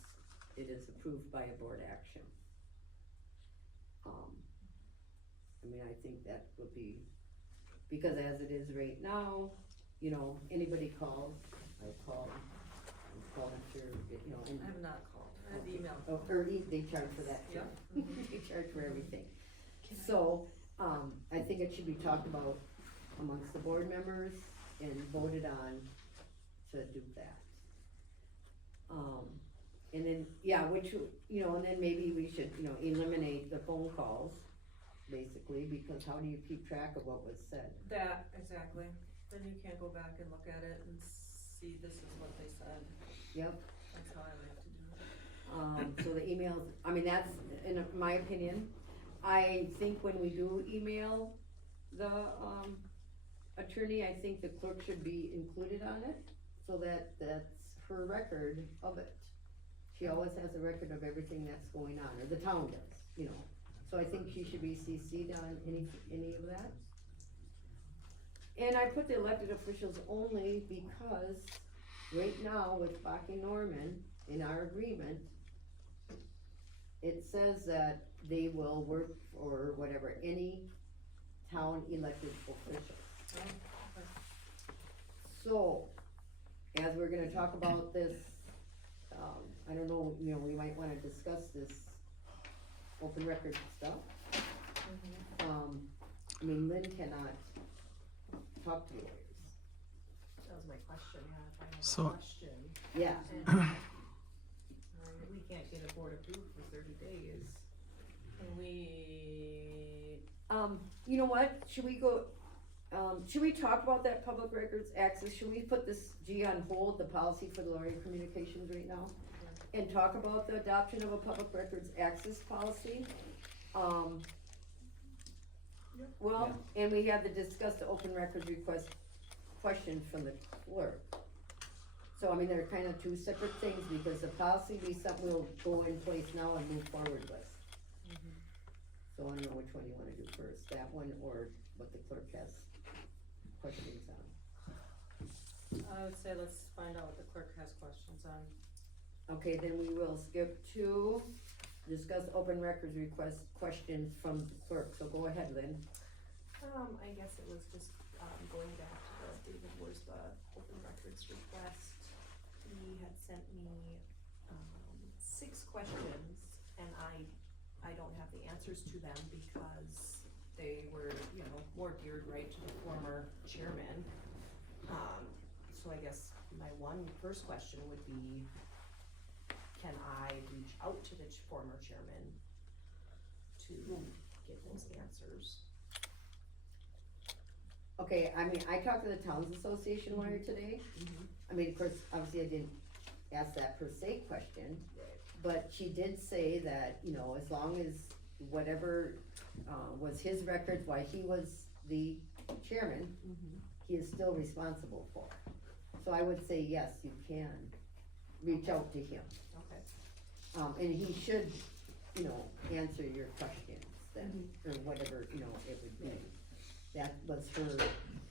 it is approved by a board action. I mean, I think that would be, because as it is right now, you know, anybody calls, I call, I'm sure, you know. And I have not called, I have emailed. Oh, or they charge for that too. Yeah. They charge for everything. So, think it should be talked about amongst the board members and voted on to do that. And then, yeah, which, you know, and then maybe we should, you know, eliminate the phone calls, basically, because how do you keep track of what was said? That, exactly. Then you can't go back and look at it and see this is what they said. Yep. That's how I like to do it. So the emails, I mean, that's, in my opinion, I think when we do email the, attorney, I think the clerk should be included on it, so that that's her record of it. She always has a record of everything that's going on, or the town does, you know, so I think she should be CC'd on any of that. And I put the elected officials only because right now with Bach Norman, in our agreement, it says that they will work for whatever, any town elected officials. So, as we're gonna talk about this, I don't know, you know, we might wanna discuss this open record stuff. I mean, Lynn cannot talk to lawyers. That was my question, yeah, if I have So- a question. Yeah. And, we can't get a board approved for 30 days. Can we, You know what, should we go, should we talk about that public records access, should we put this G on hold, the policy for the lawyer communications right now? And talk about the adoption of a public records access policy? Well, and we had to discuss the open records request questions from the clerk. So I mean, they're kind of two separate things, because the policy will go in place now and move forward with. So I don't know which one you wanna do first, that one or what the clerk has questions on. I would say let's find out what the clerk has questions on. Okay, then we will skip to discuss open records request questions from the clerk, so go ahead, Lynn. I guess it was just, going back to the David Worsba open records request. He had sent me, 6 questions, and I don't have the answers to them because they were, you know, more geared right to the former chairman. So I guess my first question would be, can I reach out to the former chairman to get those answers? Okay, I mean, I talked to the Towns Association lawyer today. I mean, of course, obviously I didn't ask that per se question, but she did say that, you know, as long as whatever, was his records while he was the chairman, he is still responsible for. So I would say, yes, you can reach out to him. Okay. And he should, you know, answer your questions then, or whatever, you know, it would be. That was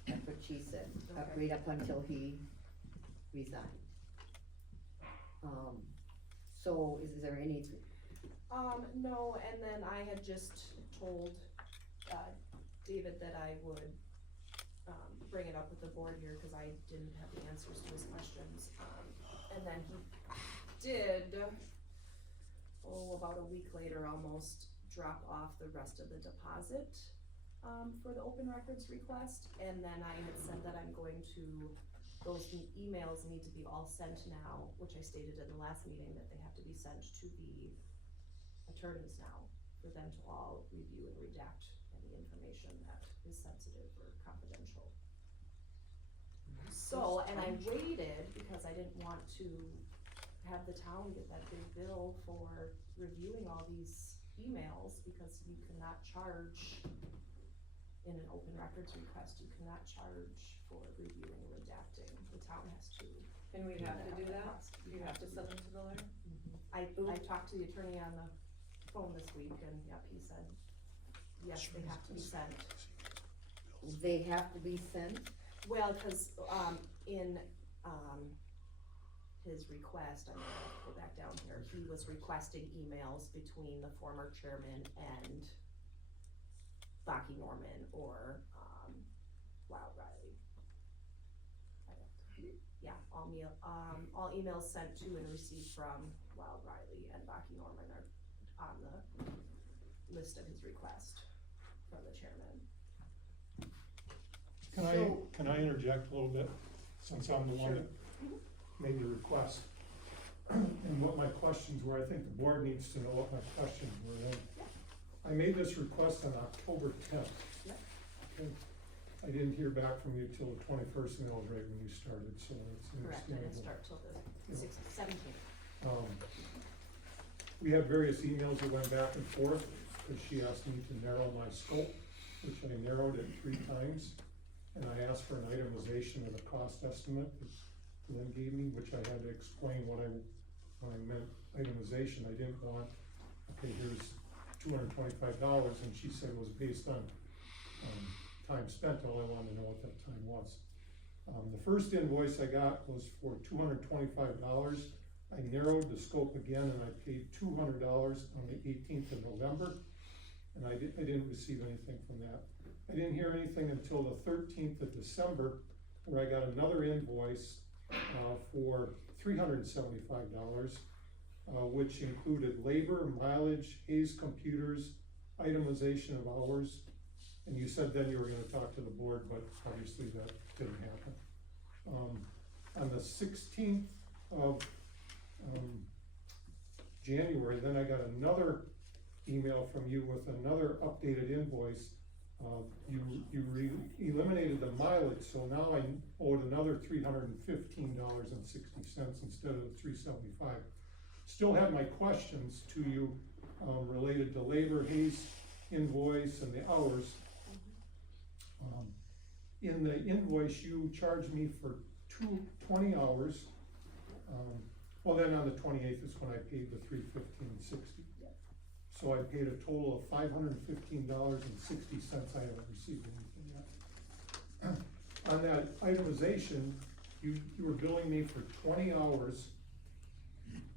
that's what she said, right up until he resigned. So is there any? No, and then I had just told, David that I would, bring it up with the board here, cause I didn't have the answers to his questions. And then he did, about a week later, almost drop off the rest of the deposit, for the open records request, and then I had said that I'm going to, those emails need to be all sent now, which I stated in the last meeting, that they have to be sent to the attorneys now, for them to all review and redact any information that is sensitive or confidential. So, and I waited because I didn't want to have the town get that big bill for reviewing all these emails, because you cannot charge in an open records request, you cannot charge for reviewing and redacting. The town has to. And we have to do that? You have to send them to the lawyer? I talked to the attorney on the phone this week, and yep, he said, yes, they have to be sent. They have to be sent? Well, cause, in, his request, I'm gonna have to go back down here, he was requesting emails between the former chairman and Bach Norman or, Wild Riley. Yeah, all emails sent to and received from Wild Riley and Bach Norman are on the list of his request from the chairman. Can I interject a little bit, since I'm the one that made the request? And what my questions were, I think the board needs to know what my questions were. And I made this request on October 10th. Okay. I didn't hear back from you till the 21st, and that was right when you started, so it's Correct, I didn't understandable. start till the 17th. We had various emails that went back and forth, because she asked me to narrow my scope, which I narrowed it 3 times. And I asked for an itemization of the cost estimate that Lynn gave me, which I had to explain when I meant itemization. I didn't want, okay, here's $225, and she said it was based on, time spent. All I wanted to know what that time was. The first invoice I got was for $225. I narrowed the scope again, and I paid $200 on the 18th of November, and I didn't receive anything from that. I didn't hear anything until the 13th of December, where I got another invoice for $375, which included labor, mileage, Hayes computers, itemization of hours. And you said then you were gonna talk to the board, but obviously that didn't happen. On the 16th of January, then I got another email from you with another updated invoice. You eliminated the mileage, so now I owed another $315.60 instead of the $375. Still have my questions to you related to labor, Hayes invoice, and the hours. In the invoice, you charged me for 20 hours. Well, then on the 28th is when I paid the $315.60. So I paid a total of $515.60. I haven't received anything yet. On that itemization, you were billing me for 20 hours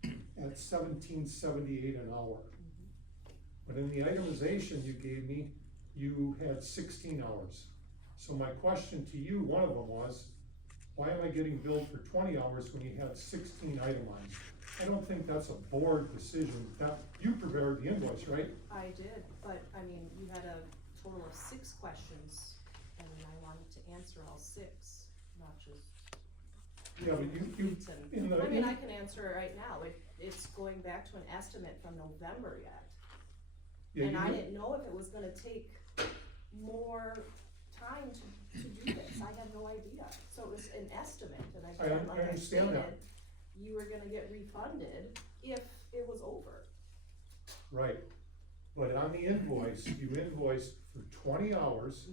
at $17.78 an hour. But in the itemization you gave me, you had 16 hours. So my question to you, one of them was, why am I getting billed for 20 hours when you had 16 itemized? I don't think that's a board decision. That, you prepared the invoice, right? I did, but I mean, you had a total of 6 questions, and I wanted to answer all 6, not just. Yeah, but I mean, I can answer it right now. It's going back to an estimate from November yet. Yeah, And I didn't know if it was gonna take more time to do this. I had no idea. So it was an estimate, and again, like I understand stated, that. you were gonna get refunded if it was over. Right, but on the invoice, you invoiced for 20 hours.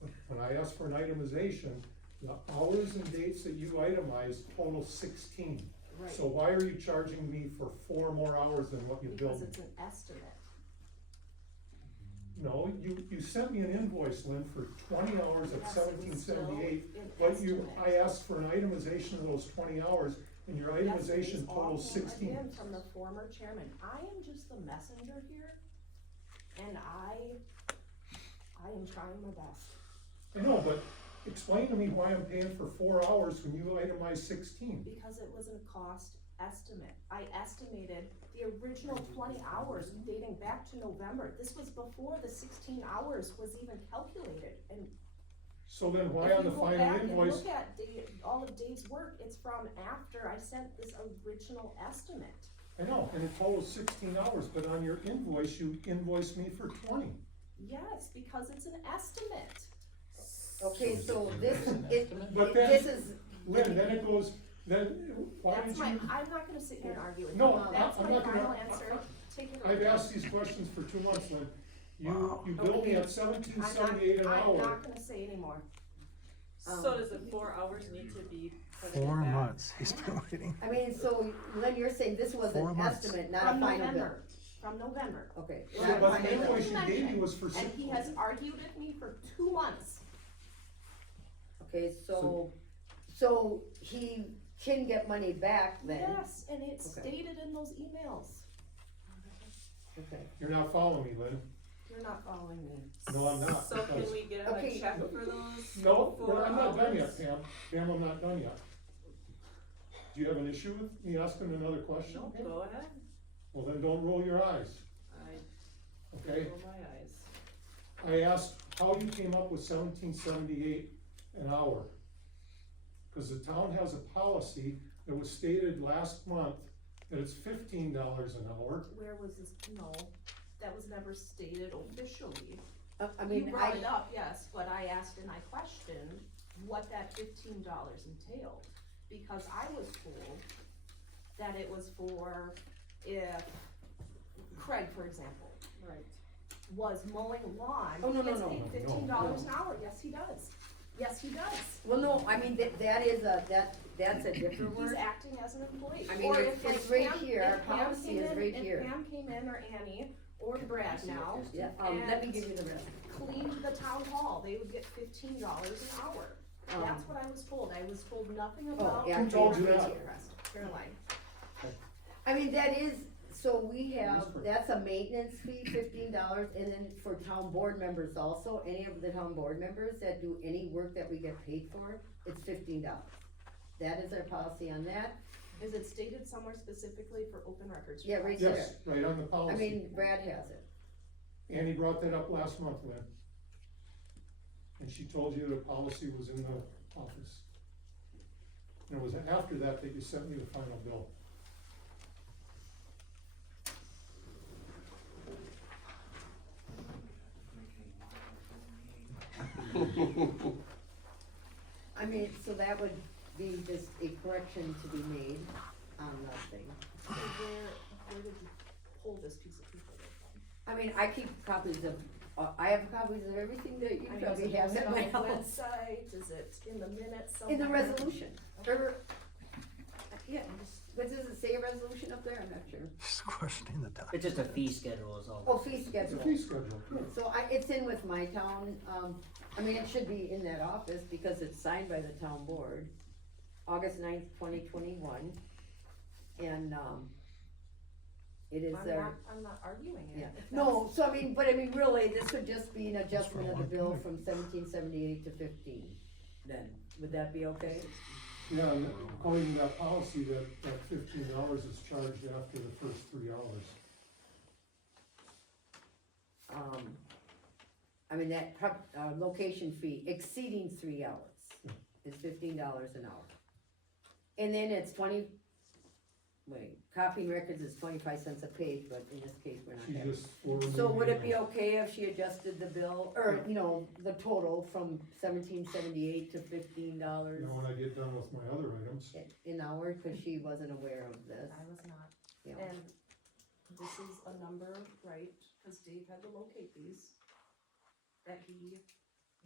But when I asked for an itemization, the hours and dates that you itemized total 16. Right. So why are you charging me for 4 more hours than what you billed Because me? it's an estimate. No, you sent me an invoice, Lynn, for 20 hours at Yes, it was still $17.78. an But you, estimate. I asked for an itemization of those 20 hours, and your Yes, itemization these all totals came 16. again from the former chairman. I am just the messenger here, and I am trying my best. I know, but explain to me why I'm paying for 4 hours when you itemized 16. Because it was a cost estimate. I estimated the original 20 hours dating back to November. This was before the 16 hours was even calculated, and So then why if on you the go final back and invoice? look at all of Dave's work, it's from after I sent this original estimate. I know, and it totals 16 hours, but on your invoice, you invoiced me for 20. Yes, because it's an estimate. Okay, so this But then, this is, Lynn, then it goes, then, why That's did my, you? I'm not gonna sit here and argue with you. No, That's I'm my not final gonna. answer. Take it or I've leave it. asked these questions for 2 months, Lynn. You billed me at $17.78 an I'm hour. not gonna say anymore. So does the 4 hours need to be put 4 back? months, he's been waiting. I mean, so Lynn, you're saying this was 4 an months. estimate, not From a final bill? November, from November. Okay. It Yeah, was but a the invoice you mention, gave me was for And he has argued with me for 2 months. Okay, so he can get money back then? Yes, and it's Okay. stated in those emails. Okay. You're not following me, Lynn. You're not following me. No, I'm not. So can because- we get him Okay. a check for those No, 4 I'm not done yet, hours? Pam. Pam, I'm not done yet. Do you have an issue with me asking another question? No, Pam? go ahead. Well, then don't roll your eyes, I okay? roll my eyes. I asked how you came up with 1778 an hour. Cause the town has a policy that was stated last month that it's $15 an hour. Where was this, no, that was never stated officially. I You mean, brought it up, yes, but I asked and I questioned what that $15 entailed. Because I was told that it was for if Craig, for example, Right. was mowing lawn, Oh, no, he gets no, paid no, $15 an hour, yes, he does. Yes, he does. Well, no, I mean, that is that's a different He's word. acting as an employee. I mean, Or it's- if, like, it's right Pam- here. Our if Pam policy came is in- right here. If Pam came in, or Annie, or Brad now, Yeah, let me and give you the rest. cleaned the town hall, they would get $15 an hour. That's what I was told. I was told nothing about. yeah, Who told you Caroline. that? Caroline. I mean, that is, so we have, that's a maintenance fee, $15, and then for town board members also, any of the town board members that do any work that we get paid for, it's $15. That is our policy on that. Is it stated somewhere specifically for open records? Yeah, right Yes, right on the I policy. mean, Brad has it. Annie brought that up last month, Lynn. And she told you the policy was in the office. And it was after that that you sent me the final bill. I mean, so that would be just a correction to be made on the thing. So where did you pull this piece of paper from? I mean, I keep copies of, I have copies of everything that you I mean, probably is it have at my posted on the house. website? Is it in the minutes In the somewhere? resolution, or, yeah, but does it say a resolution up there? I'm not sure. Just questioning the time. It's just a fee schedule is all. Oh, fee It's a schedule. fee schedule. So it's in with my town, I mean, it should be in that office because it's signed by the town board, August 9th, 2021. And, it is there. I'm not arguing it. Yeah, If no, so I mean, really, this would just be an adjustment of the bill from 1778 to 15, then, would that be okay? Yeah, and according to that policy, that $15 is charged after the first 3 hours. I mean, that location fee exceeding 3 hours is $15 an hour. And then it's copying records is 25 cents a page, but in this case, we're not She having. just forwarded So me would the it be email. okay if she adjusted the bill, or, you know, the total from 1778 to $15 Now, when I get done with my other items. an hour, cause she wasn't aware of this? I was not. Yeah. And this is a number, right, cause Dave had to locate these. That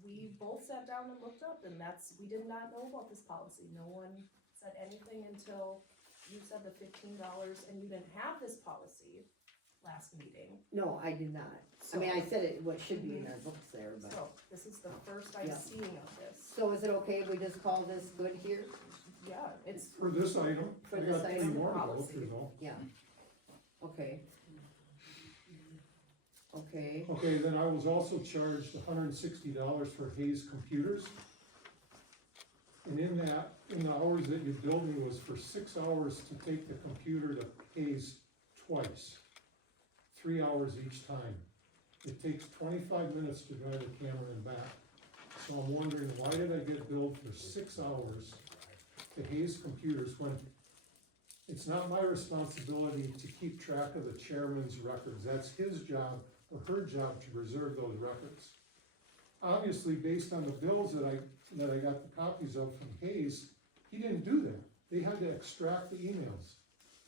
we both sat down and looked up, and we did not know about this policy. No one said anything until you said the $15, and you didn't have this policy last meeting. No, I did not. I mean, I said it, what should be in our books there, but. So, this is the first I'm Yeah. seeing of this. So is it okay if we just call this good here? Yeah, it's, For this item, For I this got 3 item, more to go policy. through though. Yeah. Okay. Okay, Okay, then I was also charged $160 for Hayes computers. And in that, in the hours that you billed me was for 6 hours to take the computer to Hayes twice. 3 hours each time. It takes 25 minutes to drive the camera and back. So I'm wondering, why did I get billed for 6 hours to Hayes computers when it's not my responsibility to keep track of the chairman's records? That's his job or her job to preserve those records. Obviously, based on the bills that I got the copies of from Hayes, he didn't do that. They had to extract the emails.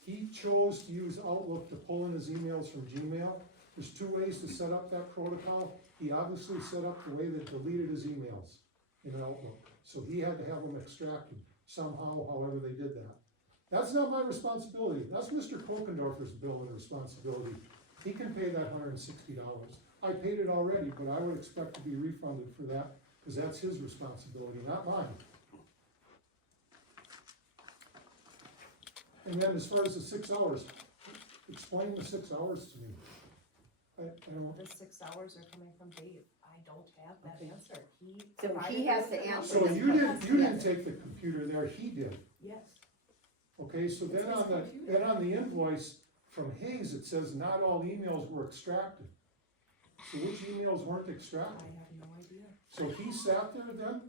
He chose to use Outlook to pull in his emails from Gmail. There's 2 ways to set up that protocol. He obviously set up the way that deleted his emails in Outlook. So he had to have them extracted somehow, however they did that. That's not my responsibility. That's Mr. Kokendorfer's bill and responsibility. He can pay that $160. I paid it already, but I would expect to be refunded for that, because that's his responsibility, not mine. And then as far as the 6 hours, explain the 6 hours to me. I don't. the 6 hours are coming from Dave. I don't have that Okay. answer. So provided he has me to with the answer So numbers. this you question. didn't take the computer there, he did. Yes. Okay, so then on the invoice from Hayes, it says not all emails were extracted. So which emails weren't I extracted? have no idea. So he sat there then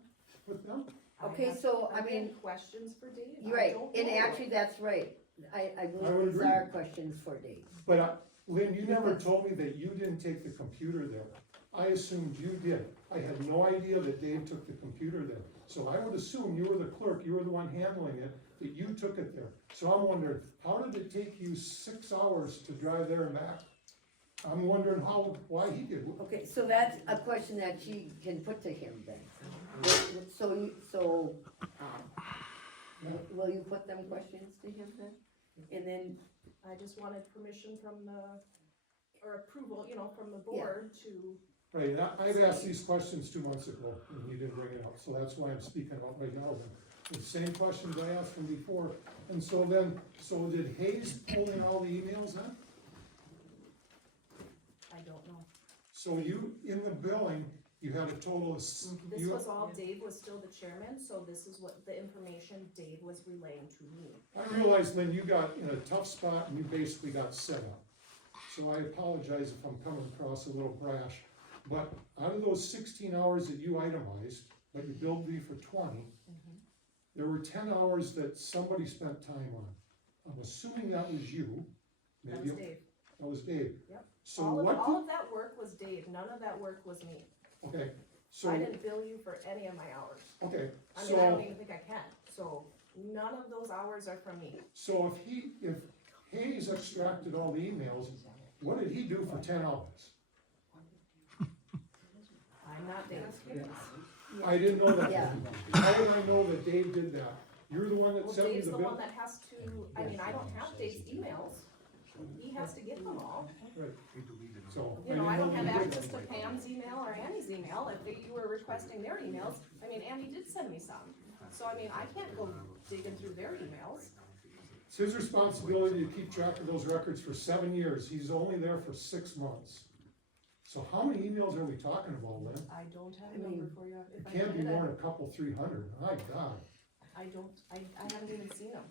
with them? Okay, so, I mean, Questions for Dave? you're right, and actually, that's right. I I would believe these agree. are questions for Dave. But Lynn, you never told me that you didn't take the computer there. I assumed you did. I had no idea that Dave took the computer there. So I would assume you were the clerk, you were the one handling it, that you took it there. So I'm wondering, how did it take you 6 hours to drive there and back? I'm wondering why he did. Okay, so that's a question that she can put to him then. Will you put them questions to him then? And then, I just wanted permission from or approval, from the board to, Right, I've asked these questions 2 months ago, and you didn't bring it up, so that's why I'm speaking about right now then. The same questions I asked him before, and so did Hayes pull in all the emails then? I don't know. So you, in the billing, you had a total of, This was all, Dave was still the chairman, so this is what the information Dave was relaying to me. I realized, Lynn, you got in a tough spot and you basically got set up. So I apologize if I'm coming across a little brash, but out of those 16 hours that you itemized, but you billed me for 20, there were 10 hours that somebody spent time on. I'm assuming that was you. That Maybe was Dave. That was Dave. Yep. So All what of that work was Dave, none of that work was me. okay, so, I didn't bill you for any of my hours. okay, I mean, I don't so, even think I can, so none of those hours are from me. so if Hayes extracted all the emails, what did he do for 10 hours? I'm not Dave's case. I didn't know that. Yeah. How did I know that Dave did that? You're the one that Well, sent me Dave's the the bill? one that has to, I mean, I don't have Dave's emails. He has to get them all. Right. So. I don't have you did. access to Pam's email or Annie's email. If you were requesting their emails, I mean, Annie did send me some. So, I mean, I can't go digging through their emails. It's his responsibility to keep track of those records for 7 years. He's only there for 6 months. So how many emails are we talking about, Lynn? I don't have a number for you. It If I can't be did, more than a couple, 300. My God. I haven't even seen them.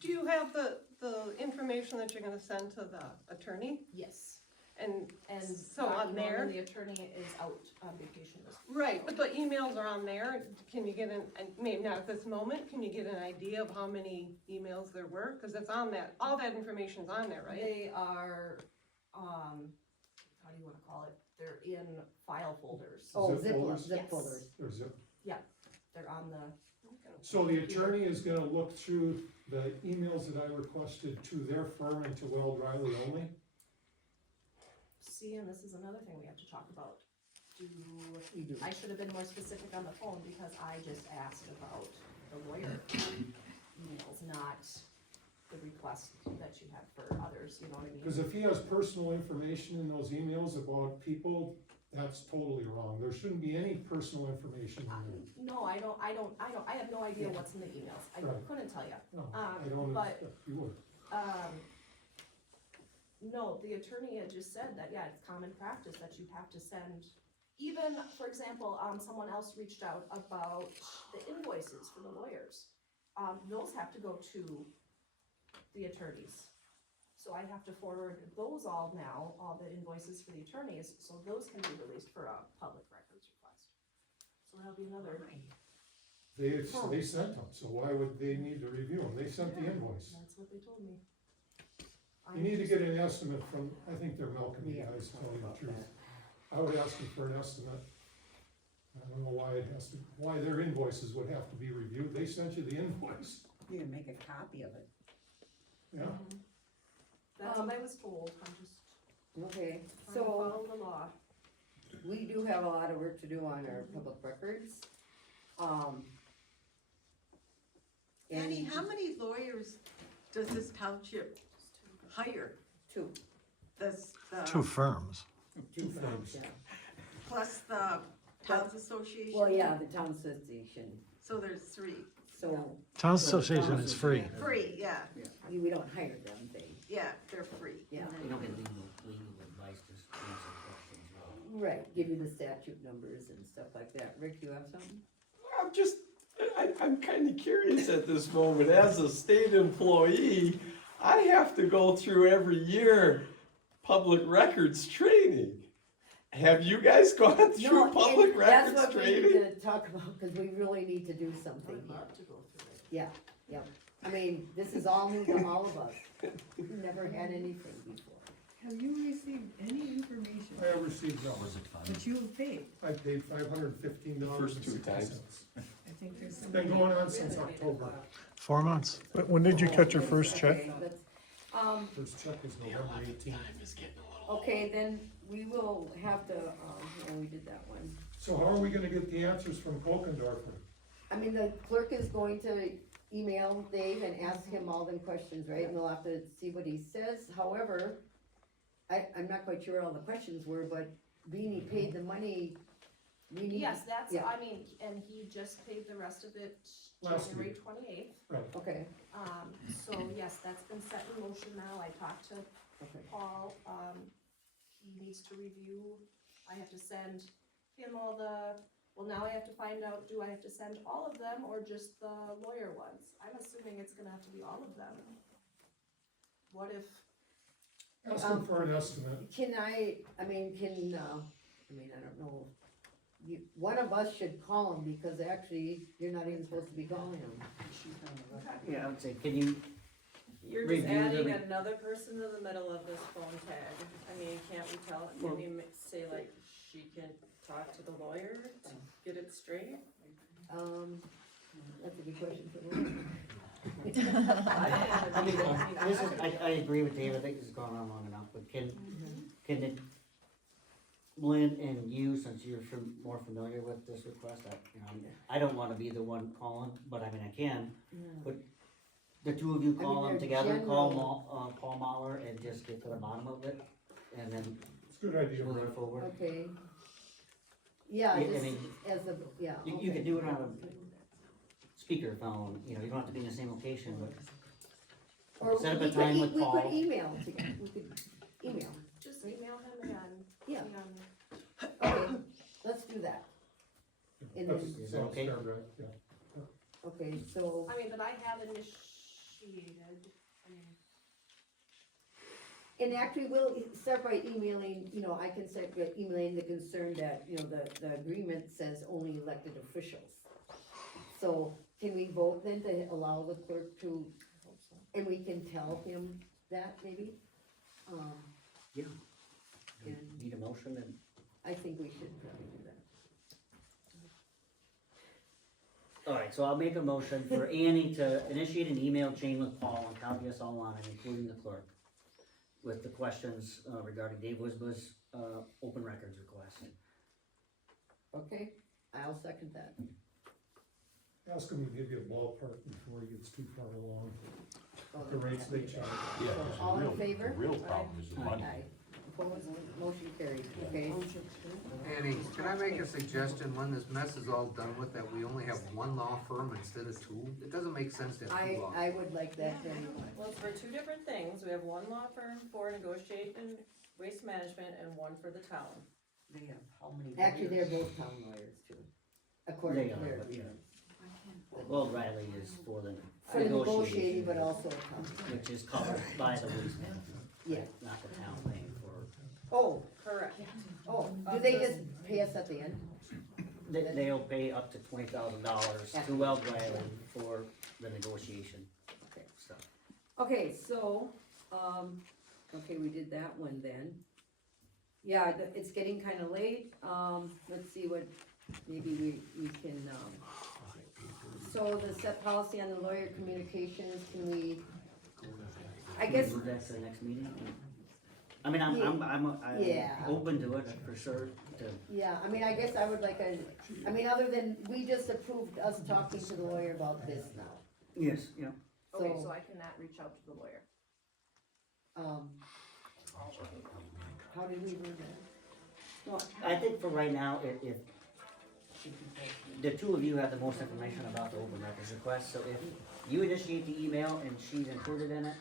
Do you have the information that you're gonna send to the attorney? Yes. And And so on Dr. there, Norman, the attorney, is out on vacation this week. right, but the emails are on there. Can you get and maybe not at this moment, can you get an idea of how many emails there were? Cause it's on that, all that information's on there, right? They are, how do you wanna call it? They're in file folders. oh, Zip folders? zip Yes. folders. Or is it? They're on the, So the attorney is gonna look through the emails that I requested to their firm and to Weld Riley only? see, and this is another thing we have to talk about. I should have been more specific on the phone because I just asked about the lawyer emails, not the request that you have for others, you know what I mean? Because if he has personal information in those emails about people, that's totally wrong. There shouldn't be any personal information in there. No, I have no idea what's in the emails. I Right. couldn't tell you. No, I don't but- expect you would. No, the attorney had just said that, yeah, it's common practice that you have to send, even, for example, someone else reached out about the invoices for the lawyers. Those have to go to the attorneys. So I have to forward those all now, all the invoices for the attorneys, so those can be released for a public records request. So that'll be another. They sent them, so why would they need to review them? They sent the invoice. That's what they told me. You need to get an estimate from, I think they're milking the guys, to tell you the truth. I would ask them for an estimate. I don't know why their invoices would have to be reviewed. They sent you the invoice. You can make a copy of it. Yeah. That's what I was told, I'm just Okay, trying to so follow the law. we do have a lot of work to do on our public records. Annie, how many lawyers does this township hire? Two. Two firms. Two firms, yeah. Plus the Towns Association? Well, yeah, the town association, So there's 3. so. Towns Association is free. Free, yeah, We don't hire them, yeah, they're free. yeah, You don't get legal advice, just answer questions. right, give you the statute numbers and stuff like that. Rick, you have something? I'm kind of curious at this moment. As a state employee, I have to go through every year public records training. Have you guys gone through public records That's what we training? need to talk about, cause we really need to do something I'd here. love to go through it. Yeah, yeah. I mean, this is all new to all of us. We've never had anything before. Have you received any information I have received no. that you have paid? I paid $515.60. I think there's some. Been going on since October. 4 months. But when did you catch your first check? Okay, let's- First check was November 18th. Okay, then we will have to, yeah, we did that one. So how are we gonna get the answers from Kokendorfer? I mean, the clerk is going to email Dave and ask him all them questions, right? And we'll have to see what he says. However, I'm not quite sure what all the questions were, but being he paid the money, we need. Yes, that's, Yeah. I mean, and he just paid the rest of it Last January week. 28th. Okay, So yes, that's been set in motion now. I talked to okay. Paul, he needs to review. I have to send him all well, now I have to find out, do I have to send all of them or just the lawyer ones? I'm assuming it's gonna have to be all of them. What if, Ask him for an estimate. Can I mean, I don't know. One of us should call him because actually, you're not even supposed to be calling him. Yeah, I would say, can you, You're just Review the adding re- another person to the middle of this phone tag. I mean, can't we tell, can we say like, she can talk to the lawyer to get it straight? That's a good question for the lawyer. I mean, I agree with Dave, I think this has gone on long enough, but can it, Lynn and you, since you're more familiar with this request, I don't wanna be the one calling, but I mean, I can, but the two of you call them they're together, general. Paul Mahler, and just get to the bottom of it, and then It's a good idea, move Brett. it forward. Okay. Yeah, I just mean, as a, yeah. You could do it on a speakerphone, you don't have to be in the same location, but Or set up we a could time e- with We Paul. could email together, we could email, just email him and, yeah, and okay, let's do that. And That's- then, Is that sounds okay? fair, Brett, yeah. okay, so, I mean, but I have initiated, I mean, and actually we'll start by emailing, I can start by emailing the concern that, the agreement says only elected officials. So can we vote then to allow the clerk to, and we can tell him that maybe? Yeah. And Need a motion and I think we should probably do that. alright, so I'll make a motion for Annie to initiate an email chain with Paul and copy us all on it, including the clerk, with the questions regarding Dave Wisba's open records request. Okay, I'll second that. Ask him to give you a ballpark before he gets too far along, the rates they charge. So all in favor? real problem is the money. Aye. Opposed, motion carried, okay? Annie, can I make a suggestion, when this mess is all done with, that we only have one law firm instead of two? It doesn't make sense to have two law. I would like that very much. Well, it's for two different things. We have one law firm for negotiating waste management and one for the town. They have how many? Actually, they're both town lawyers too, according They to are, their. but yeah. Well, Riley is for the For the negotiating, but also town, which is covered by the waste management, yeah. not the town paying for. Oh, Correct. oh, do they just pay us at the end? They'll pay up to $20,000 to Weld Riley for the negotiation Okay. stuff. Okay, so, okay, we did that one then. Yeah, it's getting kinda late, let's see what, maybe we can, so the set policy on the lawyer communications, can we, I guess, Move that to the next meeting. I mean, I'm Yeah. open to it for sure, yeah, I mean, I guess I would like other than, we just approved us talking to the lawyer about this now. yes, yeah. okay, So- so I cannot reach out to the lawyer. How did we do that? Well, I think for right now, if the two of you have the most information about the open records request, so if you initiate the email and she's included in it,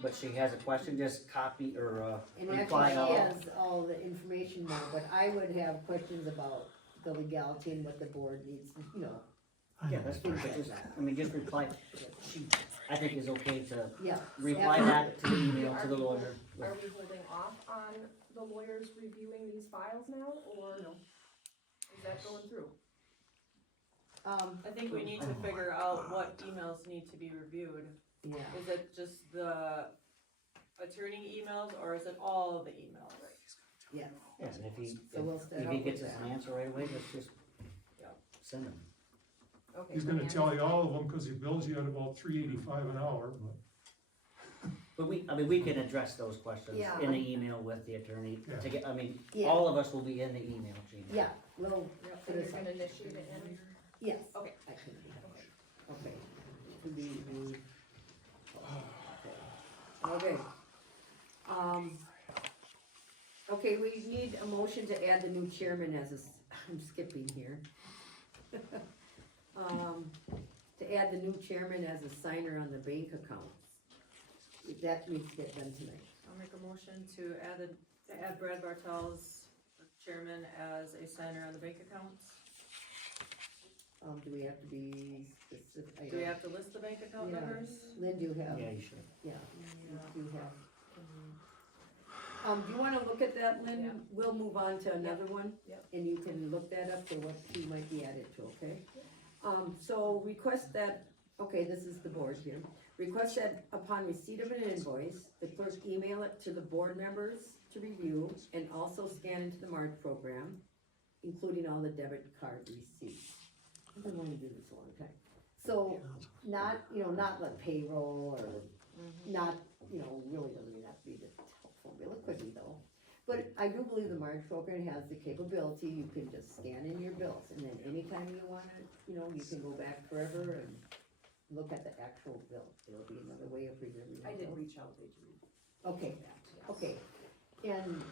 but she has a question, just copy or And reply actually, she all. has all the information now, but I would have questions about the legality and what the board needs, Yeah, that's fine, but just, just reply, she, I think is okay to yeah. reply Yeah. back to the email to the lawyer. Are we holding off on the lawyers reviewing these files now, or is that going through? I think we need to figure out what emails need to be reviewed. yeah, Is it just the attorney emails, or is it all of the emails? yeah. Yes, and So we'll start if he out gets with us that. an answer right away, let's just Yeah. send him. Okay. He's gonna tell you all of them, cause he bills you at about $3.85 an hour, but. But we can address those questions Yeah. in the email with the attorney Yeah. to get, I mean, Yeah. all of us will be in the email chain. Yeah, we'll, So you're gonna initiate it, Henry? yes. Okay. I can do that. Okay. To be, okay. Okay, we need a motion to add the new chairman as a, I'm skipping here. To add the new chairman as a signer on the bank accounts. That needs to get done tonight. I'll make a motion to add Brad Bartels, chairman, as a signer on the bank accounts. Do we have to be specific? Do we have to list the bank account Yeah. numbers? Lynn, do you have? Yeah, you should. Yeah, you do have. Do you wanna look at that, Lynn? Yeah. We'll move on to another one. Yep. And you can look that up for what she might be added to, okay? So request that, okay, this is the board here. Request that upon receipt of an invoice, the clerk email it to the board members to review and also scan into the MARC program, including all the debit card receipts. I've been wanting to do this a long time. So, not, not like payroll or not, really doesn't have to be the telephone bill, it could be though. But I do believe the MARC program has the capability, you can just scan in your bills, and then anytime you want it, you can go back forever and look at the actual bill. It'll be another way of preserving. I did the bill. reach out, they do. Okay, okay. And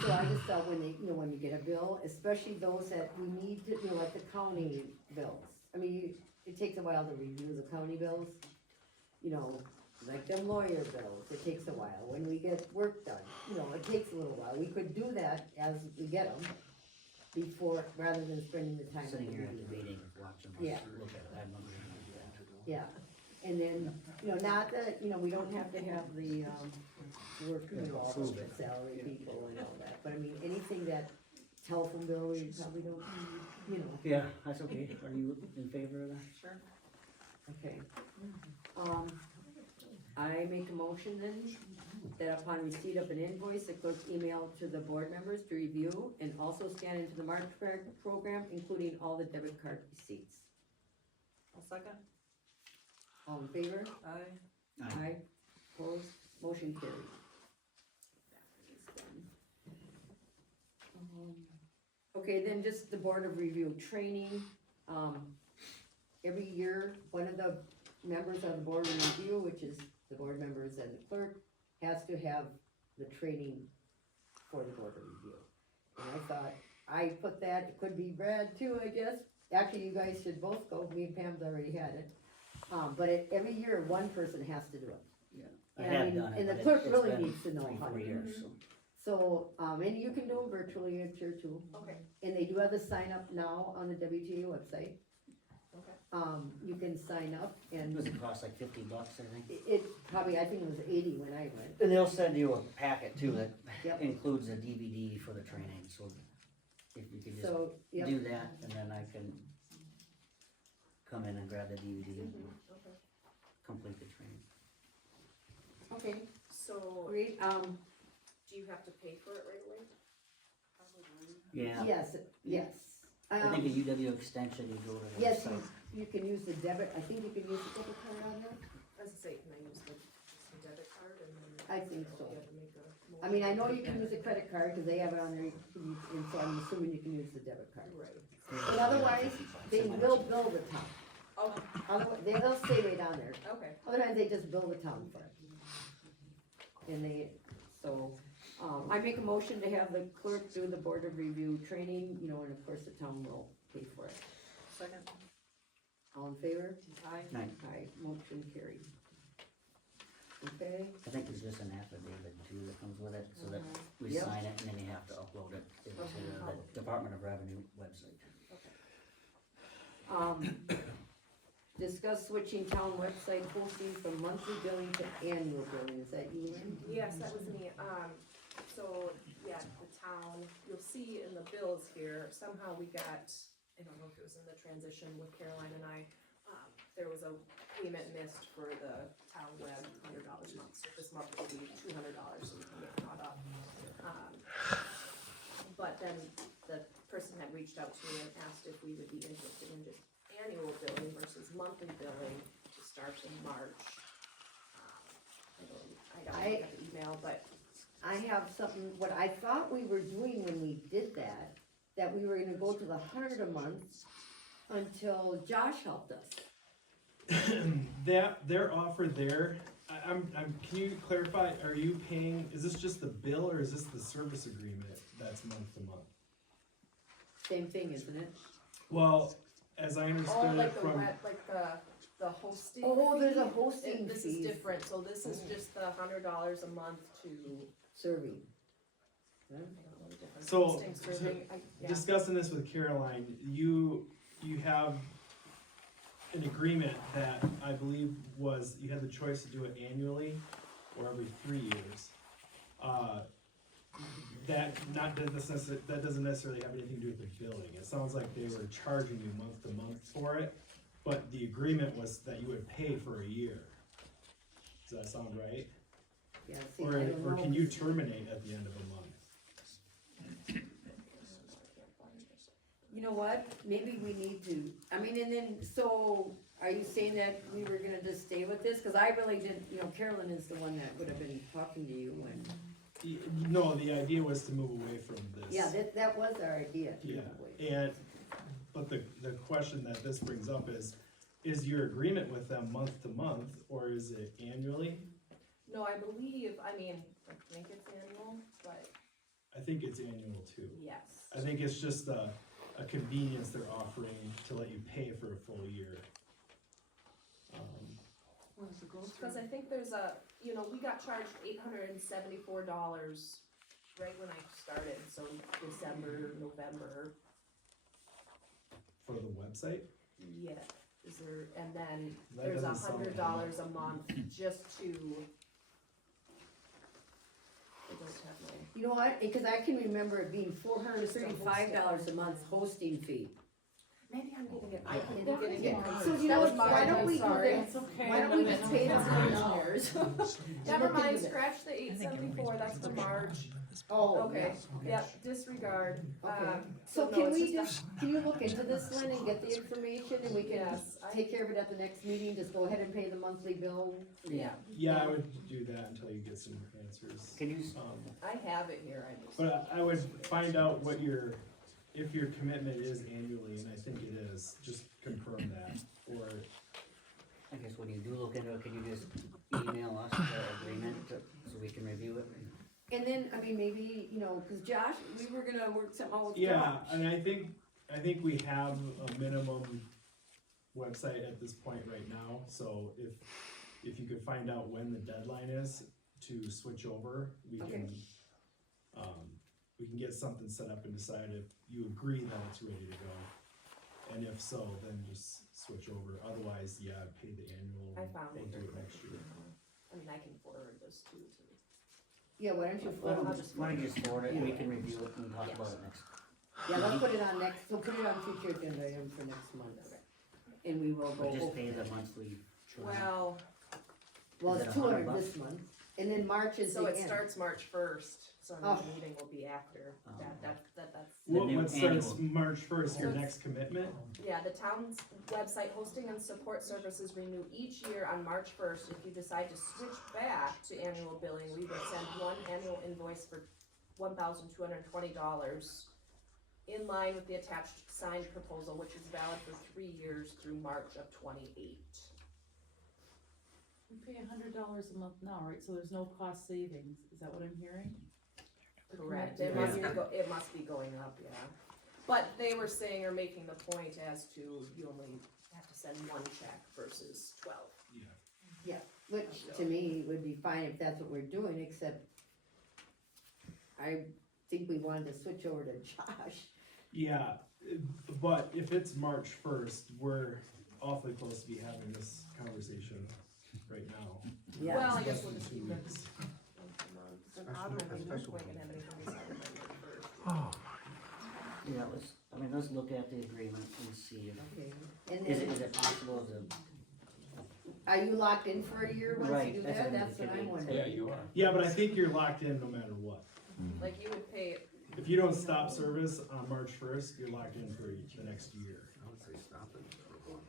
so I just thought when when you get a bill, especially those that we need to, like the county bills. I mean, it takes a while to review the county bills, like them lawyer bills, it takes a while. When we get work done, it takes a little while. We could do that as we get them before, rather than spending the time. Sitting to here at review the them. meeting, watching us Yeah. look at that, I'm not gonna do that. Yeah, and then, not that, we don't have to have the, work involved with the salary people and all that, but I mean, anything that telephone bill, we probably don't need, Yeah, that's okay. Are you in favor of that? Sure. okay. I make a motion then, that upon receipt of an invoice, the clerk email to the board members to review and also scan into the MARC program, including all the debit card receipts. I'll second. All in favor? Aye. Aye. Opposed? Motion carried. Okay, then just the board of review training, every year, one of the members of the board of review, which is the board members and the clerk, has to have the training for the board of review. And I thought, I put that, it could be Brad too, I guess, actually, you guys should both go, me and Pam's already had it. But every year, one person has to do it. Yeah. I And I have mean, done it. and the but clerk it's really been needs to know 3, how to 4 do years, it. so. So, and you can do them virtually, I'm sure too. Okay. And they do have the sign up now on the WTA website. Okay. You can sign up and Does it cost like $50, I think? it probably, I think it was 80 when I went. And they'll send you a packet too that Yep. includes a DVD for the training, so if you could just So, yep. do that, and then I can come in and grab the DVD and Okay. complete the training. Okay, So, great, do you have to pay for it right away? Yeah, yes. I think a UW extension, you go to the Yes, website. you can use the debit, I think you can use the debit card on there. I was gonna say, can I use the debit card and then? I think so. You have to make a I mean, I know you motion? can use a credit card, cause they have it on there, and so I'm assuming you can use the debit card. Right. But otherwise, they will bill the town. Okay, They'll stay right on there. okay. Otherwise, they just bill the town for it. And I make a motion to have the clerk do the board of review training, and of course the town will pay for it. Second. All in favor? Aye. Right. Aye, motion carried. Okay, I think there's just an affidavit too that comes with it, so that we Yep. sign it and then you have to upload it into the Department of Revenue website. discuss switching town website hosting from monthly billing to annual billing, is that you, Lynn? Yes, that was me. So, yeah, the town, you'll see in the bills here, somehow we got I don't know if it was in the transition with Caroline and I, there was a payment missed for the town web, $100 a month, so this month will be $200, so we can get caught up. But then the person had reached out to me and asked if we would be interested in just annual billing versus monthly billing to start in March. I got to look at the email, but I have something, what I thought we were doing when we did that we were gonna go to the 100 a month until Josh helped us. Their offer there, can you clarify, are you paying, is this just the bill or is this the service agreement that's month to month? Same thing, isn't it? Well, as I understood it like the from, like the hosting. Oh, there's a fee, hosting This fee. is different, so this is just the $100 a month to. Serving. I don't know the difference. So, Hosting, serving, yeah. discussing this with Caroline, you have an agreement that I believe was, you had the choice to do it annually or every 3 years. That doesn't necessarily have anything to do with the billing. It sounds like they were charging you month to month for it, but the agreement was that you would pay for a year. Does that sound right? Yeah, see, Or I don't know. can you terminate at the end of a month? You know what, maybe we need to, I mean, and then, so, are you saying that we were gonna just stay with this? Cause I really didn't, Carolyn is the one that would have been talking to you when, No, the idea was to move away from this. yeah, that was our idea. to Yeah, move away. and, but the question that this brings up is your agreement with them month to month, or is it annually? No, I believe, I think it's annual, but I think it's annual too. yes. I think it's just a convenience they're offering to let you pay for a full year. Cause I think there's we got charged $874 right when I started, so December, November, For the website? yeah. Is there, and then That there's doesn't sound like $100 a month just to. It doesn't have my. You know what, because I can remember it being $435 a month hosting fee. Maybe I'm getting it, I can getting it. So you know what, why don't we do Sorry. this, why don't we just pay the $100? Never mind, scratch the $874, that's for March. Oh, Okay, yep, disregard. Okay. So So no, can it's we just can you look into this, Lynn, and get the information, and we can Yes, I- take care of it at the next meeting, just go ahead and pay the monthly bill? Yeah, Yeah, I would do that until you get some answers. Can you, I have it here, I just. But I would find out if your commitment is annually, and I think it is, just confirm that, or, I guess when you do look into it, can you just email us the agreement so we can review it? And then, maybe, cause Josh, we were gonna work something out with yeah, Josh. and I think we have a minimum website at this point right now, so if you could find out when the deadline is to switch over, we can get something set up and decide if you agree that it's ready to go. And if so, then just switch over, otherwise, yeah, pay the annual, I found it we'll do here. it next year. I can forward this too to. Yeah, why don't you Why forward don't you just forward it, and we can review it and talk about it next. Yeah, let's put it on we'll put it on future agenda item for next month. And we will go But just over pay it. the monthly. Well, Well, Is it's it $100 $200 this month, and then March is the so end. it starts March 1st, so Oh. the meeting will be after, that's. The new What starts annual. March first, your So next commitment? Yeah, the town's website hosting and support services renew each year on March 1st. If you decide to switch back to annual billing, we would send one annual invoice for $1,220 in line with the attached signed proposal, which is valid for 3 years through March of '28. We pay $100 a month now, right, so there's no cost savings, is that what I'm hearing? Correct, Yeah. it must be going up, yeah. But they were saying, or making the point as to you only have to send one check versus 12. Yeah, which to me would be fine if that's what we're doing, except I think we wanted to switch over to Josh. Yeah, but if it's March first, we're awfully close to be having this conversation right now. Yeah. Well, I guess Less we'll than just 2 keep it. weeks. It's an odd one, we weren't going to have anything decided by March 1st. Oh. Yeah, let's, I mean, let's look at the agreement and see if, Okay, and is then, it possible to, are you locked in for a year once Right, you do that's that? what That's what I'm I'm wondering. Yeah, you are. Yeah, but I think you're locked in no matter what. Like you would pay, If you don't stop service on March first, you're locked in for the next year. I would say stop it for a month.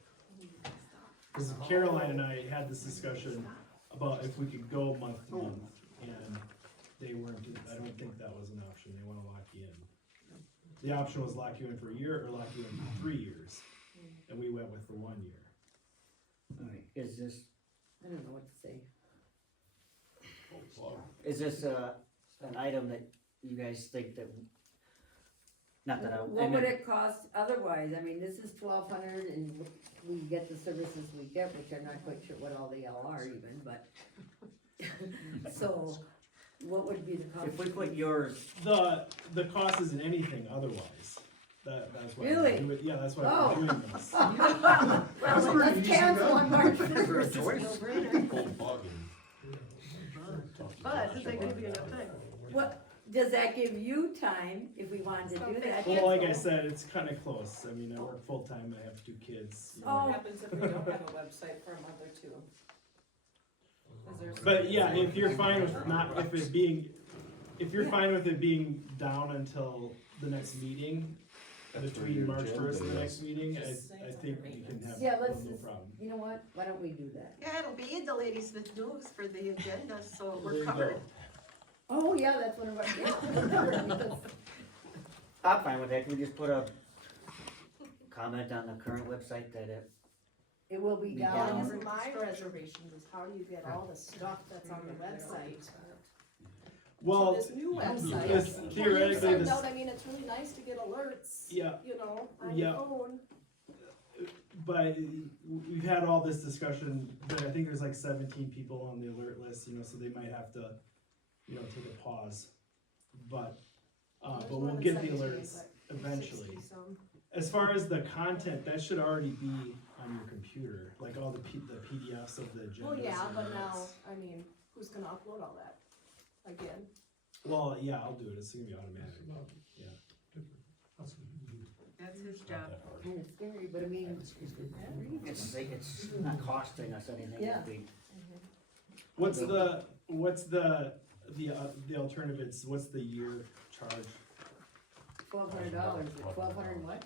Cause Caroline and I had this discussion about if we could go month to month, and they weren't, I don't think that was an option, they wanna lock you in. The option was lock you in for a year or lock you in for 3 years, and we went with the 1 year. alright, is this, I don't know what to say. an item that you guys think that, not that I What mean, would it cost otherwise? I mean, this is 1,200 and we get the services we get, which I'm not quite sure what all they all are even, but. So, what would be the cost? if we put yours, The cost isn't anything otherwise. That's why. Really? Yeah, that's why Oh. we're doing this. Well, let's cancel on March first. But does that give you enough time? What, does that give you time if we wanted to do that? Well, like I said, it's kinda close. I mean, I work full-time, I have 2 kids. you know. what happens if we don't have a website for a month or two? Is there? But yeah, if you're fine with if you're fine with it being down until the next meeting, between March first and the next meeting, I think we can have Yeah, no let's just, problem. you know what, why don't we do that? Yeah, it'll be in the Ladies with News for the agenda, so There we're you covered. go. Oh, yeah, that's one of our, yeah. I'm fine with that, can we just put a comment on the current website that It will be Be down. down. My reservation is how do you get all the stuff that's on the website to Well, this new website? this Can you theoretically, send this, out, I mean, it's really nice to get alerts, yeah, you know, on Yeah. your phone. but we've had all this discussion, but I think there's like 17 people on the alert list, you know, so they might have to, you know, take a pause. But There's we'll more than get the 17, alerts but eventually. 60-some. As far as the content, that should already be on your computer, like all the PDFs of the agendas. Well, yeah, and but now, minutes. I mean, who's gonna upload all that again? Well, yeah, I'll do it, it's gonna be automatic, yeah. That's his job. Kind of scary, but I mean, it's not costing us anything, Yeah. if we, What's the alternatives, what's the year charge? $1,200, 1,200 what?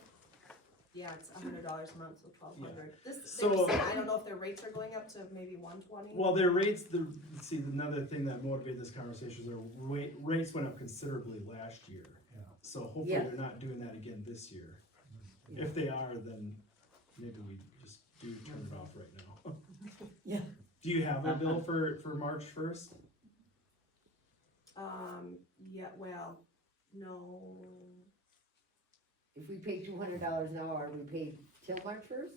Yeah, it's $100 a month, so 1,200. This, they So- were saying, I don't know if their rates are going up to maybe 120. Well, their rates, see, another thing that motivated this conversation is their rates went up considerably last year. So hopefully Yeah. they're not doing that again this year. If they are, then maybe we just do turn it off right now. Yeah. Do you have a bill for March first? Yeah, well, no. If we pay $200 now, are we paid till March first?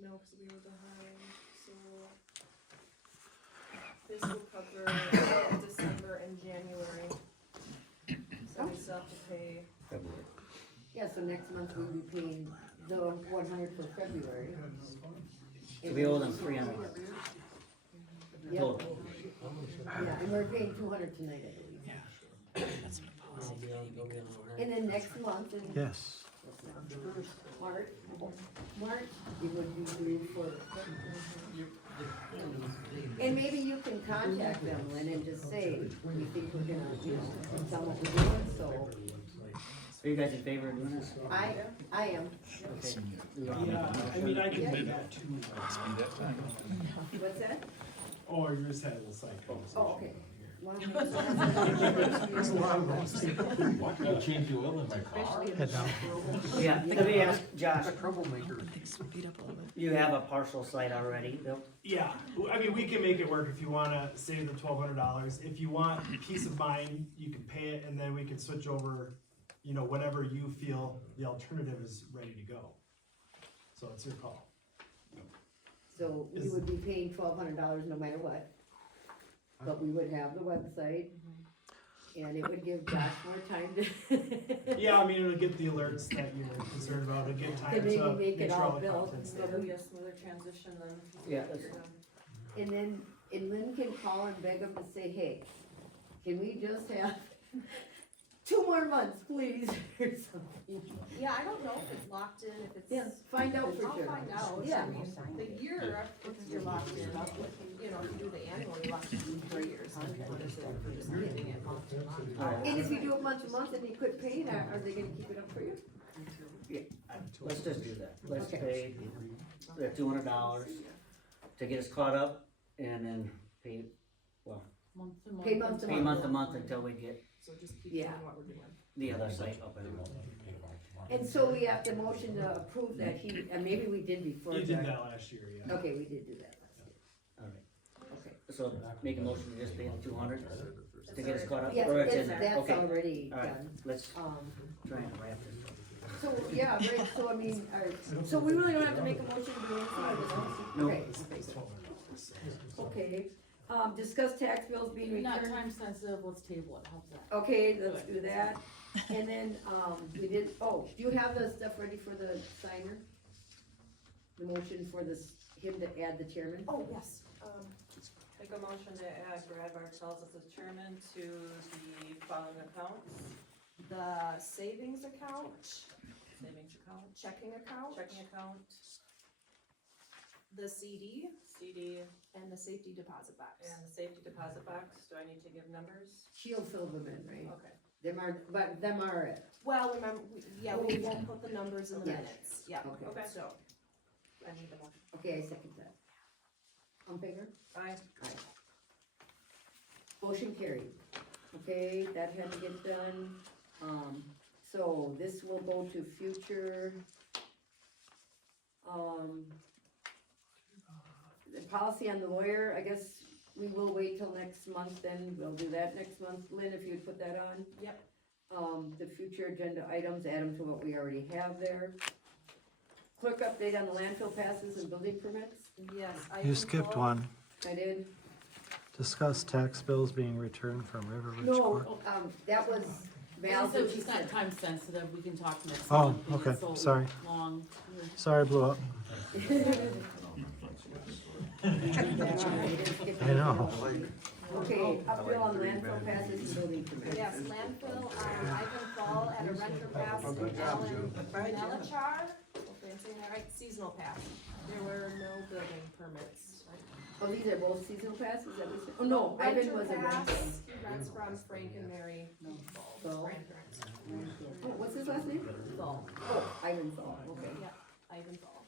No, because we were behind, so this will cover December and January. So we still have to pay, Yeah, so next month we'll be paying the 100 for February. so we owe them 300 Yep. total. Yeah, and we're paying 200 tonight, I believe. And then next month in Yes. March, it would be due for. And maybe you can contact them, Lynn, and just say, we think we're gonna, you know, tell them what we're doing, so. Are you guys in favor of doing this? I am. Okay. Yeah, I mean, I can do that too. What's that? Or you just had a little side conversation. Oh, okay. Well, There's a lot of those. I'll change the oil in my car. Head down. Yeah, let me ask Josh, Troublemaker. Things speed up a little bit. you have a partial site already built? Yeah, I mean, we can make it work if you wanna save the $1,200. If you want peace of mind, you can pay it and then we can switch over, you know, whenever you feel the alternative is ready to go. So it's your call. So we would be paying $1,200 no matter what, but we would have the website. and it would give Josh more time to. Yeah, I mean, it'll get the alerts that you're concerned about, it'll get time To maybe to make it make sure all all the built content's instead there. It'll be a smoother transition then. Yeah, You're done. And then, and Lynn can call and beg them to say, hey, can we just have 2 more months, please, or something? Yeah, I don't know if it's locked in, if it's. Yeah, find out for sure. I'll find out. Yeah. I mean, the year, if you're locked in, you know, if you do the annual, you're locked in for 3 years. What is it, if you're just giving it month to month? And if you do it month to month and you quit paying, are they gonna keep it up for you? Let's just do that. Let's Okay. pay the $200 to get us caught up and then pay, well, Month to month. Pay month to pay month to month until we get So just keep Yeah. doing what we're doing. the other site up and running. And so we have to motion to approve that and maybe we did before. You did Jack. that last year, yeah. Okay, we did do that last year. Alright, Okay. so make a motion to just pay the 200 to get us caught up? Yeah, Or it's in there? that's Okay. already Alright, done. let's try and wrap this up. So, yeah, right, so I mean, so we really don't have to make a motion to do anything with this? No. Okay. Okay, discuss tax bills being Maybe not returned. time sensitive, let's table it, how's that? Okay, let's do that. And then, we did, do you have the stuff ready for the signer? The motion for this, him to add the chairman? Oh, yes, Make a motion to add Brad Bartels as the chairman to the following accounts: the savings account, savings account, checking account, the CD, and the safety deposit box. and the safety deposit box. Do I need to give numbers? She'll fill them in, right? Okay. Them are it. Well, remember, we won't put the numbers in the Yeah. minutes, yeah, Okay. so. I need the motion. Okay, I second that. On favor? Aye. Motion carried. Okay, that had to get done. So this will go to future. The policy on the lawyer, I guess we will wait till next month, then we'll do that next month. Lynn, if you'd put that on. Yep. The future agenda items, add them to what we already have there. Clerk update on the landfill passes and building permits. Yes. You skipped one. I did. Discuss tax bills being returned from River Ridge No, Court. that was Val. So it's not time sensitive, we can talk next Oh, month. because okay, it's so sorry. Long. Sorry, I blew up. I know. Okay, uphill on landfill passes and building permits. Yes, landfill, Ivanfall at a renter pass, Alan Melachar, hopefully I'm saying that right, seasonal pass. There were no building permits. Oh, these are both seasonal passes, is that what you said? Oh, no, Ivan was a Renter rental. pass, he rents from Frank and Mary Ball's grandparents. Oh, what's his last name? Ball, Oh, Ivan Fall, okay. yeah, Ivanfall.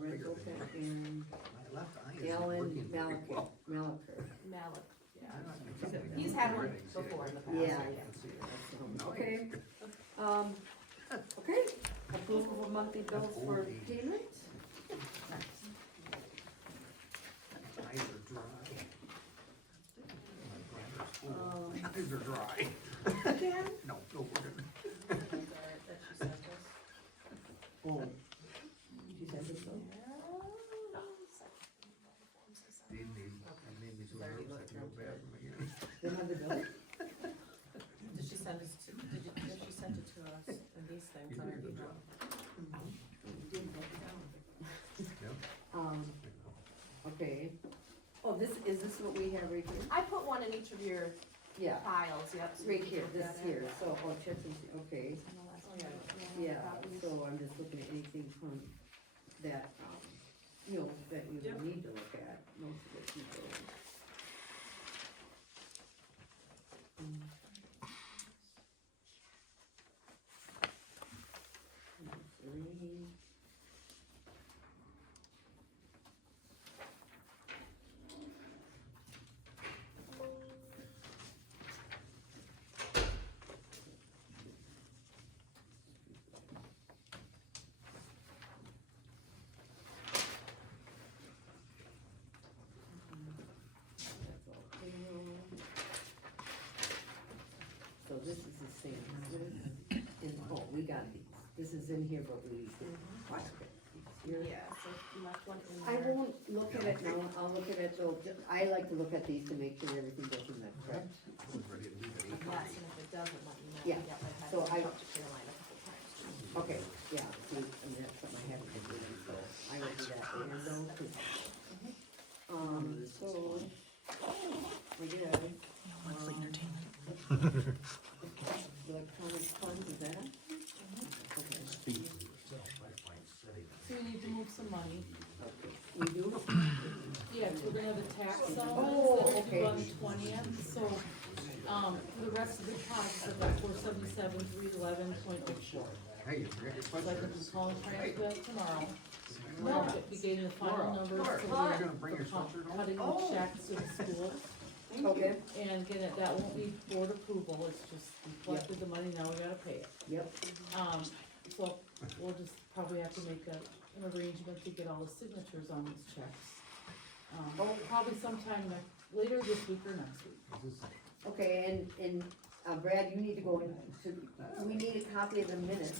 Rental pass and Alan Malacher. Malik, yeah. He's had one before in the past. Yeah. Okay. Okay, approval of monthly bills for payment. Eyes are dry. Eyes are dry. Again? No, we're good. That she sent us. Oh. You said this one? They made me so nervous, I feel bad for me. They have the bill? Did she send us to, she sent it to us in these things on our email? Okay. Oh, is this what we have right here? I put one in each of your Yeah, piles, yep. so right you can here, look this at it. here, so, checks and, okay, Oh, yeah. yeah, so I'm just looking at anything from that, that you Yep. need to look at, most of it you do. Three. That's all payroll. So this is the same, we got these, this is in here, but we, okay. Yours? Yeah, so you left one in I there. won't look at it now, I'll look at it, so, I like to look at these to make sure everything goes in the correct. Yes, and if it doesn't, let me know. Yeah, Yep, I've had so to I- talk to Caroline a couple times. Okay, yeah, see, I mean, that's something I haven't been doing, so I will do that later though, 'cause, so, I guess. Monthly entertainment. Electronic funds, is that? Okay, So we need to move some money. we do? Yeah, 'cause we're gonna have the tax Oh, settlements that okay. due on the 20th, so, for the rest of the costs, I've got 477,311.04. Hey, you So I can call and transfer that tomorrow. We'll be getting the final numbers for cutting the checks to the schools. Okay, And get it, that won't need board approval, it's just, we collected the money, now we gotta pay it. yep, So we'll just probably have to make an arrangement to get all the signatures on these checks. Probably sometime later this week or next week. okay, and, Brad, you need to go into, we need a copy of the minutes.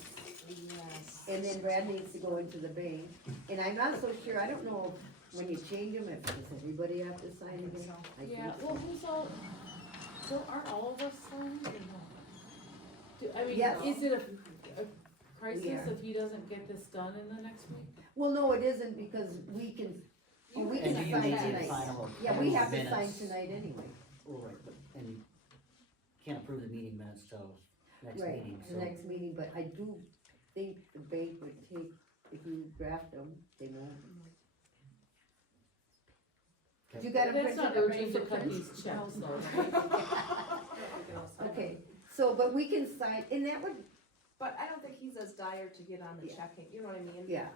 Yes. And then Brad needs to go into the bank, and I'm not so sure, I don't know when you change them, if, does everybody have to sign again? I think Yeah, so. well, who's all, so aren't all of us signed or no? I mean, Yes. is it a crisis Yeah. if he doesn't get this done in the next week? Well, no, it isn't, because we can, we can And you sign need the tonight. final Yeah, we have to minutes. sign tonight anyway. Right, and you can't approve the meeting minutes till next Right, meeting, the so. next meeting, but I do think the bank would take, if you draft them, they won't. You got them That's printed not up urgent to for cut print? these checks though, right? Okay, so, but we can sign, and that would, But I don't think he's as dire to get on the Yeah. checking, you know what I mean? yeah,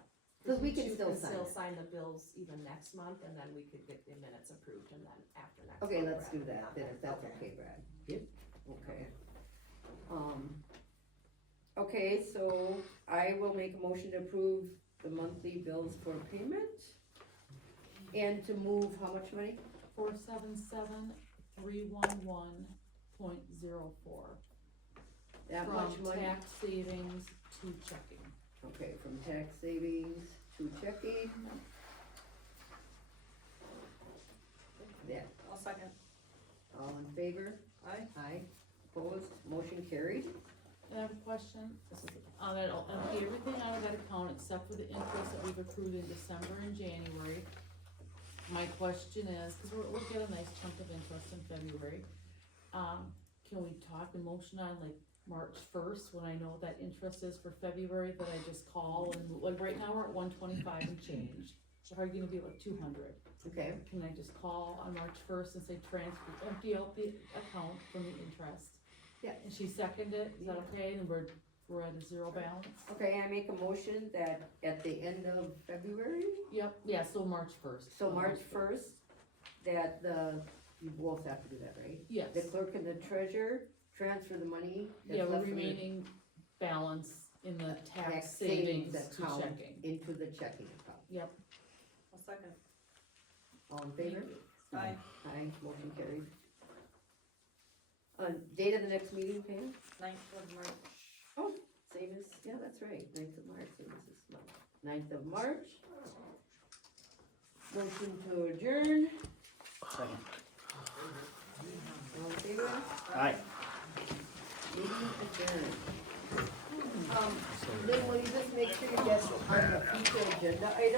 cause we can You still sign still it. sign the bills even next month, and then we could get the minutes approved, and then after next. Okay, month, let's Brad do will that, have then, it. if that's Okay. okay, Brad. Yep. Okay. Okay, so I will make a motion to approve the monthly bills for payment. And to move how much money? 477,311.04. That much From money? tax savings to checking. Okay, from tax savings to checking. Yeah, I'll second. all in favor? Aye. Aye, opposed, motion carried. And I have a question, this is, on that, I'll empty everything out of that account except for the interest that we've accrued in December and January. My question is, cause we'll get a nice chunk of interest in February, can we talk and motion on like March first, when I know what that interest is for February, that I just call and, like, right now we're at 125 and change, so how are you gonna be like 200? Okay, Can I just call on March first and say transfer, empty out the account from the interest? Yeah. And she seconded it, is that okay, and we're at a zero balance? okay, I make a motion that at the end of February, Yep, yeah, so March first. so March first, that you both have to do that, right? Yes, The clerk and the treasurer transfer the money that's yeah, we're left from the remaining balance in the tax tax savings savings to account checking. into the checking account. Yep, I'll second. All in favor? Aye. Aye, motion carried. Date of the next meeting, Pam? 9th of March. Oh, same as, yeah, that's right, 9th of March, same as this month. 9th of March. Motion to adjourn, Second. all in favor? Aye. Meeting adjourned. Lynn, will you just make sure you get on the future agenda item?